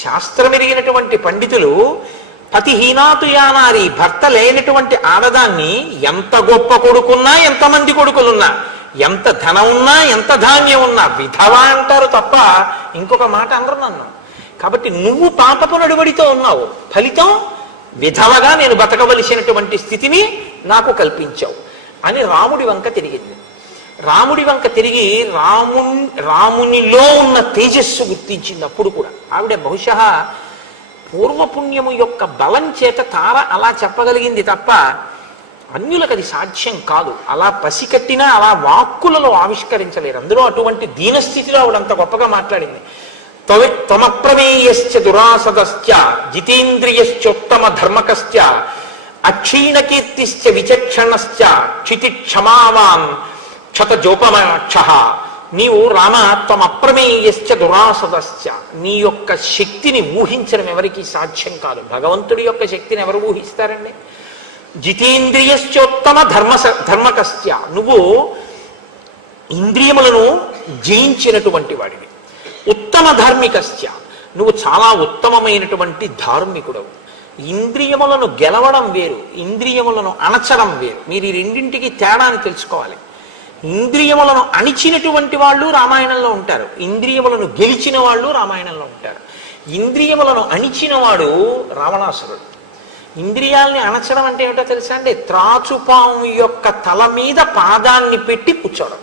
శాస్త్రమెరిగినటువంటి పండితులు పతిహీనాతు యానారి, భర్త లేనటువంటి ఆడదాన్ని ఎంత గొప్ప కొడుకున్నా, ఎంతమంది కొడుకులున్నా, ఎంత ధనం ఉన్నా, ఎంత ధాన్యం ఉన్నా విధవ అంటారు తప్ప ఇంకొక మాట అనరు నన్ను. కాబట్టి నువ్వు పాపపు నడువడితో ఉన్నావు, ఫలితం విధవగా నేను బతకవలసినటువంటి స్థితిని నాకు కల్పించావు అని రాముడి వంక తిరిగింది. రాముడి వంక తిరిగి రామునిలో ఉన్న తేజస్సు గుర్తించింది. అప్పుడు కూడా ఆవిడ బహుశా పూర్వపుణ్యము యొక్క బలం చేత తార అలా చెప్పగలిగింది తప్ప అన్యులకు అది సాధ్యం కాదు. అలా పసికట్టినా అలా వాక్కులలో ఆవిష్కరించలేరు. అందులో అటువంటి దీనస్థితిలో ఆవిడంత గొప్పగా మాట్లాడింది. త్వమప్రమేయశ్చ దురాసదశ్చ జితేంద్రియశ్చోత్తమ ధర్మకశ్చ అక్షీణకీర్తిశ్చ విచక్షణశ్చ క్షితి క్షమావాన్ క్షతజోపమాక్ష. నీవు రామ త్వమప్రమేయశ్చ దురాసదశ్చ, నీ యొక్క శక్తిని ఊహించడం ఎవరికి సాధ్యం కాదు. భగవంతుడి యొక్క శక్తిని ఎవరు ఊహిస్తారండి? జితేంద్రియశ్చోత్తమ ధర్మకశ్చ, నువ్వు ఇంద్రియములను జయించినటువంటి వాడివి. ఉత్తమ ధార్మికశ్చ, నువ్వు చాలా ఉత్తమమైనటువంటి ధార్మికుడవు. ఇంద్రియములను గెలవడం వేరు, ఇంద్రియములను అణచడం వేరు. మీరు ఈ రెండింటికి తేడాని తెలుసుకోవాలి. ఇంద్రియములను అణిచినటువంటి వాళ్ళు రామాయణంలో ఉంటారు, ఇంద్రియములను గెలిచిన వాళ్ళు రామాయణంలో ఉంటారు. ఇంద్రియములను అణిచినవాడు రావణాసురుడు. ఇంద్రియాల్ని అణచడం అంటే ఏమిటో తెలుసా అండి? త్రాచుపాము యొక్క తల మీద పాదాన్ని పెట్టి కూర్చోవడం.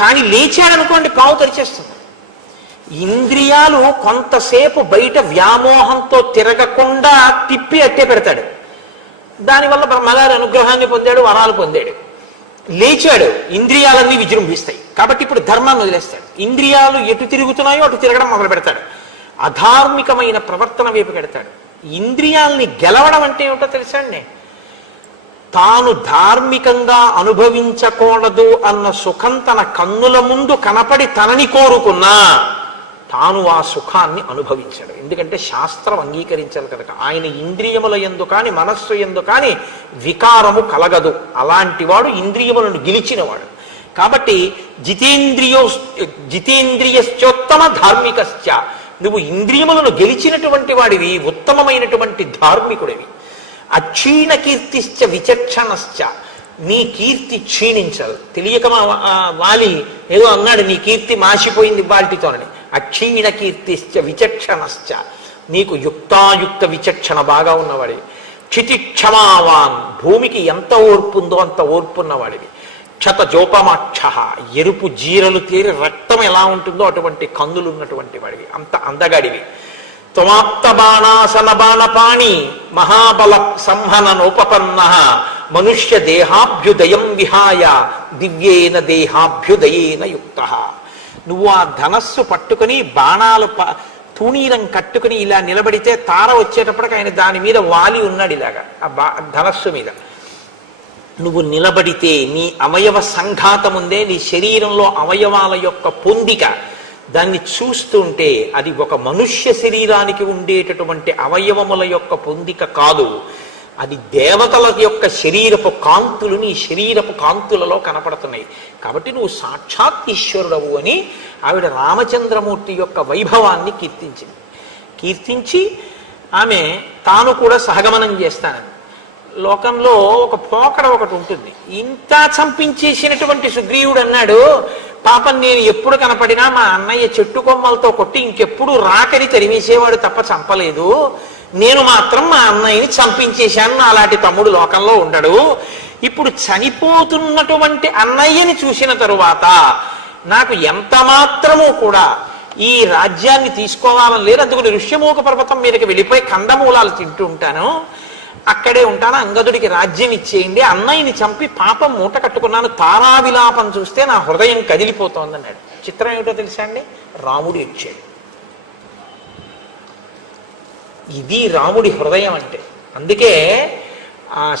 కానీ లేచాడనుకోండి పావు తెరిచేస్తుంది. ఇంద్రియాలు కొంతసేపు బయట వ్యామోహంతో తిరగకుండా తిప్పి అట్టే పెడతాడు. దానివల్ల బ్రహ్మగారి అనుగ్రహాన్ని పొందాడు, వరాలు పొందాడు. లేచాడు, ఇంద్రియాలన్నీ విజృంభిస్తాయి. కాబట్టి ఇప్పుడు ధర్మాన్ని వదిలేస్తాడు. ఇంద్రియాలు ఎటు తిరుగుతున్నాయో అటు తిరగడం మొదలు పెడతాడు. అధార్మికమైన ప్రవర్తన వైపు పెడతాడు. ఇంద్రియాల్ని గెలవడం అంటే ఏమిటో తెలుసా అండి? తాను ధార్మికంగా అనుభవించకూడదు అన్న సుఖం తన కన్నుల ముందు కనపడి తనని కోరుకున్నా తాను ఆ సుఖాన్ని అనుభవించాడు. ఎందుకంటే శాస్త్రం అంగీకరించాలి కనుక. ఆయన ఇంద్రియముల యందు కాని మనస్సు యందు కాని వికారము కలగదు. అలాంటి వాడు ఇంద్రియములను గెలిచినవాడు. కాబట్టి జితేంద్రియశ్చోత్తమ ధార్మికశ్చ, నువ్వు ఇంద్రియములను గెలిచినటువంటి వాడివి, ఉత్తమమైనటువంటి ధార్మికుడివి. అక్షీణ కీర్తిశ్చ విచక్షణశ్చ, నీ కీర్తి క్షీణించదు. తెలియక వాలి ఏదో అన్నాడు, నీ కీర్తి మాసిపోయింది బాల్టితోనని. అక్షీణ కీర్తిశ్చ విచక్షణశ్చ, నీకు యుక్తాయుక్త విచక్షణ బాగా ఉన్నవాడివి. క్షితిక్షమావాన్, భూమికి ఎంత ఓర్పు ఉందో అంత ఓర్పున్నవాడివి. క్షత జోపమాక్ష, ఎరుపు జీరలు తీరి రక్తం ఎలా ఉంటుందో అటువంటి కందులు ఉన్నటువంటి వాడివి, అంత అందగాడివి. త్వమాప్త బాణాసన బాణపాణి మహాబల సంహన నోపపన్న మనుష్య దేహాభ్యుదయం విహాయ దివ్యేన దేహాభ్యుదయేన యుక్త. నువ్వు ఆ ధనస్సు పట్టుకుని బాణాలు తూణీరం కట్టుకుని ఇలా నిలబడితే తార వచ్చేటప్పటికి ఆయన దాని మీద వాలి ఉన్నాడు ఇలాగా ఆ ధనస్సు మీద. నువ్వు నిలబడితే నీ అవయవ సంఘాతం ఉందే, నీ శరీరంలో అవయవాల యొక్క పొందిక, దాన్ని చూస్తుంటే అది ఒక మనుష్య శరీరానికి ఉండేటటువంటి అవయవముల యొక్క పొందిక కాదు, అది దేవతల యొక్క శరీరపు కాంతులు నీ శరీరపు కాంతులలో కనపడుతున్నాయి. కాబట్టి నువ్వు సాక్షాత్ ఈశ్వరుడవు అని ఆవిడ రామచంద్రమూర్తి యొక్క వైభవాన్ని కీర్తించి ఆమె తాను కూడా సహగమనం చేస్తానని. లోకంలో ఒక పోకడ ఒకటి ఉంటుంది. ఇంత చంపించేసినటువంటి సుగ్రీవుడు అన్నాడు, పాపం నేను ఎప్పుడు కనపడినా మా అన్నయ్య చెట్టు కొమ్మలతో కొట్టి ఇంకెప్పుడు రాకరి తరిమేసేవాడు తప్ప చంపలేదు, నేను మాత్రం మా అన్నయ్యని చంపించేశాను, అలాంటి తమ్ముడు లోకంలో ఉండడు. ఇప్పుడు చనిపోతున్నటువంటి అన్నయ్యని చూసిన తరువాత నాకు ఎంత మాత్రమూ కూడా ఈ రాజ్యాన్ని తీసుకోవాలని లేదు. అందుకని ఋష్యమూక పర్వతం మీదకి వెళ్ళిపోయి కందమూలాలు తింటూ ఉంటాను, అక్కడే ఉంటాను, అంగదుడికి రాజ్యం ఇచ్చేయండి, అన్నయ్యని చంపి పాపం మూట కట్టుకున్నాను, తారావిలాపం చూస్తే నా హృదయం కదిలిపోతోంది అన్నాడు. చిత్రం ఏమిటో తెలుసా అండి? రాముడు ఇచ్చాడు. ఇది రాముడి హృదయం అంటే. అందుకే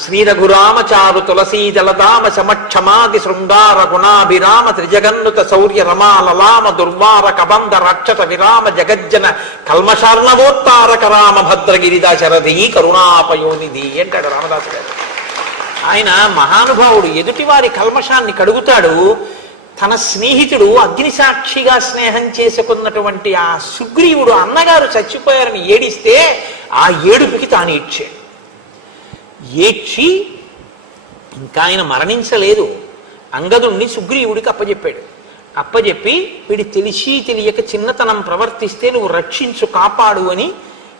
శ్రీరఘురామచారు తులసీ జలదామ సమక్షమాది శృంగార గుణాభిరామ త్రిజగన్నుత శౌర్య రమాలలామ దుర్వార కబంధ రక్షత విరామ జగజ్జన కల్మశార్ణవోత్తారక రామ భద్రగిరిదాశరథి కరుణాపయోనిధి అంటాడు రామదాసు గారు. ఆయన మహానుభావుడు, ఎదుటివారి కల్మషాన్ని కడుగుతాడు. తన స్నేహితుడు అగ్నిసాక్షిగా స్నేహం చేసుకున్నటువంటి ఆ సుగ్రీవుడు అన్నగారు చచ్చిపోయారని ఏడిస్తే ఆ ఏడుపుకి తాను ఏడ్చాడు. ఏడ్చి ఇంకా ఆయన మరణించలేదు, అంగదుణ్ణి సుగ్రీవుడికి అప్పచెప్పాడు. అప్పచెప్పి వీడి తెలిసి తెలియక చిన్నతనం ప్రవర్తిస్తే నువ్వు రక్షించు కాపాడు అని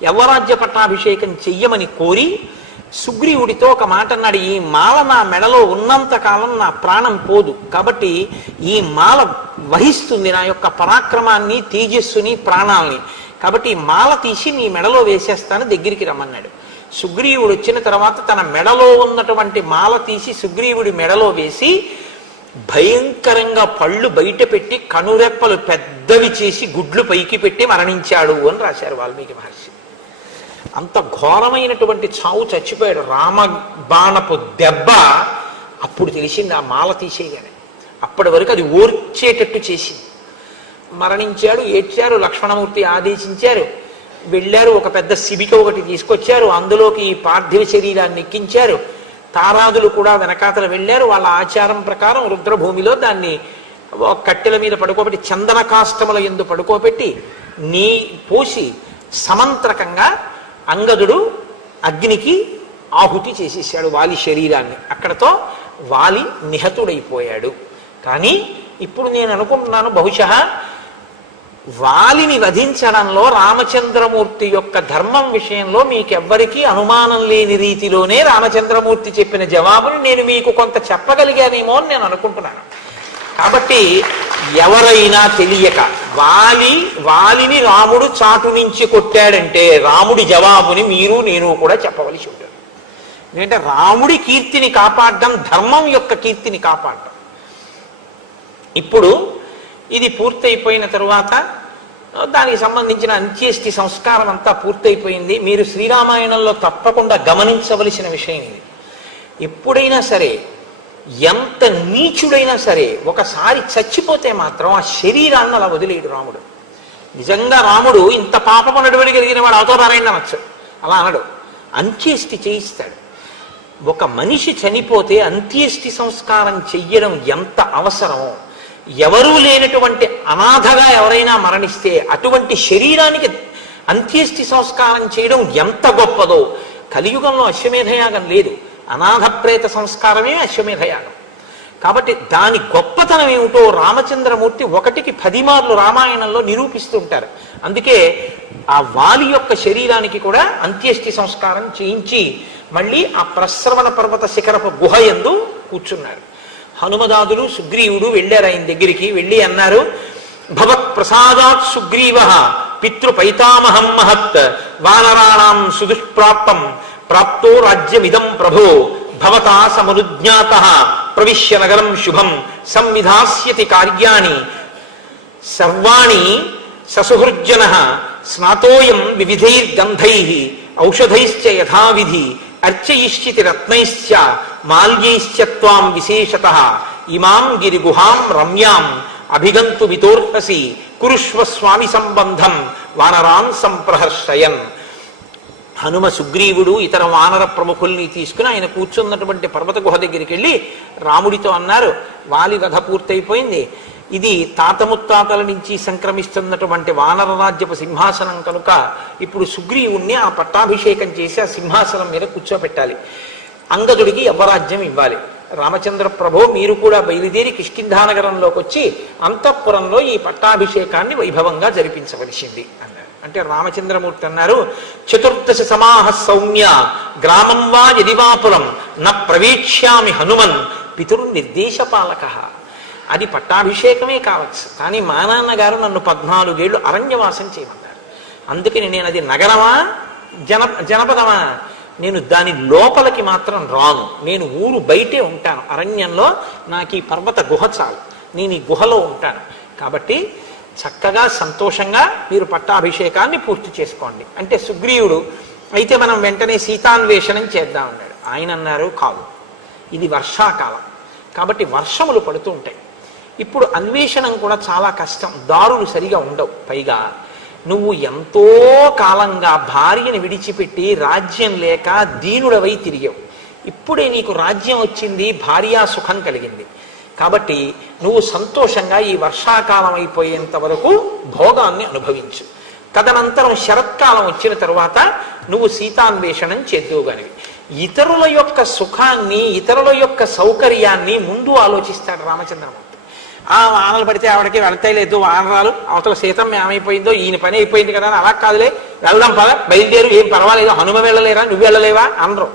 యవ్వరాజ్య పట్టాభిషేకం చెయ్యమని కోరి సుగ్రీవుడితో ఒక మాట అన్నాడు, ఈ మాల నా మెడలో ఉన్నంత కాలం నా ప్రాణం పోదు, కాబట్టి ఈ మాల వహిస్తుంది నా యొక్క పరాక్రమాన్ని, తేజస్సుని, ప్రాణాలని, కాబట్టి ఈ మాల తీసి నీ మెడలో వేసేస్తాను, దగ్గరికి రమ్మన్నాడు. సుగ్రీవుడు వచ్చిన తర్వాత తన మెడలో ఉన్నటువంటి మాల తీసి సుగ్రీవుడి మెడలో వేసి భయంకరంగా పళ్ళు బయట పెట్టి కనురెప్పలు పెద్దవి చేసి గుడ్లు పైకి పెట్టి మరణించాడు అని రాశారు వాల్మీకి మహర్షి. అంత ఘోరమైనటువంటి చావు చచ్చిపోయాడు. రామ బాణపు దెబ్బ అప్పుడు తెలిసింది ఆ మాల తీసేయగానే. అప్పటి వరకు అది ఓర్చేటట్టు చేసింది. మరణించాడు, ఏడ్చారు, లక్ష్మణమూర్తి ఆదేశించారు, వెళ్ళారు, ఒక పెద్ద శిబిక ఒకటి తీసుకొచ్చారు, అందులోకి ఈ పార్థివ శరీరాన్ని ఎక్కించారు. తారాదులు కూడా వెనకాతలు వెళ్ళారు. వాళ్ళ ఆచారం ప్రకారం రుద్రభూమిలో దాన్ని కట్టెల మీద పడుకోబెట్టి చందన కాష్టముల యందు పడుకోబెట్టి నీ పోసి సమంత్రకంగా అంగదుడు అగ్నికి ఆహుతి చేసేసాడు వాలి శరీరాన్ని. అక్కడతో వాలి నిహతుడైపోయాడు. కానీ ఇప్పుడు నేను అనుకుంటున్నాను, బహుశా వాలిని వధించడంలో రామచంద్రమూర్తి యొక్క ధర్మం విషయంలో మీకెవ్వరికీ అనుమానం లేని రీతిలోనే రామచంద్రమూర్తి చెప్పిన జవాబుని నేను మీకు కొంత చెప్పగలిగానేమో అని నేను అనుకుంటున్నాను. కాబట్టి ఎవరైనా తెలియక వాలిని రాముడు చాటు నుంచి కొట్టాడంటే రాముడి జవాబుని మీరు నేను కూడా చెప్పవలసి ఉంటుంది. ఎందుకంటే రాముడి కీర్తిని కాపాడడం ధర్మం యొక్క కీర్తిని కాపాడడం. ఇప్పుడు ఇది పూర్తయిపోయిన తరువాత దానికి సంబంధించిన అంత్యేష్టి సంస్కారం అంతా పూర్తయిపోయింది. మీరు శ్రీరామాయణంలో తప్పకుండా గమనించవలసిన విషయం ఇది. ఎప్పుడైనా సరే ఎంత నీచుడైనా సరే ఒకసారి చచ్చిపోతే మాత్రం ఆ శరీరాన్ని అలా వదిలేడు రాముడు. నిజంగా రాముడు ఇంత పాపము నడువడి కలిగిన వాడు అవతారాయణ అనొచ్చు, అలా అనడు. అంత్యేష్టి చేయిస్తాడు. ఒక మనిషి చనిపోతే అంత్యేష్టి సంస్కారం చెయ్యడం ఎంత అవసరమో, ఎవరూ లేనటువంటి అనాథగా ఎవరైనా మరణిస్తే అటువంటి శరీరానికి అంత్యేష్టి సంస్కారం చేయడం ఎంత గొప్పదో. కలియుగంలో అశ్వమేధయాగం లేదు, అనాథ ప్రేత సంస్కారమే అశ్వమేధయాగం. కాబట్టి దాని గొప్పతనం ఏమిటో రామచంద్రమూర్తి 1కి 10 మార్లు రామాయణంలో నిరూపిస్తుంటారు. అందుకే ఆ వాలి యొక్క శరీరానికి కూడా అంత్యేష్టి సంస్కారం చేయించి మళ్ళీ ఆ ప్రశ్రవణ పర్వత శిఖరపు గుహ యందు కూర్చున్నారు. హనుమదాదులు సుగ్రీవుడు వెళ్ళారు ఆయన దగ్గరికి. వెళ్ళి అన్నారు, భవత్ ప్రసాదాత్ సుగ్రీవ పితృపైతామహం మహత్ వానరాణాం సుదుష్ప్రాప్తం ప్రాప్తో రాజ్యమిదం ప్రభో భవతా సమనుజ్ఞాతః ప్రవిశ్య నగరం శుభం సంవిధాస్యతి కార్యాణి సర్వాణి ససుహృజ్జనః స్నాతోయం వివిధైర్గంధైః ఔషధైశ్చ యథావిధి అర్చయిష్యతి రత్నైశ్చ మాల్యైశ్చ త్వాం విశేషతః ఇమాం గిరిగుహాం రమ్యాం అభిగంతు వితోర్హసి కురుష్వ స్వామి సంబంధం వానరాన్ సంప్రహర్షయన్. హనుమ సుగ్రీవుడు ఇతర వానర ప్రముఖుల్ని తీసుకుని ఆయన కూర్చున్నటువంటి పర్వత గుహ దగ్గరికి వెళ్ళి రాముడితో అన్నారు, వాలి వధ పూర్తయిపోయింది, ఇది తాత ముత్తాతల నుంచి సంక్రమిస్తున్నటువంటి వానర రాజ్యపు సింహాసనం కనుక ఇప్పుడు సుగ్రీవుణ్ణి ఆ పట్టాభిషేకం చేసి ఆ సింహాసనం మీద కూర్చోబెట్టాలి. అంగదుడికి యవ్వరాజ్యం ఇవ్వాలి. రామచంద్ర ప్రభో మీరు కూడా బయలుదేరి కిష్కింధానగరంలోకి వచ్చి అంతఃపురంలో ఈ పట్టాభిషేకాన్ని వైభవంగా జరిపించవలసింది అన్నారు. అంటే రామచంద్రమూర్తి అన్నారు, 14 సమాహ సౌమ్య గ్రామం వా యదివాపురం న ప్రవేక్ష్యామి హనుమన్ పితురు నిర్దేశపాలక. అది పట్టాభిషేకమే కావచ్చు, కానీ మా నాన్నగారు నన్ను 14 ఏళ్ళు అరణ్యవాసం చేయమన్నారు. అందుకని నేను అది నగరమా జనపదమా, నేను దాని లోపలికి మాత్రం రాను, నేను ఊరు బయటే ఉంటాను. అరణ్యంలో నాకు ఈ పర్వత గుహ చాలు, నేను ఈ గుహలో ఉంటాను. కాబట్టి చక్కగా సంతోషంగా మీరు పట్టాభిషేకాన్ని పూర్తి చేసుకోండి అంటే సుగ్రీవుడు అయితే మనం వెంటనే సీతాన్వేషణం చేద్దాం అన్నాడు. ఆయన అన్నారు, కాదు, ఇది వర్షాకాలం కాబట్టి వర్షములు పడుతూ ఉంటాయి. ఇప్పుడు అన్వేషణం కూడా చాలా కష్టం, దారులు సరిగా ఉండవు. పైగా నువ్వు ఎంతో కాలంగా భార్యని విడిచిపెట్టి రాజ్యం లేక దీనుడవై తిరిగావు. ఇప్పుడే నీకు రాజ్యం వచ్చింది, భార్యా సుఖం కలిగింది. కాబట్టి నువ్వు సంతోషంగా ఈ వర్షాకాలం అయిపోయేంత వరకు భోగాన్ని అనుభవించు. తదనంతరం శరత్కాలం వచ్చిన తరువాత నువ్వు సీతాన్వేషణం చేద్దువుగానివి. ఇతరుల యొక్క సుఖాన్ని, ఇతరుల యొక్క సౌకర్యాన్ని ముందు ఆలోచిస్తాడు రామచంద్రమూర్తి. ఆ వానలు పడితే ఆవిడకి వెళ్తాయి లేదు, వానరాలు అవతల సీతమ్మ ఏమైపోయిందో, ఈయన పని అయిపోయింది కదా, అలా కాదులే వెళ్దాం పద బయలుదేరు, ఏం పర్వాలేదు, హనుమ వెళ్ళలేరా, నువ్వు వెళ్ళలేవా అనరు.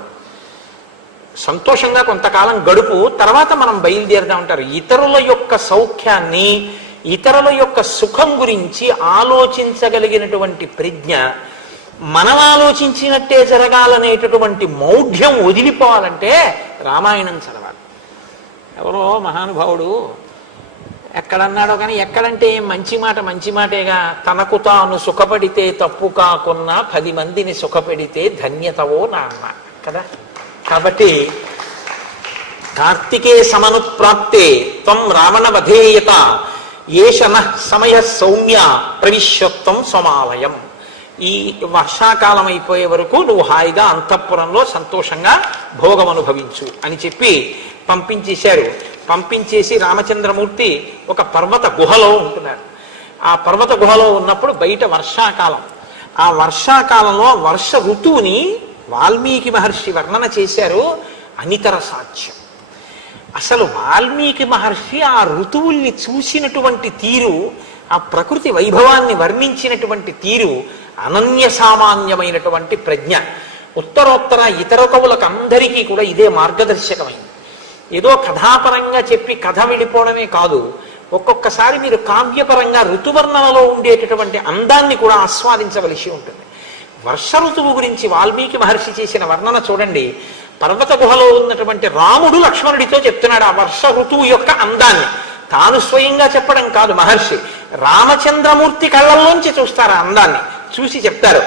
సంతోషంగా కొంతకాలం గడుపు, తర్వాత మనం బయలుదేరుదా ఉంటారు. ఇతరుల యొక్క సౌఖ్యాన్ని, ఇతరుల యొక్క సుఖం గురించి ఆలోచించగలిగినటువంటి ప్రజ్ఞ, మనం ఆలోచించినట్టే జరగాలనేటటువంటి మౌఢ్యం వదిలిపోవాలంటే రామాయణం చదవాలి. ఎవరో మహానుభావుడు ఎక్కడన్నాడో కానీ, ఎక్కడంటే మంచి మాట మంచి మాటేగా, తనకు తాను సుఖపడితే తప్పు కాకున్నా 10 మందిని సుఖపెడితే ధన్యతవో నాన్న కదా. కాబట్టి కార్తికే సమనుప్రాప్తే త్వం రావణ వధేయత ఏషన సమయ సౌమ్య ప్రవిశ్వత్వం సమాలయం. ఈ వర్షాకాలం అయిపోయే వరకు నువ్వు హాయిగా అంతఃపురంలో సంతోషంగా భోగం అనుభవించు అని చెప్పి పంపించేశారు. పంపించేసి రామచంద్రమూర్తి ఒక పర్వత గుహలో ఉంటున్నారు. ఆ పర్వత గుహలో ఉన్నప్పుడు బయట వర్షాకాలం. ఆ వర్షాకాలంలో వర్ష ఋతువుని వాల్మీకి మహర్షి వర్ణన చేశారు. అనితర సాధ్యం. అసలు వాల్మీకి మహర్షి ఆ ఋతువుల్ని చూసినటువంటి తీరు ఆ ప్రకృతి వైభవాన్ని వర్ణించినటువంటి తీరు అనన్య సామాన్యమైనటువంటి ప్రజ్ఞ. ఉత్తరోత్తర ఇతర కవులకు అందరికీ కూడా ఇదే మార్గదర్శకమైంది. ఏదో కథాపరంగా చెప్పి కథ వెళ్ళిపోవడమే కాదు, ఒక్కొక్కసారి మీరు కావ్యపరంగా ఋతువర్ణనలో ఉండేటటువంటి అందాన్ని కూడా ఆస్వాదించవలసి ఉంటుంది. వర్ష ఋతువు గురించి వాల్మీకి మహర్షి చేసిన వర్ణన చూడండి. పర్వత గుహలో ఉన్నటువంటి రాముడు లక్ష్మణుడితో చెప్తున్నాడు ఆ వర్ష ఋతువు యొక్క అందాన్ని. తాను స్వయంగా చెప్పడం కాదు మహర్షి, రామచంద్రమూర్తి కళ్ళల్లోంచి చూస్తారు ఆ అందాన్ని, చూసి చెప్తారు.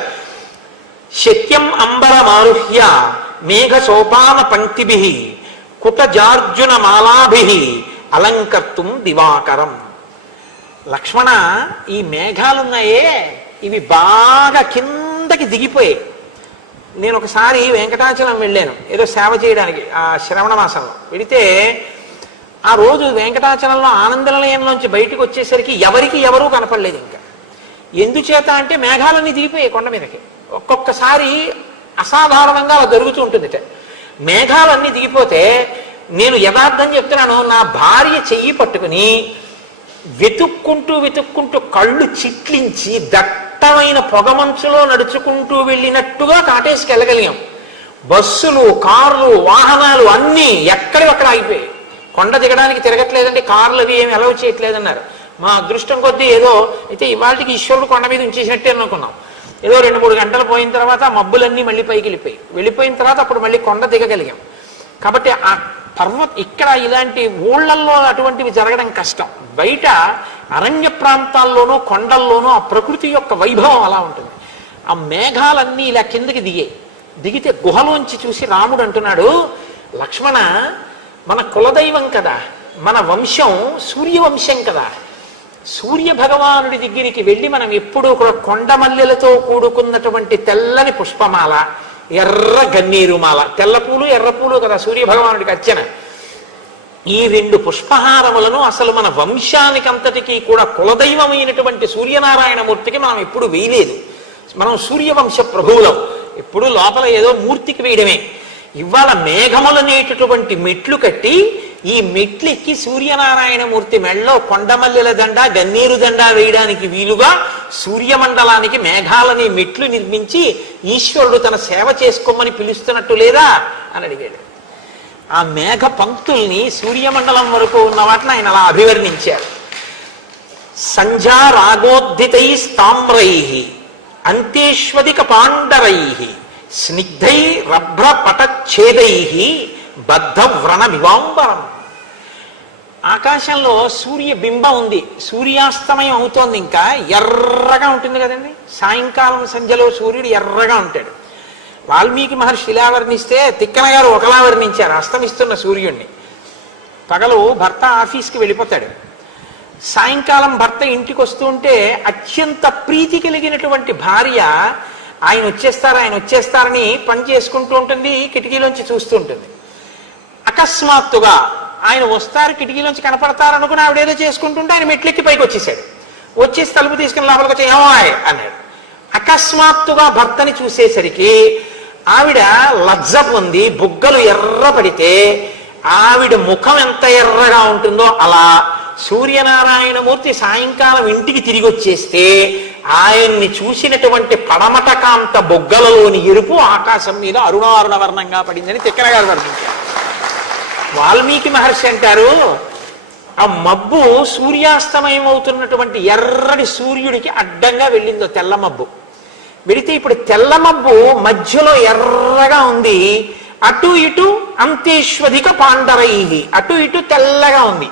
శక్యం అంబరమారుహ్య మేఘ సోపాన పంక్తిభి కుటజార్జున మాలాభి అలంకర్తుం దివాకరం. లక్ష్మణ, ఈ మేఘాలున్నాయే ఇవి బాగా కిందకి దిగిపోయాయి. నేను ఒకసారి వెంకటాచలం వెళ్ళాను ఏదో సేవ చేయడానికి ఆ శ్రవణ మాసంలో. వెళితే ఆ రోజు వెంకటాచలంలో ఆనంద నిలయంలోంచి బయటకు వచ్చేసరికి ఎవరికి ఎవరూ కనపడలేదు. ఇంకా ఎందుచేత అంటే మేఘాలన్నీ దిగిపోయాయి కొండ మీదకి. ఒక్కొక్కసారి అసాధారణంగా అలా జరుగుతూ ఉంటుంది. మేఘాలన్నీ దిగిపోతే నేను యథార్థం చెప్తున్నాను, నా భార్య చెయ్యి పట్టుకుని వెతుక్కుంటూ కళ్ళు చిట్లించి దట్టమైన పొగమంచులో నడుచుకుంటూ వెళ్ళినట్టుగా కాటేసుకెళ్ళగలిగాం. బస్సులు, కార్లు, వాహనాలు అన్నీ ఎక్కడివక్కడ ఆగిపోయాయి. కొండ దిగడానికి తిరగట్లేదండి, కార్లు అవి ఏమి అలౌ చేయట్లేదన్నారు. మా అదృష్టం కొద్దీ ఏదో అయితే ఇవాళకి ఈశ్వరుడు కొండ మీద ఉంచేసినట్టే అనుకున్నాం. ఏదో 2-3 గంటలు పోయిన తర్వాత మబ్బులన్నీ మళ్ళీ పైకి వెళ్ళిపోయిన తర్వాత అప్పుడు మళ్ళీ కొండ దిగగలిగాం. కాబట్టి ఆ ఇక్కడ ఇలాంటి ఊళ్ళల్లో అటువంటివి జరగడం కష్టం. బయట అరణ్య ప్రాంతాల్లోనూ కొండల్లోనూ ఆ ప్రకృతి యొక్క వైభవం అలా ఉంటుంది. ఆ మేఘాలన్నీ ఇలా కిందకి దిగితే గుహలోంచి చూసి రాముడు అంటున్నాడు, లక్ష్మణ, మన కులదైవం కదా, మన వంశం సూర్యవంశం కదా, సూర్య భగవానుడి దగ్గరికి వెళ్ళి మనం ఎప్పుడూ కూడా కొండమల్లెలతో కూడుకున్నటువంటి తెల్లని పుష్పమాల, ఎర్ర గన్నేరుమాల, తెల్ల పూలు ఎర్ర పూలు కదా సూర్య భగవానుడికి అర్చన, ఈ 2 పుష్పహారములను అసలు మన వంశానికి అంతటికీ కూడా కులదైవమైనటువంటి సూర్యనారాయణమూర్తికి మనం ఎప్పుడు వేయలేదు. మనం సూర్యవంశ ప్రభువులం, ఎప్పుడు లోపల ఏదో మూర్తికి వేయడమే. ఇవాళ మేఘములనేటటువంటి మెట్లు కట్టి ఈ మెట్లెక్కి సూర్యనారాయణమూర్తి మెళ్ళలో కొండమల్లెల దండ, గన్నేరు దండ వేయడానికి వీలుగా సూర్యమండలానికి మేఘాలని మెట్లు నిర్మించి ఈశ్వరుడు తన సేవ చేసుకోమని పిలుస్తున్నట్టు లేదా అని అడిగాడు. ఆ మేఘ పంక్తుల్ని సూర్యమండలం వరకు ఉన్న వాటిని ఆయన అలా అభివర్ణించారు. సంధ్యా రాగోద్ధితై స్తామ్రై అంతేష్వదిక పాండరై స్నిగ్ధై రభ్ర పటఛేదై బద్ధ వ్రణ వివాంబరం. ఆకాశంలో సూర్య బింబం ఉంది, సూర్యాస్తమయం అవుతోంది, ఇంకా ఎర్రగా ఉంటుంది కదండి. సాయంకాలం సంధ్యలో సూర్యుడు ఎర్రగా ఉంటాడు. వాల్మీకి మహర్షి ఇలా వర్ణిస్తే తిక్కన గారు ఒకలా వర్ణించారు అస్తమిస్తున్న సూర్యుడిని. పగలు భర్త ఆఫీస్కి వెళ్ళిపోతాడు, సాయంకాలం భర్త ఇంటికి వస్తూ ఉంటే అత్యంత ప్రీతి కలిగినటువంటి భార్య ఆయన వచ్చేస్తారని పని చేసుకుంటూ ఉంటుంది, కిటికీలోంచి చూస్తూ ఉంటుంది. అకస్మాత్తుగా ఆయన వస్తారు, కిటికీలోంచి కనపడతారనుకుని ఆవిడేదో చేసుకుంటుంటే ఆయన మెట్లెక్కి పైకి వచ్చేసి తలుపు తీసుకుని లోపలికి వచ్చి ఏమాయ్ అన్నాడు. అకస్మాత్తుగా భర్తని చూసేసరికి ఆవిడ లజ్జ పొంది బుగ్గలు ఎర్రపడితే ఆవిడ ముఖం ఎంత ఎర్రగా ఉంటుందో అలా సూర్యనారాయణమూర్తి సాయంకాలం ఇంటికి తిరిగి వచ్చేస్తే ఆయన్ని చూసినటువంటి పడమట కాంత బొగ్గలలోని ఎరుపు ఆకాశం మీద అరుణారుణ వర్ణంగా పడిందని తిక్కన గారు వర్ణించారు. వాల్మీకి మహర్షి అంటారు, ఆ మబ్బు సూర్యాస్తమయం అవుతున్నటువంటి ఎర్రటి సూర్యుడికి అడ్డంగా వెళ్ళిందో తెల్ల మబ్బు. వెళితే ఇప్పుడు తెల్ల మబ్బు మధ్యలో ఎర్రగా ఉంది, అటు ఇటు అంతేష్వధిక పాండరై, అటు ఇటు తెల్లగా ఉంది.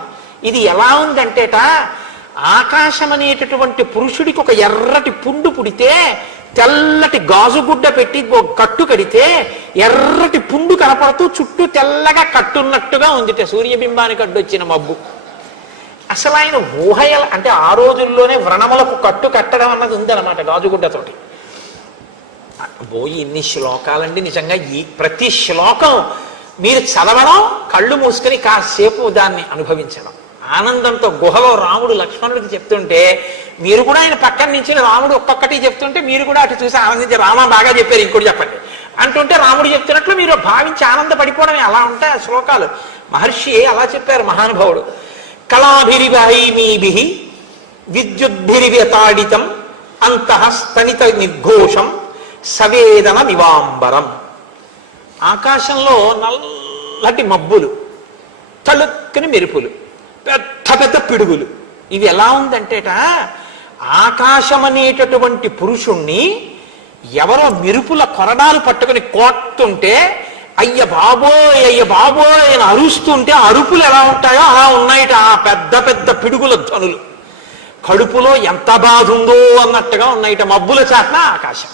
ఇది ఎలా ఉందంటేట, ఆకాశం అనేటటువంటి పురుషుడికి ఒక ఎర్రటి పుండు పుడితే తెల్లటి గాజుగుడ్డ పెట్టి కట్టు కడితే ఎర్రటి పుండు కనపడుతూ చుట్టూ తెల్లగా కట్టున్నట్టుగా ఉందిట సూర్యబింబానికి అడ్డొచ్చిన మబ్బు. అసలు ఆయన ఊహయ అంటే ఆ రోజుల్లోనే వ్రణములకు కట్టు కట్టడం అన్నది ఉందన్నమాట గాజుగుడ్డతోటి. ఇన్ని శ్లోకాలండి నిజంగా. ఈ ప్రతి శ్లోకం మీరు చదవడం, కళ్ళు మూసుకొని కాసేపు దాన్ని అనుభవించడం, ఆనందంతో గుహలో రాముడు లక్ష్మణుడికి చెప్తుంటే మీరు కూడా ఆయన పక్కన నుంచి రాముడు ఒక్కొక్కటి చెప్తుంటే మీరు కూడా అటు చూసి ఆనందించి రామ బాగా చెప్పారు ఇంకోటి చెప్పండి అంటుంటే రాముడు చెప్తున్నట్లు మీరు భావించి ఆనందపడిపోవడమే. అలా ఉంటాయి ఆ శ్లోకాలు. మహర్షి అలా చెప్పారు మహానుభావుడు. కళాభిరిభైమీభి విద్యుద్భిరివ్యతాడితం అంతః స్తనిత నిర్ఘోషం సవేదన నివాంబరం. ఆకాశంలో నల్లటి మబ్బులు, తలుక్కని మెరుపులు, పెద్ద పెద్ద పిడుగులు. ఇవి ఎలా ఉందంటేట, ఆకాశం అనేటటువంటి పురుషుణ్ణి ఎవరో మెరుపుల కొరడాలు పట్టుకుని కోట్టుంటే అయ్య బాబోయ్ అని అరుస్తుంటే అరుపులు ఎలా ఉంటాయో అలా ఉన్నాయిట ఆ పెద్ద పెద్ద పిడుగుల ధ్వనులు. కడుపులో ఎంత బాధ ఉందో అన్నట్టుగా ఉన్నాయిట మబ్బుల చాటున ఆకాశం.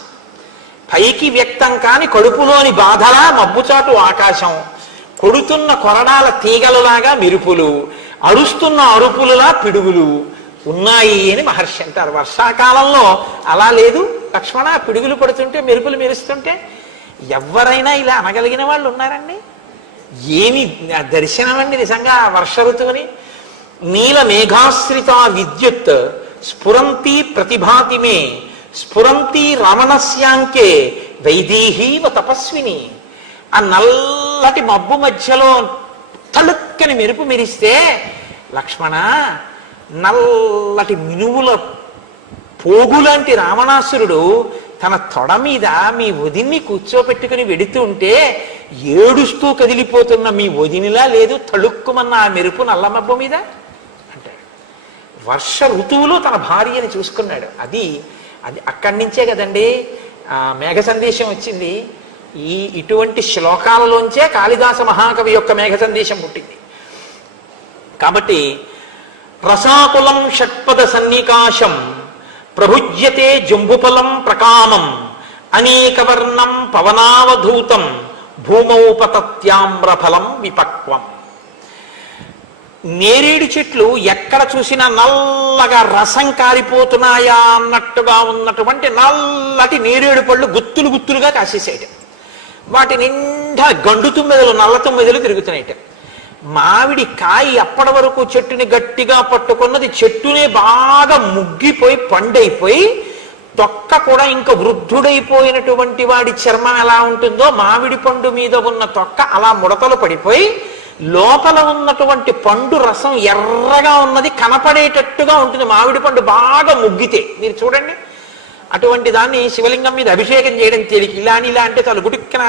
పైకి వ్యక్తం కాని కడుపులోని బాధలా మబ్బుచాటు ఆకాశం, కొడుతున్న కొరడాల తీగలలాగా మెరుపులు, అరుస్తున్న అరుపులులా పిడుగులు ఉన్నాయి అని మహర్షి అంటారు. వర్షాకాలంలో అలా లేదు లక్ష్మణ, పిడుగులు పడుతుంటే మెరుపులు మెరుస్తుంటే. ఎవరైనా ఇలా అనగలిగిన వాళ్ళు ఉన్నారండి? ఏమి దర్శనం అండి నిజంగా వర్ష ఋతువుని. నీల మేఘాశ్రిత విద్యుత్ స్ఫురంతి ప్రతిభాతి మే స్ఫురంతి రమణస్యాంకే వైదేహీవ తపస్విని. ఆ నల్లటి మబ్బు మధ్యలో తలుక్కని మెరుపు మెరిస్తే లక్ష్మణ, నల్లటి మినువుల పోగులాంటి రావణాసురుడు తన తొడ మీద మీ వదిన్ని కూర్చోపెట్టుకుని వెడుతూ ఉంటే ఏడుస్తూ కదిలిపోతున్న మీ వదినిలా లేదు తళుక్కుమన్న ఆ మెరుపు నల్లమబ్బు మీద అంటాడు. వర్ష ఋతువులో తన భార్యని చూసుకున్నాడు. అది అక్కడి నుంచే కదండి మేఘ సందేశం వచ్చింది. ఇటువంటి శ్లోకాలలోంచే కాళిదాస మహాకవి యొక్క మేఘ సందేశం పుట్టింది. కాబట్టి రసాకులం షట్పద సన్నికాశం ప్రభుజ్యతే జంబుఫలం ప్రకామం అనేకవర్ణం పవనావధూతం భూమౌపతత్యామ్రఫలం విపక్వం. నేరేడు చెట్లు ఎక్కడ చూసినా నల్లగా రసం కారిపోతున్నాయా అన్నట్టుగా ఉన్నటువంటి నల్లటి నేరేడు పళ్ళు గుత్తులు గుత్తులుగా కాసేసాయి. వాటి నిండా గండు తుమ్మెదలు, నల్ల తుమ్మెదలు తిరుగుతున్నాయి. మామిడి కాయ అప్పటి వరకు చెట్టుని గట్టిగా పట్టుకున్నది చెట్టునే బాగా ముగ్గిపోయి పండైపోయి తొక్క కూడా ఇంకా వృద్ధుడైపోయినటువంటి వాడి చర్మం ఎలా ఉంటుందో మామిడి పండు మీద ఉన్న తొక్క అలా ముడతలు పడిపోయి లోపల ఉన్నటువంటి పండు రసం ఎర్రగా ఉన్నది కనపడేటట్టుగా ఉంటుంది. మామిడి పండు బాగా ముగ్గితే మీరు చూడండి. అటువంటి దాన్ని శివలింగం మీద అభిషేకం చేయడం తేలిక. ఇలా అంటే చాలు గుటిక్కిన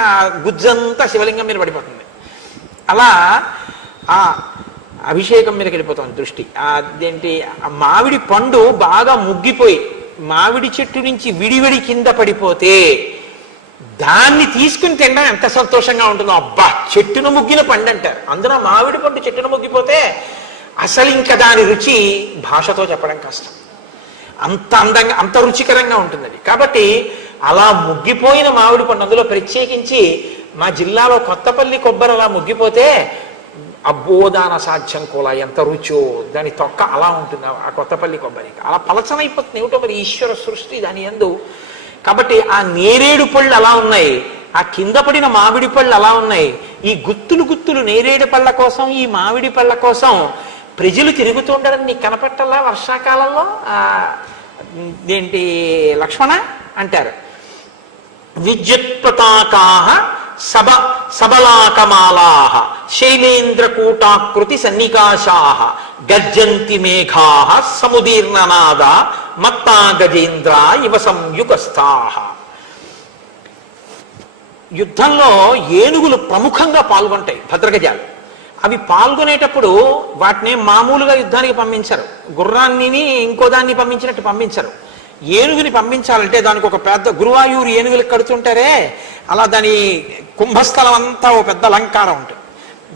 గుజ్జంతా శివలింగం మీద పడిపోతుంది. అలా ఆ అభిషేకం మీదకి వెళ్ళిపోతుంది దృష్టి. అదేంటి, మామిడి పండు బాగా ముగ్గిపోయి మామిడి చెట్టు నుంచి విడివిడి కింద పడిపోతే దాన్ని తీసుకుని తినడం ఎంత సంతోషంగా ఉంటుందో. అబ్బా, చెట్టును ముగ్గిన పండు అంటారు. అందులో మామిడి పండు చెట్టును ముగ్గిపోతే అసలు ఇంకా దాని రుచి భాషతో చెప్పడం కష్టం. అంత అందంగా అంత రుచికరంగా ఉంటుంది అది. కాబట్టి అలా ముగ్గిపోయిన మామిడి పండు, అందులో ప్రత్యేకించి మా జిల్లాలో కొత్తపల్లి కొబ్బరి అలా ముగ్గిపోతే అబ్బో దాని అసాధ్యం కూడా ఎంత రుచో. దాని తొక్క అలా ఉంటుంది ఆ కొత్తపల్లి కొబ్బరి, అలా పలచనైపోతుంది. ఏమిటో మరి ఈశ్వర సృష్టి దాని యందు. కాబట్టి ఆ నేరేడు పళ్ళు అలా ఉన్నాయి, ఆ కింద పడిన మామిడి పళ్ళు అలా ఉన్నాయి. ఈ గుత్తులు గుత్తులు నేరేడు పళ్ళ కోసం, ఈ మామిడి పళ్ళ కోసం ప్రజలు తిరుగుతుంటారని నీకు కనపట్టల్లా వర్షాకాలంలో? ఏంటి లక్ష్మణ అంటారు. విద్యుత్ పతాకాః సబలాకమాలాః శైలేంద్రకూటాకృతి సన్నికాశాః గర్జంతి మేఘాః సముదీర్ణనాదా మత్తా గజేంద్ర ఇవ సంయుగస్థాః. యుద్ధంలో ఏనుగులు ప్రముఖంగా పాల్గొంటాయి, భద్రగజాలు. అవి పాల్గొనేటప్పుడు వాటిని మామూలుగా యుద్ధానికి పంపించరు, గుర్రాన్ని ఇంకో దాన్ని పంపించినట్టు పంపించరు. ఏనుగుని పంపించాలంటే దానికి ఒక పెద్ద గురువాయూరు ఏనుగులు కడుతుంటారే, అలా దాని కుంభస్థలం అంతా ఓ పెద్ద అలంకారం ఉంటుంది.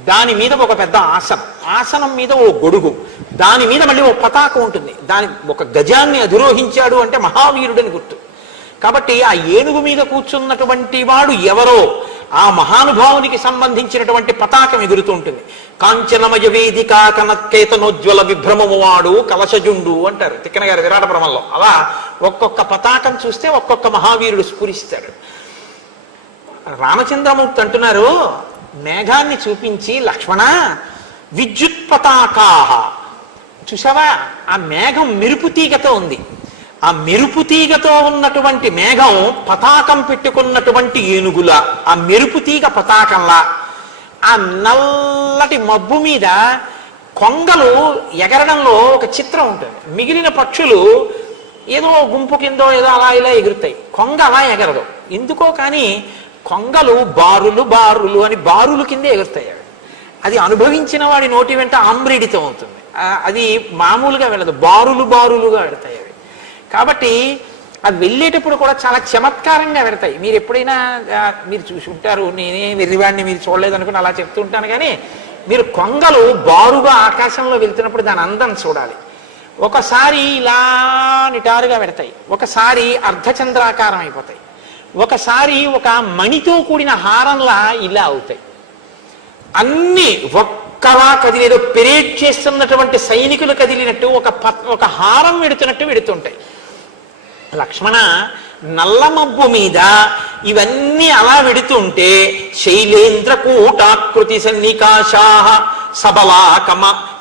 దాని మీద ఒక పెద్ద ఆసనం మీద ఓ గొడుగు, దాని మీద మళ్ళీ ఓ పతాకం ఉంటుంది. దాని ఒక గజాన్ని అధిరోహించాడు అంటే మహావీరుడని గుర్తు. కాబట్టి ఆ ఏనుగు మీద కూర్చున్నటువంటి వాడు ఎవరో ఆ మహానుభావునికి సంబంధించినటువంటి పతాకం ఎగురుతూ ఉంటుంది. కాంచనమయ వేదిక కనత్కేతనోజ్వల విభ్రమము వాడు కలశజుండు అంటారు తిక్కన గారి విరాట బ్రహ్మంలో. అలా ఒక్కొక్క పతాకం చూస్తే ఒక్కొక్క మహావీరుడు స్ఫురిస్తాడు. రామచంద్రమూర్తి అంటున్నారు, మేఘాన్ని చూపించి లక్ష్మణ విద్యుత్ పతాకాః, చూసావా ఆ మేఘం మెరుపు తీగతో ఉంది. ఆ మెరుపు తీగతో ఉన్నటువంటి మేఘం పతాకం పెట్టుకున్నటువంటి ఏనుగుల, ఆ మెరుపు తీగ పతాకంలా, ఆ నల్లటి మబ్బు మీద కొంగలు ఎగరడంలో ఒక చిత్రం ఉంటుంది. మిగిలిన పక్షులు ఏదో గుంపు కిందో ఏదో అలా ఇలా ఎగురుతాయి, కొంగ అలా ఎగరదు. ఎందుకో కానీ కొంగలు బారులు బారులు అని బారులు కిందే ఎగురుతాయి. అది అనుభవించిన వాడి నోటి వెంట ఆమ్రేడితం అవుతుంది. అది మామూలుగా వెళ్ళదు, బారులు బారులుగా వెళతాయి అవి. కాబట్టి అవి వెళ్ళేటప్పుడు కూడా చాలా చమత్కారంగా వెళతాయి. మీరు ఎప్పుడైనా మీరు చూసి ఉంటారు, నేనే వెర్రివాడిని మీరు చూడలేదు అనుకుని అలా చెప్తూ ఉంటాను. కానీ మీరు కొంగలు బారుగా ఆకాశంలో వెళ్తున్నప్పుడు దాని అందం చూడాలి. ఒకసారి ఇలా నిటారుగా పెడతాయి, ఒకసారి అర్ధచంద్రాకారం అయిపోతాయి, ఒకసారి ఒక మణితో కూడిన హారంలా ఇలా అవుతాయి. అన్ని ఒక్కలా కదిలేదో పెరేడ్ చేస్తున్నటువంటి సైనికులు కదిలినట్టు ఒక హారం వెడుతున్నట్టు వెడుతుంటాయి. లక్ష్మణ, నల్లమబ్బు మీద ఇవన్నీ అలా వెడుతుంటే శైలేంద్ర కూటాకృతి సన్నికాశాహ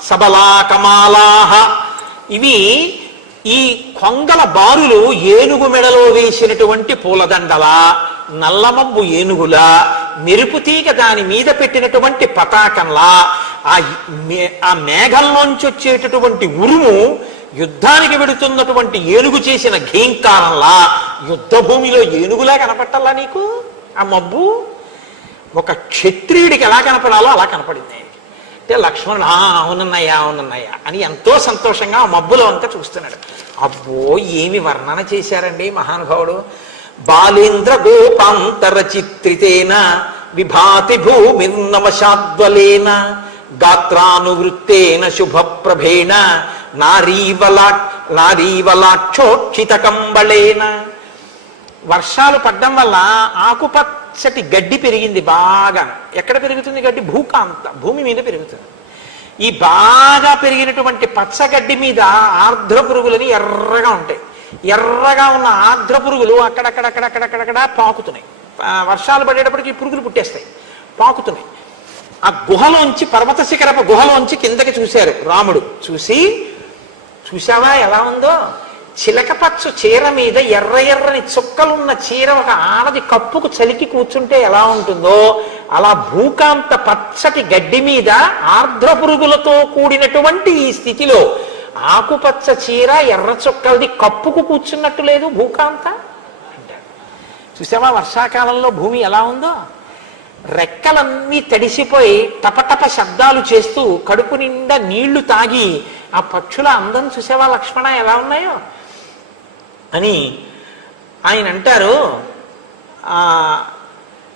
సబలాకమాలాహ, ఇవి ఈ కొంగల బారులు ఏనుగు మెడలో వేసినటువంటి పూలదండలా, నల్లమబ్బు ఏనుగులా, మెరుపుతీగ దాని మీద పెట్టినటువంటి పతాకంలా, ఆ మేఘంలోంచి వచ్చేటటువంటి ఉరుము యుద్ధానికి వెడుతున్నటువంటి ఏనుగు చేసిన ఘీంకారంలా, యుద్ధ భూమిలో ఏనుగులా కనపట్టాలా నీకు ఆ మబ్బు? ఒక క్షత్రియుడికి ఎలా కనపడాలో అలా కనపడింది. అంటే లక్ష్మణుడు అవునన్నయ్యా అని ఎంతో సంతోషంగా ఆ మబ్బులో అంతా చూస్తున్నాడు. అబ్బో, ఏమి వర్ణన చేశారండి మహానుభావుడు. బాలేంద్ర గోపాంతర చిత్రితేన విభాతి భూమిర్నవశాద్వలేన గాత్రానువృత్తేన శుభప్రభేణ నారీవలాక్షోక్షిత కంబళేన. వర్షాలు పడ్డం వల్ల ఆకుపచ్చటి గడ్డి పెరిగింది బాగా. ఎక్కడ పెరుగుతుంది గడ్డి? భూమి మీద పెరుగుతుంది. ఈ బాగా పెరిగినటువంటి పచ్చగడ్డి మీద ఆర్ద్ర పురుగులని ఎర్రగా ఉంటాయి. ఎర్రగా ఉన్న ఆర్ద్ర పురుగులు అక్కడక్కడక్కడక్కడక్కడక్కడ పాకుతున్నాయి. వర్షాలు పడేటప్పటికి పురుగులు పుట్టేస్తాయి, పాకుతున్నాయి. ఆ గుహలోంచి, పర్వత శిఖరపు గుహలోంచి కిందకి చూశారు రాముడు. చూసావా ఎలా ఉందో? చిలకపచ్చు చీర మీద ఎర్రని చుక్కలున్న చీర ఒక ఆడది కప్పుకు చలికి కూర్చుంటే ఎలా ఉంటుందో అలా భూకాంత పచ్చటి గడ్డి మీద ఆర్ద్ర పురుగులతో కూడినటువంటి ఈ స్థితిలో ఆకుపచ్చ చీర ఎర్ర చుక్కలది కప్పుకు కూర్చున్నట్టు లేదు భూకాంత అంటారు. చూసావా వర్షాకాలంలో భూమి ఎలా ఉందో? రెక్కలన్నీ తడిసిపోయి టపటప శబ్దాలు చేస్తూ కడుపు నిండా నీళ్లు తాగి ఆ పక్షుల అందం చూసావా లక్ష్మణ ఎలా ఉన్నాయో అని ఆయన అంటారు.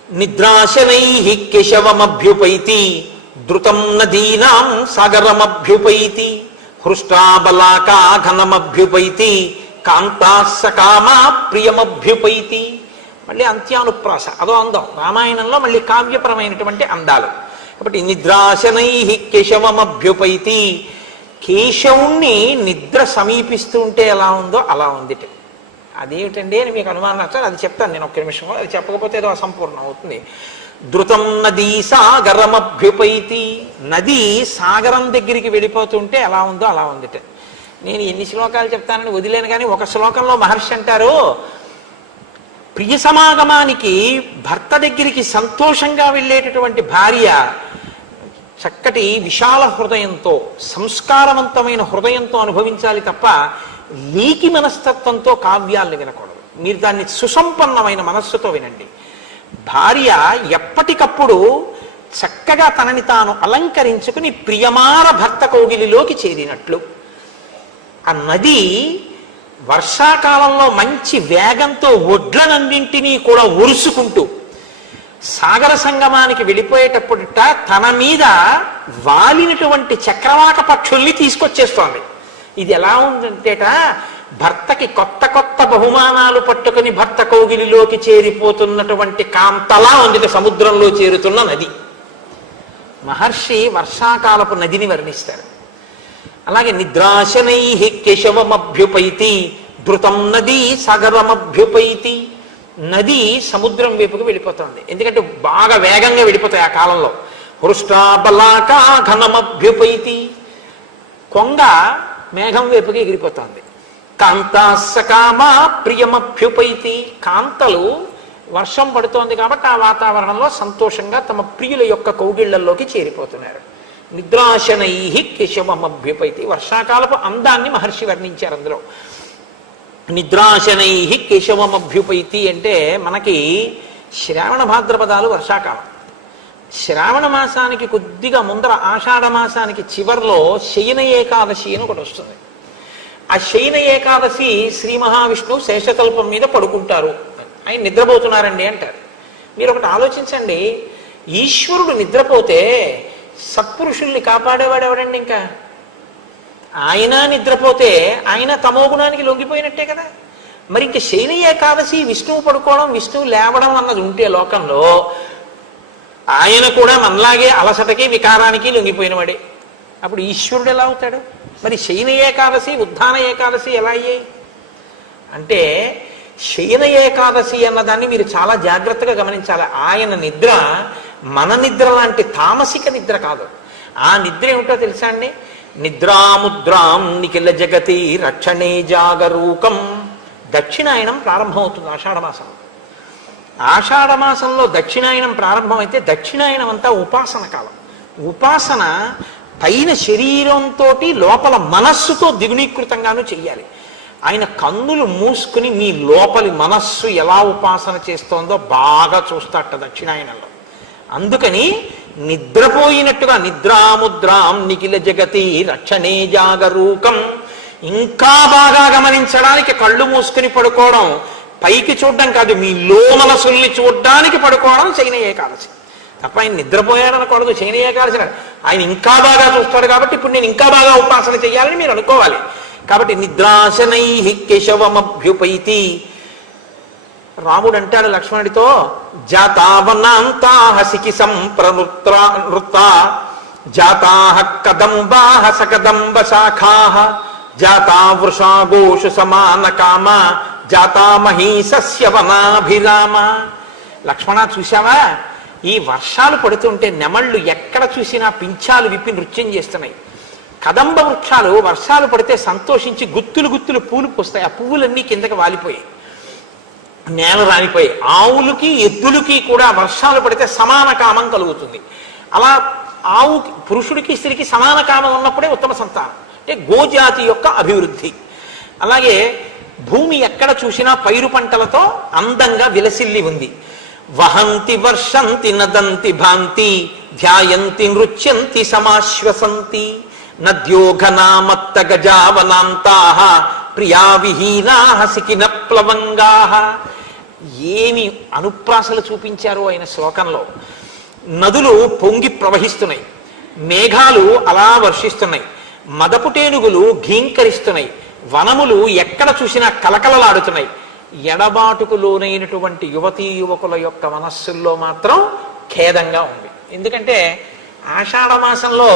నిద్రాశనై కేశవమభ్యుపైతి ధృతం నదీనాం సాగరమభ్యుపైతి హృష్టాబలాకాఘనమభ్యుపైతి కాంతాసకామా ప్రియమభ్యుపైతి. మళ్ళీ అంత్యానుప్రాస, అదో అందం. రామాయణంలో మళ్ళీ కావ్యపరమైనటువంటి అందాలు. కాబట్టి నిద్రాశనై కేశవమభ్యుపైతి, కేశవుణ్ణి నిద్ర సమీపిస్తూ ఉంటే ఎలా ఉందో అలా ఉంది. అదేమిటండి అని మీకు అనుమానం వచ్చారు, అది చెప్తాను నేను ఒక్క నిమిషంలో. అది చెప్పకపోతే ఏదో అసంపూర్ణం అవుతుంది. ధృతం నదీ సాగరమభ్యుపైతి, నది సాగరం దగ్గరికి వెళ్ళిపోతుంటే ఎలా ఉందో అలా ఉంది. నేను ఎన్ని శ్లోకాలు చెప్తానని వదిలేను, కానీ ఒక శ్లోకంలో మహర్షి అంటారు, ప్రియ సమాగమానికి భర్త దగ్గరికి సంతోషంగా వెళ్ళేటటువంటి భార్య చక్కటి విశాల హృదయంతో, సంస్కారవంతమైన హృదయంతో అనుభవించాలి తప్ప లీకి మనస్తత్వంతో కావ్యాలను వినకూడదు. మీరు దాన్ని సుసంపన్నమైన మనస్సుతో వినండి. భార్య ఎప్పటికప్పుడు చక్కగా తనని తాను అలంకరించుకుని ప్రియమార భర్త కౌగిలిలోకి చేరినట్లు. ఆ నది వర్షాకాలంలో మంచి వేగంతో ఒడ్లనన్నింటినీ కూడా ఒరుసుకుంటూ సాగర సంగమానికి వెళ్ళిపోయేటప్పుడుట తన మీద వాలినటువంటి చక్రవాక పక్షుల్ని తీసుకొచ్చేస్తోంది. ఇది ఎలా ఉందంటేట, భర్తకి కొత్త కొత్త బహుమానాలు పట్టుకుని భర్త కౌగిలిలోకి చేరిపోతున్నటువంటి కాంతలా ఉంది సముద్రంలో చేరుతున్న నది. మహర్షి వర్షాకాలపు నదిని వర్ణిస్తారు. అలాగే నిద్రాశనై కేశవమభ్యుపైతి ధృతం నదీ సాగరమభ్యుపైతి. నది సముద్రం వైపుకు వెళ్ళిపోతుంది, ఎందుకంటే బాగా వేగంగా వెళ్ళిపోతాయి ఆ కాలంలో. హృష్టాబలాకా ఘనమభ్యుపైతి, కొంగ మేఘం వైపుకి ఎగిరిపోతుంది. కాంతాసకామా ప్రియమభ్యుపైతి, కాంతలు వర్షం పడుతోంది కాబట్టి ఆ వాతావరణంలో సంతోషంగా తమ ప్రియుల యొక్క కౌగిళ్లలోకి చేరిపోతున్నారు. నిద్రాశనై కేశవమభ్యుపైతి. వర్షాకాలపు అందాన్ని మహర్షి వర్ణించారు అందులో. నిద్రాశనై కేశవమభ్యుపైతి అంటే మనకి శ్రావణ భాద్రపదాలు వర్షాకాలం. శ్రావణ మాసానికి కొద్దిగా ముందర ఆషాఢ మాసానికి చివర్లో శయన ఏకాదశి అని ఒకటి వస్తుంది. ఆ శయన ఏకాదశి శ్రీ మహావిష్ణువు శేషకల్పం మీద పడుకుంటారు, ఆయన నిద్రపోతున్నారండి అంటారు. మీరు ఒకటి ఆలోచించండి, ఈశ్వరుడు నిద్రపోతే సత్పురుషుల్ని కాపాడేవాడు ఎవడండి? ఇంకా ఆయన నిద్రపోతే ఆయన తమోగుణానికి లొంగిపోయినట్టే కదా. మరి ఇంక శయన ఏకాదశి విష్ణువు పడుకోవడం, విష్ణువు లేవడం అన్నది ఉంటే లోకంలో ఆయన కూడా మనలాగే అలసటకి వికారానికి లొంగిపోయినవాడే. అప్పుడు ఈశ్వరుడు ఎలా అవుతాడు? మరి శయన ఏకాదశి ఉద్ధాన ఏకాదశి ఎలా అయ్యాయి అంటే, శయన ఏకాదశి అన్నదాన్ని మీరు చాలా జాగ్రత్తగా గమనించాలి. ఆయన నిద్ర మన నిద్ర లాంటి తామసిక నిద్ర కాదు. ఆ నిద్ర ఏమిటో తెలుసా అండి? నిద్రాముద్రాం నిఖిల జగతి రక్షణే జాగరూకం. దక్షిణాయనం ప్రారంభమవుతుంది ఆషాఢమాసంలో. ఆషాఢమాసంలో దక్షిణాయనం ప్రారంభమైతే దక్షిణాయనం అంతా ఉపాసన కాలం. ఉపాసన పైన శరీరంతో లోపల మనస్సుతో ద్విగుణీకృతంగానూ చెయ్యాలి. ఆయన కన్నులు మూసుకుని మీ లోపలి మనస్సు ఎలా ఉపాసన చేస్తోందో బాగా చూస్తాట దక్షిణాయనంలో. అందుకని నిద్రపోయినట్టుగా నిద్రాముద్రాం నిఖిల జగతి రక్షణే జాగరూకం, ఇంకా బాగా గమనించడానికి కళ్ళు మూసుకుని పడుకోవడం, పైకి చూడడం కాదు, మీ లో మనసుల్ని చూడడానికి పడుకోవడం శయన ఏకాదశి. తప్ప ఆయన నిద్రపోయాడనకూడదు. శయన ఏకాదశి ఆయన ఇంకా బాగా చూస్తాడు కాబట్టి ఇప్పుడు నేను ఇంకా బాగా ఉపాసన చెయ్యాలని మీరు అనుకోవాలి. కాబట్టి నిద్రాశనై కేశవమభ్యుపైతి. రాముడు అంటాడు లక్ష్మణుడితో, జాతావనాంతాః సికి సంప్రవృత్త జాతాః కదంబాః సకదంబ శాఖాః జాతా వృషా గోషు సమాన కామ జాతా మహీసస్య వనాభిరామ. లక్ష్మణ చూశావా, ఈ వర్షాలు పడుతుంటే నెమళ్ళు ఎక్కడ చూసినా పింఛాలు విప్పి నృత్యం చేస్తున్నాయి. కదంబ వృక్షాలు వర్షాలు పడితే సంతోషించి గుత్తులు గుత్తులు పూలు పూస్తాయి. ఆ పువ్వులన్నీ కిందకి వాలిపోయాయి, నేల రాలిపోయాయి. ఆవులకి ఎద్దులకి కూడా వర్షాలు పడితే సమాన కామం కలుగుతుంది. అలా ఆవుకి పురుషుడికి స్త్రీకి సమాన కామం ఉన్నప్పుడే ఉత్తమ సంతానం, అంటే గోజాతి యొక్క అభివృద్ధి. అలాగే భూమి ఎక్కడ చూసినా పైరు పంటలతో అందంగా విలసిల్లి ఉంది. వహంతి వర్షంతి నదంతి భాంతి ధ్యాయంతి నృత్యంతి సమాశ్వసంతి నద్యోఘనామత్త గజావనాంతాః ప్రియా విహీనాః సికిన ప్లవంగాః. ఏమి అనుప్రాసలు చూపించారో ఆయన శ్లోకంలో. నదులు పొంగి ప్రవహిస్తున్నాయి, మేఘాలు అలా వర్షిస్తున్నాయి, మదపుటేనుగులు ఘీంకరిస్తున్నాయి, వనములు ఎక్కడ చూసినా కలకలలాడుతున్నాయి. ఎడబాటుకు లోనైనటువంటి యువతీ యువకుల యొక్క మనస్సుల్లో మాత్రం ఖేదంగా ఉంది. ఎందుకంటే ఆషాఢ మాసంలో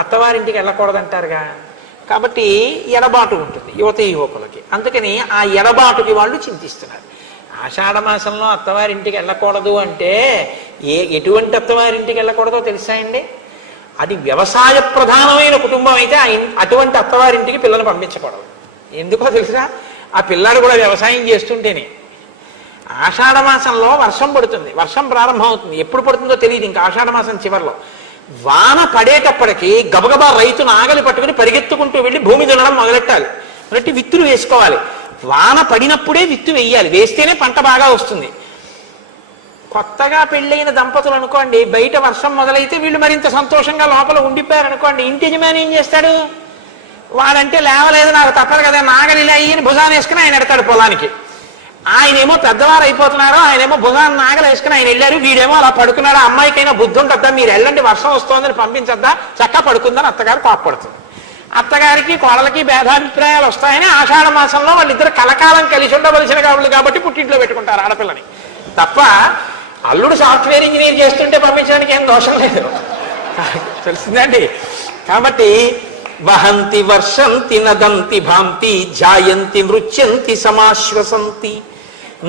అత్తవారింటికి వెళ్ళకూడదంటారుగా, కాబట్టి ఎడబాటు ఉంటుంది యువతీ యువకులకి. అందుకని ఆ ఎడబాటుకి వాళ్ళు చింతిస్తున్నారు. ఆషాఢ మాసంలో అత్తవారింటికి వెళ్ళకూడదు అంటే ఎటువంటి అత్తవారింటికి వెళ్ళకూడదో తెలుసా అండి? అది వ్యవసాయ ప్రధానమైన కుటుంబం అయితే అటువంటి అత్తవారింటికి పిల్లలు పంపించకూడదు. ఎందుకో తెలుసా? ఆ పిల్లాడు కూడా వ్యవసాయం చేస్తుంటేనే. ఆషాఢ మాసంలో వర్షం పడుతుంది, వర్షం ప్రారంభం అవుతుంది. ఎప్పుడు పడుతుందో తెలియదు, ఇంకా ఆషాఢ మాసం చివరిలో. వాన పడేటప్పటికి గబగబా రైతు నాగలి పట్టుకుని పరిగెత్తుకుంటూ వెళ్ళి భూమి దున్నడం మొదలెట్టాలి, మొదటి విత్తులు వేసుకోవాలి. వాన పడినప్పుడే విత్తు వేయాలి, వేస్తేనే పంట బాగా వస్తుంది. కొత్తగా పెళ్ళైన దంపతులు అనుకోండి, బయట వర్షం మొదలైతే వీళ్ళు మరింత సంతోషంగా లోపల ఉండిపోయారు అనుకోండి, ఇంటి యజమాని ఏం చేస్తాడు? వాడంటే లేవలేదు, నాకు తప్పదు కదా, నాగలి ఇలా అయ్యి భుజాన్ని వేసుకుని ఆయన ఎడతాడు పొలానికి. ఆయనేమో పెద్దవారు అయిపోతున్నారు, ఆయనేమో భుజాన్ని నాగలు వేసుకుని ఆయన వెళ్ళారు, వీడేమో అలా పడుకున్నాడు. అమ్మాయికైనా బుద్ధి ఉంటుందా? మీరు వెళ్ళండి, వర్షం వస్తోందని పంపించద్దా, చక్కగా పడుకుందని అత్తగారు కోప్పడుతుంది. అత్తగారికి కోడలకి భేదాభిప్రాయాలు వస్తాయని ఆషాఢ మాసంలో వాళ్ళిద్దరు కలకాలం కలిసి ఉండవలసిన కావాలి కాబట్టి పుట్టింట్లో పెట్టుకుంటారు ఆడపిల్లని. తప్ప అల్లుడు సాఫ్ట్వేర్ ఇంజనీర్ చేస్తుంటే పంపించడానికి ఏం దోషం లేదు, తెలిసిందండి. కాబట్టి వహంతి వర్షంతి నదంతి భాంతి ధ్యాయంతి నృత్యంతి సమాశ్వసంతి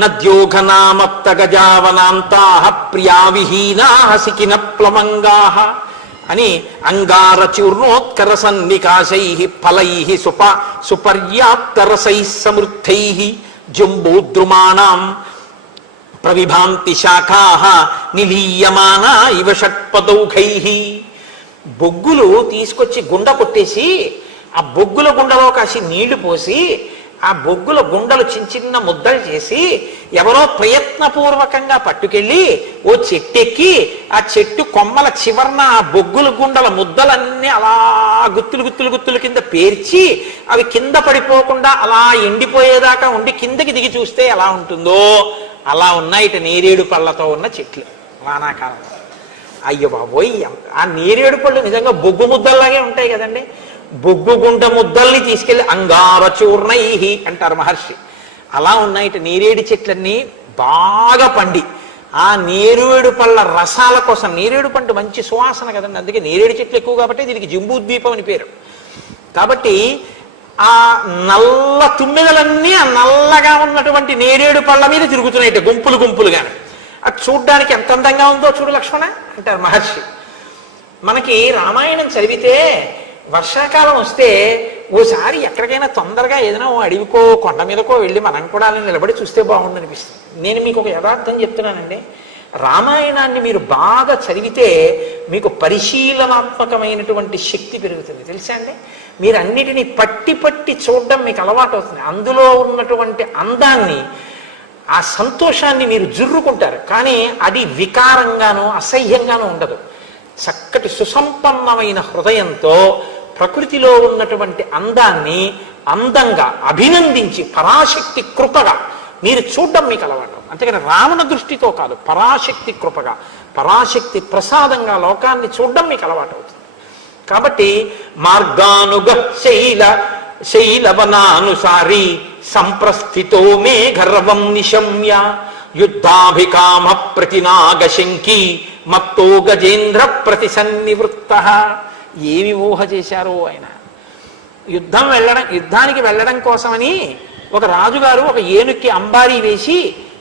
నద్యోఘనామత్త గజావనాంతాః ప్రియా విహీనాః సికిన ప్లవంగాః అని అంగార చూర్ణోత్కర సన్నికాశైః ఫలైః సుపర్యాప్తరసైః సమృద్ధైః జంబూద్రుమాణాం ప్రవిభాంతి శాఖాః నిలీయమానా ఇవ షట్పదౌఘైః. బొగ్గులు తీసుకొచ్చి గుండ కొట్టేసి ఆ బొగ్గుల గుండలో కాసి నీళ్లు పోసి ఆ బొగ్గుల గుండలు చిన్న చిన్న ముద్దలు చేసి ఎవరో ప్రయత్నపూర్వకంగా పట్టుకెళ్ళి ఓ చెట్టెక్కి ఆ చెట్టు కొమ్మల చివరన ఆ బొగ్గుల గుండల ముద్దలన్నీ అలా గుత్తులు గుత్తులు గుత్తులు కింద పేర్చి అవి కింద పడిపోకుండా అలా ఎండిపోయేదాకా ఉండి కిందకి దిగి చూస్తే ఎలా ఉంటుందో అలా ఉన్నాయి ఇటు నేరేడు పళ్ళతో ఉన్న చెట్లు వానాకాలంలో. అయ్యో బాబోయ్, ఆ నేరేడు పళ్ళు నిజంగా బొగ్గు ముద్దల్లాగే ఉంటాయి కదండి. బొగ్గు గుంట ముద్దల్ని తీసుకెళ్లి అంగార చూర్ణైహి అంటారు మహర్షి. అలా ఉన్నాయి నేరేడు చెట్లన్నీ బాగా పండి ఆ నేరేడు పళ్ళ రసాల కోసం. నేరేడు పండు మంచి సువాసన కదండి, అందుకే నేరేడు చెట్లు ఎక్కువ కాబట్టి దీనికి జంబూద్వీపం అని పేరు. కాబట్టి ఆ నల్ల తుమ్మెదలన్నీ ఆ నల్లగా ఉన్నటువంటి నేరేడు పళ్ళ మీద తిరుగుతున్నాయి గుంపులు గుంపులుగానే. అది చూడ్డానికి ఎంత అందంగా ఉందో చూడు లక్ష్మణ అంటారు మహర్షి. మనకి రామాయణం చదివితే వర్షాకాలం వస్తే ఓసారి ఎక్కడికైనా తొందరగా ఏదైనా ఓ అడవికో కొండ మీదకో వెళ్ళి మనం కూడా అలా నిలబడి చూస్తే బాగుండు అనిపిస్తుంది. నేను మీకు ఒక యథార్థం చెప్తున్నానండి, రామాయణాన్ని మీరు బాగా చదివితే మీకు పరిశీలనాత్మకమైనటువంటి శక్తి పెరుగుతుంది తెలుసా అండి. మీరు అన్నిటినీ పట్టి పట్టి చూడడం మీకు అలవాటు అవుతుంది. అందులో ఉన్నటువంటి అందాన్ని ఆ సంతోషాన్ని మీరు జుర్రుకుంటారు, కానీ అది వికారంగానూ అసహ్యంగానూ ఉండదు. చక్కటి సుసంపన్నమైన హృదయంతో ప్రకృతిలో ఉన్నటువంటి అందాన్ని అందంగా అభినందించి పరాశక్తి కృపగా మీరు చూడడం మీకు అలవాటు. అంతేకాని రావణ దృష్టితో కాదు, పరాశక్తి కృపగా పరాశక్తి ప్రసాదంగా లోకాన్ని చూడడం మీకు అలవాటు అవుతుంది. కాబట్టి మార్గానుగ శైలవనానుసారి సంప్రస్థితో మే గర్వం నిశమ్య యుద్ధాభికామ ప్రతినాగశంకి మత్తో గజేంద్ర ప్రతిసన్నివృత్త. ఏమి ఊహ చేశారో ఆయన. యుద్ధానికి వెళ్ళడం కోసమని ఒక రాజుగారు ఒక ఏనుక్కి అంబారీ వేసి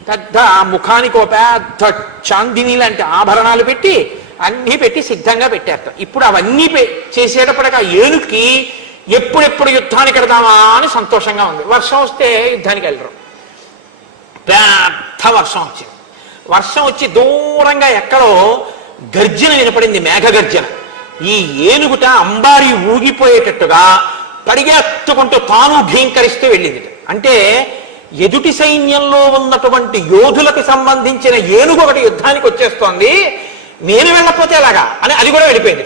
పెద్ద ముఖానికి ఒక పెద్ద చాందిని లాంటి ఆభరణాలు పెట్టి అన్నీ పెట్టి సిద్ధంగా పెట్టారట. ఇప్పుడు అవన్నీ చేసేటప్పటికి ఆ ఏనుక్కి ఎప్పుడెప్పుడు యుద్ధానికి వెళదామా అని సంతోషంగా ఉంది. వర్షం వస్తే యుద్ధానికి వెళ్ళరు. పెద్ద వర్షం వచ్చింది. వర్షం వచ్చి దూరంగా ఎక్కడో గర్జన వినపడింది, మేఘగర్జన. ఈ ఏనుగుట అంబారి ఊగిపోయేటట్టుగా పరిగెత్తుకుంటూ తాను భీంకరిస్తూ వెళ్ళింది. అంటే ఎదుటి సైన్యంలో ఉన్నటువంటి యోధులకు సంబంధించిన ఏనుగు ఒకటి యుద్ధానికి వచ్చేస్తోంది, నేను వెళ్ళకపోతే ఎలాగా అని అది కూడా వెళ్ళిపోయింది.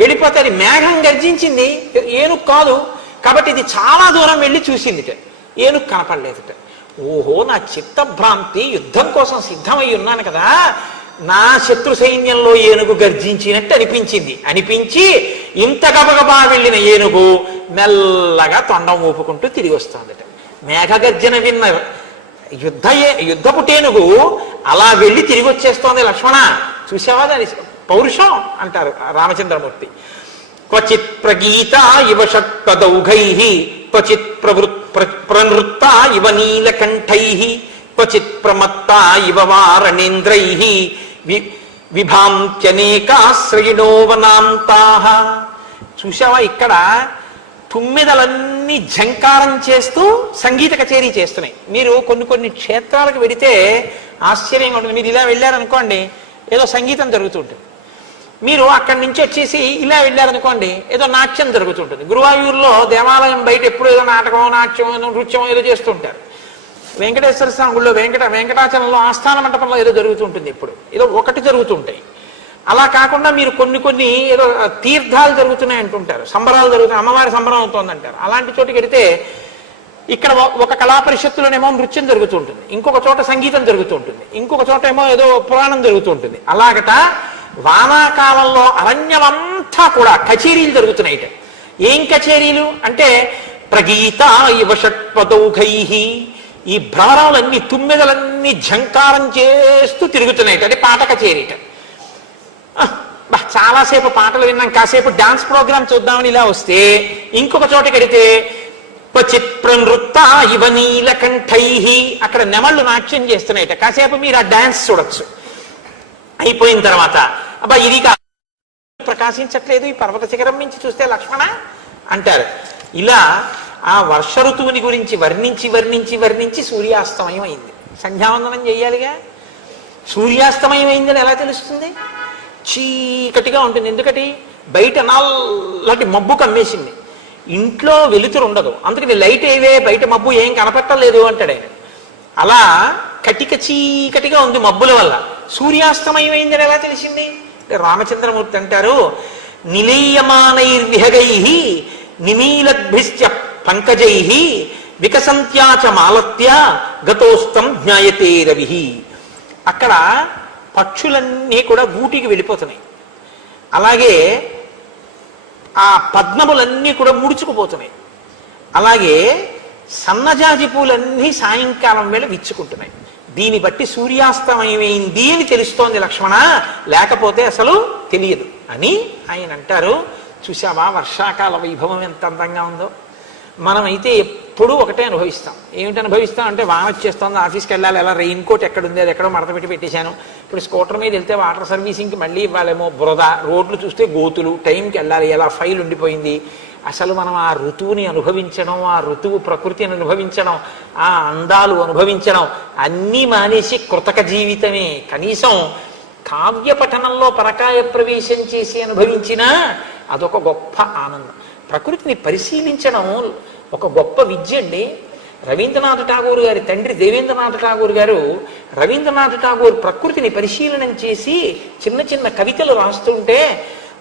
వెళ్ళిపోతే అది మేఘం గర్జించింది, ఏనుగు కాదు. కాబట్టి ఇది చాలా దూరం వెళ్ళి చూసిందిట, ఏనుగు కనపడలేదుట. ఓహో, నా చిత్తభ్రాంతి, యుద్ధం కోసం సిద్ధమై ఉన్నాను కదా, నా శత్రు సైన్యంలో ఏనుగు గర్జించినట్టు అనిపించి ఇంత గబగబా వెళ్ళిన ఏనుగు మెల్లగా తొండం ఊపుకుంటూ తిరిగి వస్తుందట. మేఘగర్జన విన్న యుద్ధపుటేనుగు అలా వెళ్ళి తిరిగి వచ్చేస్తోంది. లక్ష్మణ చూసావా దాని పౌరుషం అంటారు రామచంద్రమూర్తి. క్వచిత్ ప్రగీత ఇవ షట్పదౌఘై క్వచిత్ ప్రనృత్త ఇవ నీలకంఠై క్వచిత్ ప్రమత్త ఇవ వారణేంద్రై విభాంత్యనేకాశ్రయిణోవనాంతాః. చూసావా, ఇక్కడ తుమ్మెదలన్నీ ఝంకారం చేస్తూ సంగీత కచేరీ చేస్తున్నాయి. మీరు కొన్ని క్షేత్రాలకు వెడితే ఆశ్చర్యంగా ఉంటుంది. మీరు ఇలా వెళ్ళారనుకోండి, ఏదో సంగీతం జరుగుతుంటుంది. మీరు అక్కడి నుంచి వచ్చేసి ఇలా వెళ్ళారనుకోండి, ఏదో నాట్యం జరుగుతుంటుంది. గురువాయూరులో దేవాలయం బయట ఎప్పుడు ఏదో నాటకమో నాట్యమో నృత్యమో ఏదో చేస్తుంటారు. వెంకటేశ్వర స్వామి గుళ్ళో వెంకటాచలంలో ఆస్థాన మంటపంలో ఏదో జరుగుతుంటుంది, ఎప్పుడు ఏదో ఒకటి జరుగుతుంటాయి. అలా కాకుండా మీరు కొన్ని ఏదో తీర్థాలు జరుగుతున్నాయి అంటుంటారు, సంబరాలు జరుగుతాయి, అమ్మవారి సంబరం అవుతోందంటారు. అలాంటి చోటుకి వెడితే ఇక్కడ ఒక కళా పరిషత్తులోనేమో నృత్యం జరుగుతుంటుంది, ఇంకొక చోట సంగీతం జరుగుతుంటుంది, ఇంకొక చోట ఏమో ఏదో పురాణం జరుగుతుంటుంది. అలాగట వానాకాలంలో అరణ్యమంతా కూడా కచేరీలు జరుగుతున్నాయి. ఏం కచేరీలు అంటే ప్రగీత ఇవ షట్పదౌఘై, ఈ భ్రమరాలన్నీ తుమ్మెదలన్నీ ఝంకారం చేస్తూ తిరుగుతున్నాయి. అంటే పాట కచేరీట. చాలాసేపు పాటలు విన్నాం, కాసేపు డాన్స్ ప్రోగ్రామ్ చూద్దామని ఇలా వస్తే ఇంకొక చోట కడితే క్వచిత్ ప్రనృత్త ఇవ నీలకంఠై, అక్కడ నెమళ్ళు నాట్యం చేస్తున్నాయిట. కాసేపు మీరు ఆ డాన్స్ చూడొచ్చు. అయిపోయిన తర్వాత అబ్బా ఇది ప్రకాశించట్లేదు ఈ పర్వత శిఖరం నుంచి చూస్తే లక్ష్మణ అంటారు. ఇలా ఆ వర్ష ఋతువుని గురించి వర్ణించి సూర్యాస్తమయం అయింది. సంధ్యావందనం చేయాలిగా. సూర్యాస్తమయం అయిందని ఎలా తెలుస్తుంది? చీకటిగా ఉంటుంది. ఎందుకటి? బయట నల్లటి మబ్బు కమ్మేసింది, ఇంట్లో వెలుతురు ఉండదు, అందుకని లైట్ ఏవే బయట మబ్బు ఏం కనపట్టలేదు అంటాడు ఆయన. అలా కటిక చీకటిగా ఉంది మబ్బుల వల్ల. సూర్యాస్తమయమైందని ఎలా తెలిసింది అంటే రామచంద్రమూర్తి అంటారు, నిలీయమానైర్విహగై నిమీలద్భిశ్చ పంకజై వికసంత్యాచ మాలత్య గతోస్తం జ్ఞాయతే రవి. అక్కడ పక్షులన్నీ కూడా గూటికి వెళ్ళిపోతున్నాయి, అలాగే ఆ పద్మములన్నీ కూడా ముడుచుకుపోతున్నాయి, అలాగే సన్నజాజి పూలన్నీ సాయంకాలం వేళ విచ్చుకుంటున్నాయి. దీన్ని బట్టి సూర్యాస్తమయమైంది అని తెలుస్తోంది లక్ష్మణ, లేకపోతే అసలు తెలియదు అని ఆయన అంటారు. చూసావా వర్షాకాల వైభవం ఎంత అందంగా ఉందో. మనమైతే ఎప్పుడూ ఒకటే అనుభవిస్తాం. ఏమిటి అనుభవిస్తాం అంటే వాన వచ్చేస్తుంది, ఆఫీస్కి వెళ్ళాలి, ఎలా రెయిన్ కోట్ ఎక్కడుంది, అది ఎక్కడో మడత పెట్టి పెట్టేశాను, ఇప్పుడు స్కూటర్ మీద వెళ్తే వాటర్ సర్వీసింగ్కి మళ్ళీ ఇవ్వాలేమో, బురద, రోడ్లు చూస్తే గోతులు, టైంకి వెళ్ళాలి, ఎలా ఫైల్ ఉండిపోయింది. అసలు మనం ఆ ఋతువుని అనుభవించడం, ఆ ఋతువు ప్రకృతిని అనుభవించడం, ఆ అందాలు అనుభవించడం అన్నీ మానేసి కృతక జీవితమే. కనీసం కావ్య పఠనంలో పరకాయ ప్రవేశం చేసి అనుభవించినా అదొక గొప్ప ఆనందం. ప్రకృతిని పరిశీలించడం ఒక గొప్ప విద్య అండి. రవీంద్రనాథ్ ఠాగూర్ గారి తండ్రి దేవేంద్రనాథ్ ఠాగూర్ గారు, రవీంద్రనాథ్ ఠాగూర్ ప్రకృతిని పరిశీలనం చేసి చిన్న చిన్న కవితలు రాస్తుంటే,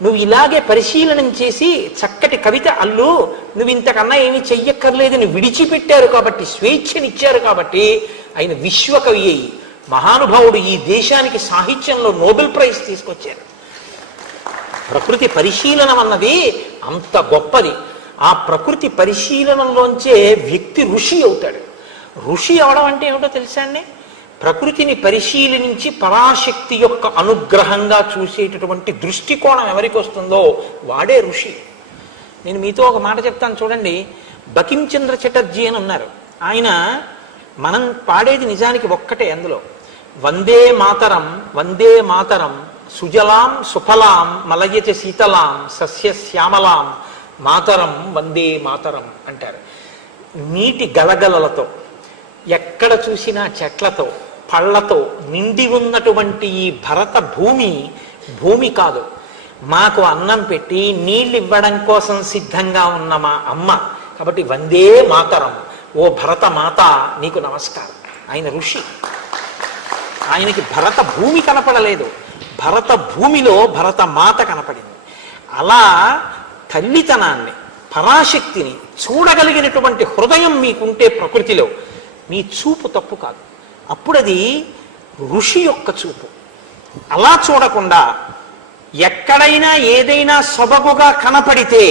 నువ్వు ఇలాగే పరిశీలనం చేసి చక్కటి కవిత అల్లు, నువ్వు ఇంతకన్నా ఏమీ చెయ్యక్కర్లేదని విడిచిపెట్టారు కాబట్టి, స్వేచ్ఛనిచ్చారు కాబట్టి ఆయన విశ్వకవి అయ్యి మహానుభావుడు ఈ దేశానికి సాహిత్యంలో నోబెల్ ప్రైజ్ తీసుకొచ్చారు. ప్రకృతి పరిశీలనం అన్నది అంత గొప్పది. ఆ ప్రకృతి పరిశీలనంలోంచే వ్యక్తి ఋషి అవుతాడు. ఋషి అవడం అంటే ఏమిటో తెలుసా అండి? ప్రకృతిని పరిశీలించి పరాశక్తి యొక్క అనుగ్రహంగా చూసేటటువంటి దృష్టికోణం ఎవరికి వస్తుందో వాడే ఋషి. నేను మీతో ఒక మాట చెప్తాను చూడండి. బకించంద్ర చటర్జీ అని ఉన్నారు. ఆయన మనం పాడేది నిజానికి ఒక్కటే, అందులో వందే మాతరం వందే మాతరం సుజలాం సుఫలాం మలయచ శీతలాం సస్య శ్యామలాం మాతరం వందే మాతరం అంటారు. నీటి గలగలలతో, ఎక్కడ చూసినా చెట్లతో పళ్ళతో నిండి ఉన్నటువంటి ఈ భరత భూమి భూమి కాదు, మాకు అన్నం పెట్టి నీళ్ళు ఇవ్వడం కోసం సిద్ధంగా ఉన్న మా అమ్మ. కాబట్టి వందే మాతరం, ఓ భరత మాత నీకు నమస్కారం. ఆయన ఋషి. ఆయనకి భరత భూమి కనపడలేదు, భరత భూమిలో భరత మాత కనపడింది. అలా తల్లితనాన్ని, పరాశక్తిని చూడగలిగినటువంటి హృదయం మీకుంటే ప్రకృతిలో, మీ చూపు తప్పు కాదు, అప్పుడది ఋషి యొక్క చూపు. అలా చూడకుండా ఎక్కడైనా ఏదైనా సొబగుగా కనపడితే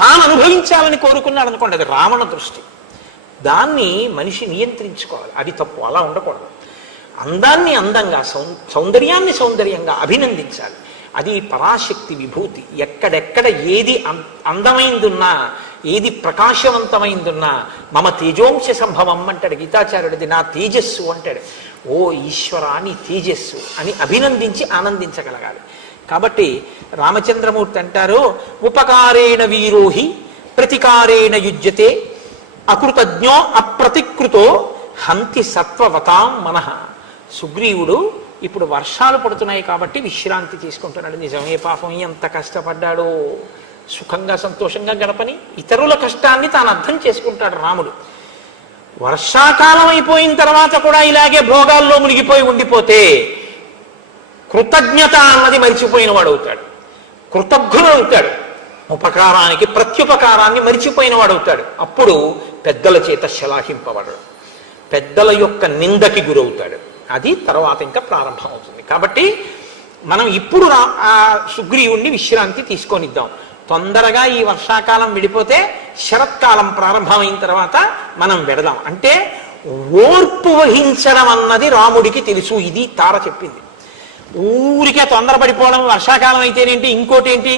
తాను అనుభవించాలని కోరుకున్నాడు అనుకోండి, అది రావణ దృష్టి. దాన్ని మనిషి నియంత్రించుకోవాలి, అది తప్పు, అలా ఉండకూడదు. అందాన్ని అందంగా, సౌందర్యాన్ని సౌందర్యంగా అభినందించాలి. అది పరాశక్తి విభూతి. ఎక్కడెక్కడ ఏది అందమైందున్నా, ఏది ప్రకాశవంతమైందున్నా మమ తేజోంశ సంభవం అంటాడు గీతాచార్యుడిది, నా తేజస్సు అంటాడు. ఓ ఈశ్వర నీ తేజస్సు అని అభినందించి ఆనందించగలగాలి. కాబట్టి రామచంద్రమూర్తి అంటారు, ఉపకారేణ వీరోహి ప్రతికారేణ యుజ్యతే అకృతజ్ఞో అప్రతికృతో హంతి సత్వవతాం మనః. సుగ్రీవుడు ఇప్పుడు వర్షాలు పడుతున్నాయి కాబట్టి విశ్రాంతి తీసుకుంటున్నాడు. నిజమే, పాపం ఎంత కష్టపడ్డాడో, సుఖంగా సంతోషంగా గడపని ఇతరుల కష్టాన్ని తాను అర్థం చేసుకుంటాడు రాముడు. వర్షాకాలం అయిపోయిన తర్వాత కూడా ఇలాగే భోగాల్లో మునిగిపోయి ఉండిపోతే కృతజ్ఞత అన్నది మరిచిపోయిన వాడు అవుతాడు, కృతజ్ఞుడు అవుతాడు. ఉపకారానికి ప్రత్యుపకారాన్ని మరిచిపోయిన వాడు అవుతాడు. అప్పుడు పెద్దల చేత శలాహింపబడడు, పెద్దల యొక్క నిందకి గురవుతాడు. అది తర్వాత ఇంకా ప్రారంభం అవుతుంది. కాబట్టి మనం ఇప్పుడు ఆ సుగ్రీవుణ్ణి విశ్రాంతి తీసుకొనిద్దాం. తొందరగా ఈ వర్షాకాలం విడిపోతే శరత్కాలం ప్రారంభమైన తర్వాత మనం వెడదాం. అంటే ఓర్పు వహించడం అన్నది రాముడికి తెలుసు. ఇది తార చెప్పింది. ఊరికే తొందరపడిపోవడం, వర్షాకాలం అయితేనేంటి, ఇంకోటి ఏంటి,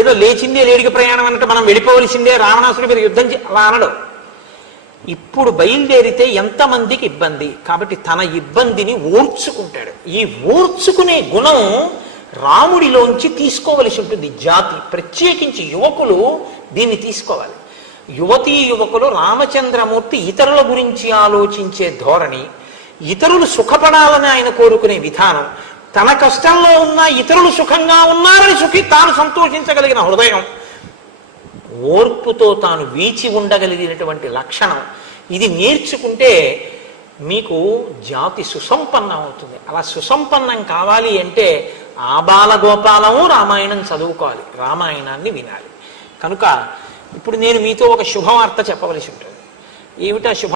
ఏదో లేచిందే లేడికి ప్రయాణం అన్నట్టు మనం వెళ్ళిపోవలసిందే, రావణాసుడి మీద యుద్ధం అలా అనడు. ఇప్పుడు బయలుదేరితే ఎంతమందికి ఇబ్బంది, కాబట్టి తన ఇబ్బందిని ఓర్చుకుంటాడు. ఈ ఓర్చుకునే గుణం రాముడిలోంచి తీసుకోవలసి ఉంటుంది జాతి, ప్రత్యేకించి యువకులు దీన్ని తీసుకోవాలి. యువతీ యువకులు రామచంద్రమూర్తి ఇతరుల గురించి ఆలోచించే ధోరణి, ఇతరులు సుఖపడాలని ఆయన కోరుకునే విధానం, తన కష్టంలో ఉన్న ఇతరులు సుఖంగా ఉన్నారని తాను సంతోషించగలిగిన హృదయం, ఓర్పుతో తాను వీచి ఉండగలిగినటువంటి లక్షణం, ఇది నేర్చుకుంటే మీకు జాతి సుసంపన్నం అవుతుంది. అలా సుసంపన్నం కావాలి అంటే ఆబాలగోపాలము రామాయణం చదువుకోవాలి, రామాయణాన్ని వినాలి. కనుక ఇప్పుడు నేను మీతో ఒక శుభవార్త చెప్పవలసి ఉంటుంది. ఏమిటా శుభ